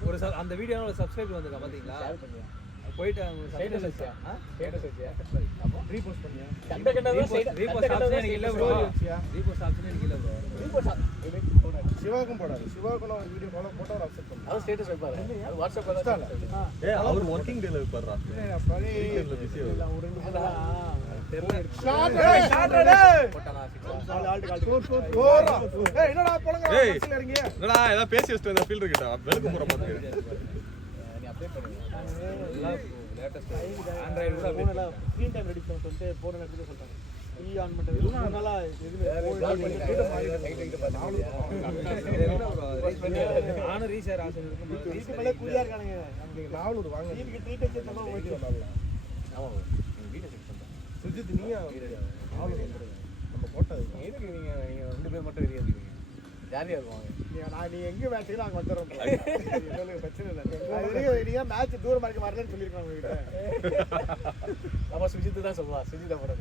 ஒரு அந்த வீடியோல ஒரு சப்ஸ்கிரைபர் வந்திருக்கா பாத்தீங்களா? ஷேர் பண்ணியா போயிட்டு அவங்க ஸ்டேட்டஸ் வச்சியா ஸ்டேட்டஸ் வச்சியா அப்போ ரீபோஸ்ட் பண்ணியா கண்ட கண்டதான் ரீபோஸ்ட் ஆப்ஷன் எனக்கு இல்ல ப்ரோ. ரீபோஸ்ட் ஆப்ஷன் எனக்கு இல்ல ப்ரோ. சிவாவுக்கும் போடாது சிவாவுக்கும் ஒரு வீடியோ போட்டோ ஒரு அப்செட் பண்ணு அது ஸ்டேட்டஸ் வைப்பாரு அது வாட்ஸ்அப்ல தான் ஏய் அவர் ஒர்க்கிங் டேல இருப்பாரா? வீக்கெண்ட்ல பிஸி ஆகும். என்னடா போலங்க ஏய். பஸ்ல இறங்கி என்னடா ஏதாவது பேசி வச்சிட்டு வந்தா ஃபீல்ட் இருக்கடா. வெளுக்கு போற மாதிரி. நீ அப்டேட் பண்ணுங்க லேட்டஸ்ட் ஆண்ட்ராய்டு கூட ஃபோன்ல ஸ்கிரீன் டைம் ரெடி பண்ண சொல்லிட்டு போன் எடுத்து சொல்றாங்க ஆன் பண்றது நல்லா நானும் ரீஷேர் ஆப்ஷன் இதுக்கு மேல குளியா இருக்கானுங்க நீங்க நாவலூர் வாங்க இதுக்கு ட்ரீட் வச்சு நம்ம ஓகே ஆமா வீடியோ செக் பண்றேன் சுஜித் நீங்க நாவலூர் வந்துருங்க நம்ம போட்டது எதுக்கு நீங்க ரெண்டு பேர் மட்டும் வெளியே இருக்கீங்க ஜாலியா இருவாங்க நீ எங்க மேட்ச் நாங்க வந்துறோம் பிரச்சனை இல்லை நீங்க மேட்ச் தூரமா இருக்க வரலன்னு சொல்லிருக்காங்க உங்ககிட்ட நம்ம சுஜித் தான் சொல்லுவா சுஜித் போட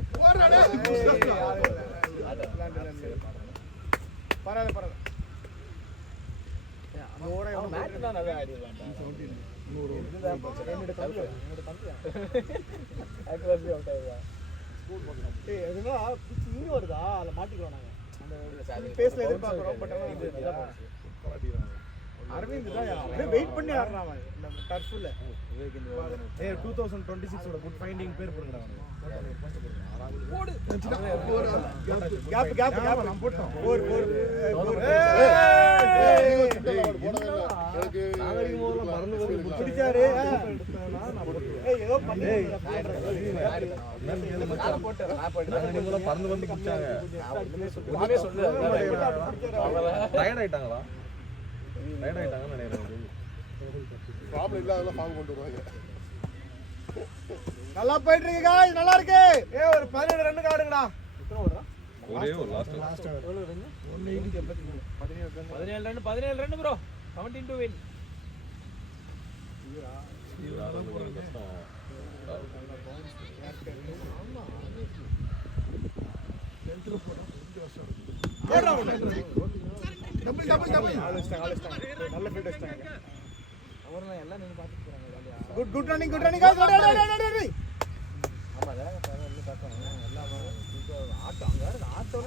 பரவாயில்ல மேட்ச் தான் நல்லா ஆடிடலாம் என்னோட தம்பி ஆக்சுவலி அவுட் ஆயிடுவா எதுனா இங்க வருதா அதுல மாட்டிக்கிறோம் நாங்க அந்த பேஸ்ல எதிர்பார்க்கறோம் பட் அரவிந்த் தான் வெயிட் பண்ணி ஆடுறான் அவன் இந்த டர்ஃப்ல ஏய் 2026 ஓட குட் ஃபைண்டிங் பேர் போடுங்கடா கேப் நான் போட்டோம் பிடிச்சாரு ஏதோ பண்ணி பறந்து வந்து குடிச்சாங்க. டயர்ட் ஆயிட்டாங்களா? டயர்ட் ஆயிட்டாங்கன்னு நினைக்கிறேன். ப்ராப்ளம் இல்லாதெல்லாம் ஃபார்ம் கொண்டு வருவாங்க. நல்லா போயிட்டு இருக்கு guys நல்லா இருக்கு ஏய் ஒரு 17 ரன் ஆடுங்கடா ஒரே ஒரு last 17 run bro 17 to win. நல்ல ஃபீல்ட் வச்சாங்க அவரெல்லாம் எல்லாம் நின்னு பாத்துட்டு போறாங்க ஜாலியா. குட் ரன்னிங் guys ready ஆமா அதான் பார்க்கணும் எல்லாம் ஆட்டம் அங்க வேற ஆட்டோல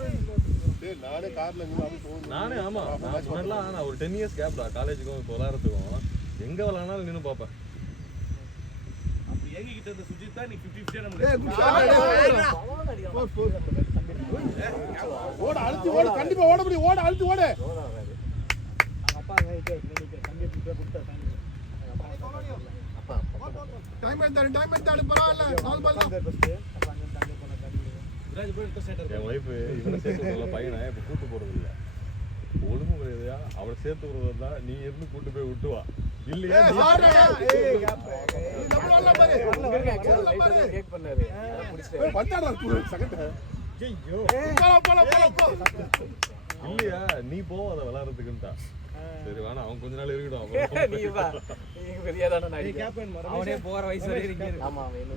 டேய் நானே கார்ல நின்னு தோணும். நானே ஆமா நான் முன்னாடிலாம் நான் ஒரு 10 இயர்ஸ் கேப்டா காலேஜுக்கும் இப்போ விளையாடுறதுக்கும் எங்க விளையாடுனாலும் நின்று பார்ப்பேன். அப்படி ஏங்கிட்ட இருந்த சுஜித் தான் நீ 50-50 நம்ம ஓட அழுத்தி ஓடு கண்டிப்பா ஓட முடியும் ஓட அழுத்தி ஓடு அப்பா ரைட் நீங்க தம்பி கொடுத்தா டைம் எடுத்தாரு பரவாயில்ல நாலு பால் தான் என் ஒய்ஃபு இவனை சேர்த்து விடல பையனை இப்போ கூட்டு போறது இல்லை. ஒழுங்கு முறையா அவளை சேர்த்து விடுறது தான் நீ இருந்து கூட்டு போய் விட்டுவா இல்லையா கேக் பண்ணாரு பிடிச்சிட்டு பட்டாடா சகட்ட இல்லையா நீ போவாத விளையாடுறதுக்குன்ட்டா. சரி வேணா அவன் கொஞ்ச நாள் இருக்கட்டும். அப்புறம் நீங்க பெரியாதான நடிகை அவனே போற வயசு வரையும் நிக்கிறது. ஆமா அவன் என்ன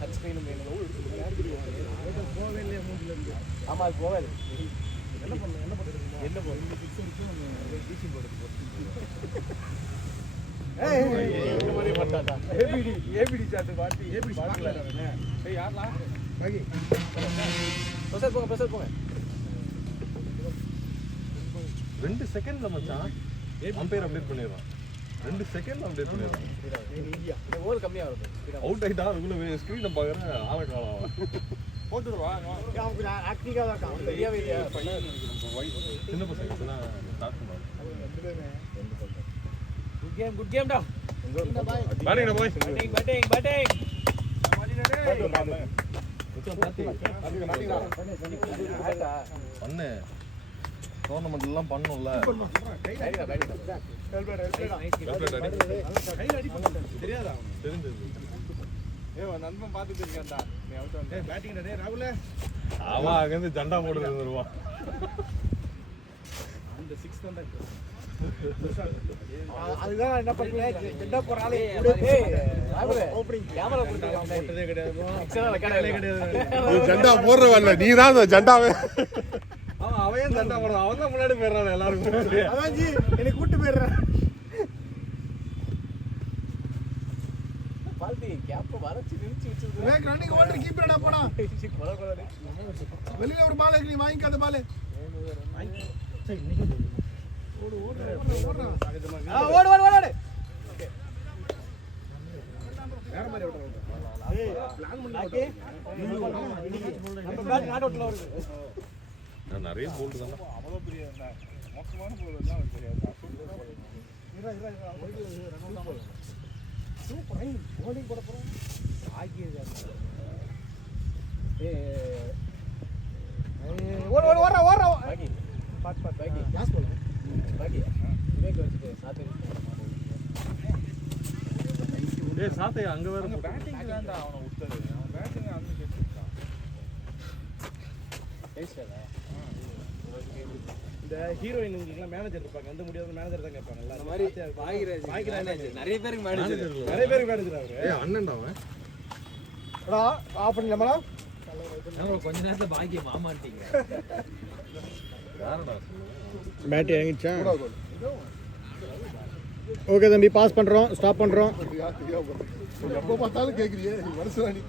டச் ஸ்கிரீன் வேணும் ஆமா அது போகல என்ன பண்ணு டீச்சிங் போடுறது ஏபிடி சாட் பாட்டி ஏபிடி பார்க்கல ஏய் யாரா பாகி பிரசாத் போங்க 2 செகண்ட்ல மச்சான் அம்பையர் அப்டேட் பண்ணிடுறான். 2 செகண்ட் அப்டேட் பண்ணிடுறான். ஓவர் கம்மியாக வருது. அவுட் ஆயிட்டா அதுக்குள்ள ஸ்க்ரீனை பார்க்குறேன் ஆளை காலம். போட்டுருவா அவன் ஆக்டிவாக தான் இருக்கான். தெரியாவே இல்லையா? சின்ன பசங்க இப்பதான் ஸ்டார்ட் பண்ணுவாங்க. குட் கேம் டா. பாருங்க போய் பேட்டிங். பண்ணு டோர்னமெண்ட் எல்லாம் பண்ணும்ல. தெரியாதா தெரிஞ்சது நண்பன் பார்த்துட்டு இருக்கேன்டா. நீ அவுட் வந்து பேட்டிங் டே ராகுல அவன் அங்கேருந்து ஜண்டா போட்டு வந்துருவான். அந்த 6 தான் அதுதான் என்ன பண்ணுவேன் ஜெண்டா போறாலே ஓப்பனிங் கேமரா போட்டதே கிடையாது. ஜெண்டா போடுறவல்ல நீ தான் அந்த ஜெண்டாவே. அவன் ஜண்டா போடுறான். அவன் தான் முன்னாடி போயிடுறான் எல்லாருக்கும். அதான் ஜி எனக்கு கூட்டு போயிடுறேன். பால்டி கேப் வரச்சு நிறுத்தி வச்சிருக்கேன். ரன்னிங் ஓடுற கீப்பர்டா போடா. வெளியில ஒரு பால் இருக்கு, நீ வாங்கிக்காத பால். ஓடு. ஓடு. வேற மாதிரி அவுட் ஆகும். பிளான் பண்ணி நம்ம பேட் நாட் அவுட்ல வருது. நான் நிறைய போல்டு தான். அவ்வளோ பெரிய மோசமான போல் எல்லாம் தெரியாது. சூப்பர் போலிங் போட போறோம். ஆகியது ஓடுறா பாக்கி பாட் பாக்கி கிளாஸ் போல பாக்கி இமேஜ் வச்சிட்டு சாத்து ஏய் சாத்தையா அங்க வேற பேட்டிங் தான்டா அவனை விட்டது. அவன் பேட்டிங் அந்த கேட்டான். பேசுறதா இந்த ஹீரோயின்களுக்கு மேனேஜர் இருப்பாங்க. எந்த முடியாத மேனேஜர் தான் கேட்பாங்க. அந்த மாதிரி பாகிராஜ் நிறைய பேருக்கு மேனேஜர் நிறைய பேருக்கு மேனேஜர் அவரு. ஏய் அண்ணன்டா அவன். டா ஆஃப் பண்ணிடலாமா? கொஞ்ச நேரத்துல பாக்கிய மாமாட்டீங்க. யாரடா பேட் இறங்கிச்சா? ஓகே தம்பி, பாஸ் பண்றோம், ஸ்டாப் பண்றோம். எப்போ பார்த்தாலும் கேட்குறியே, நீ மனுஷனா நீ.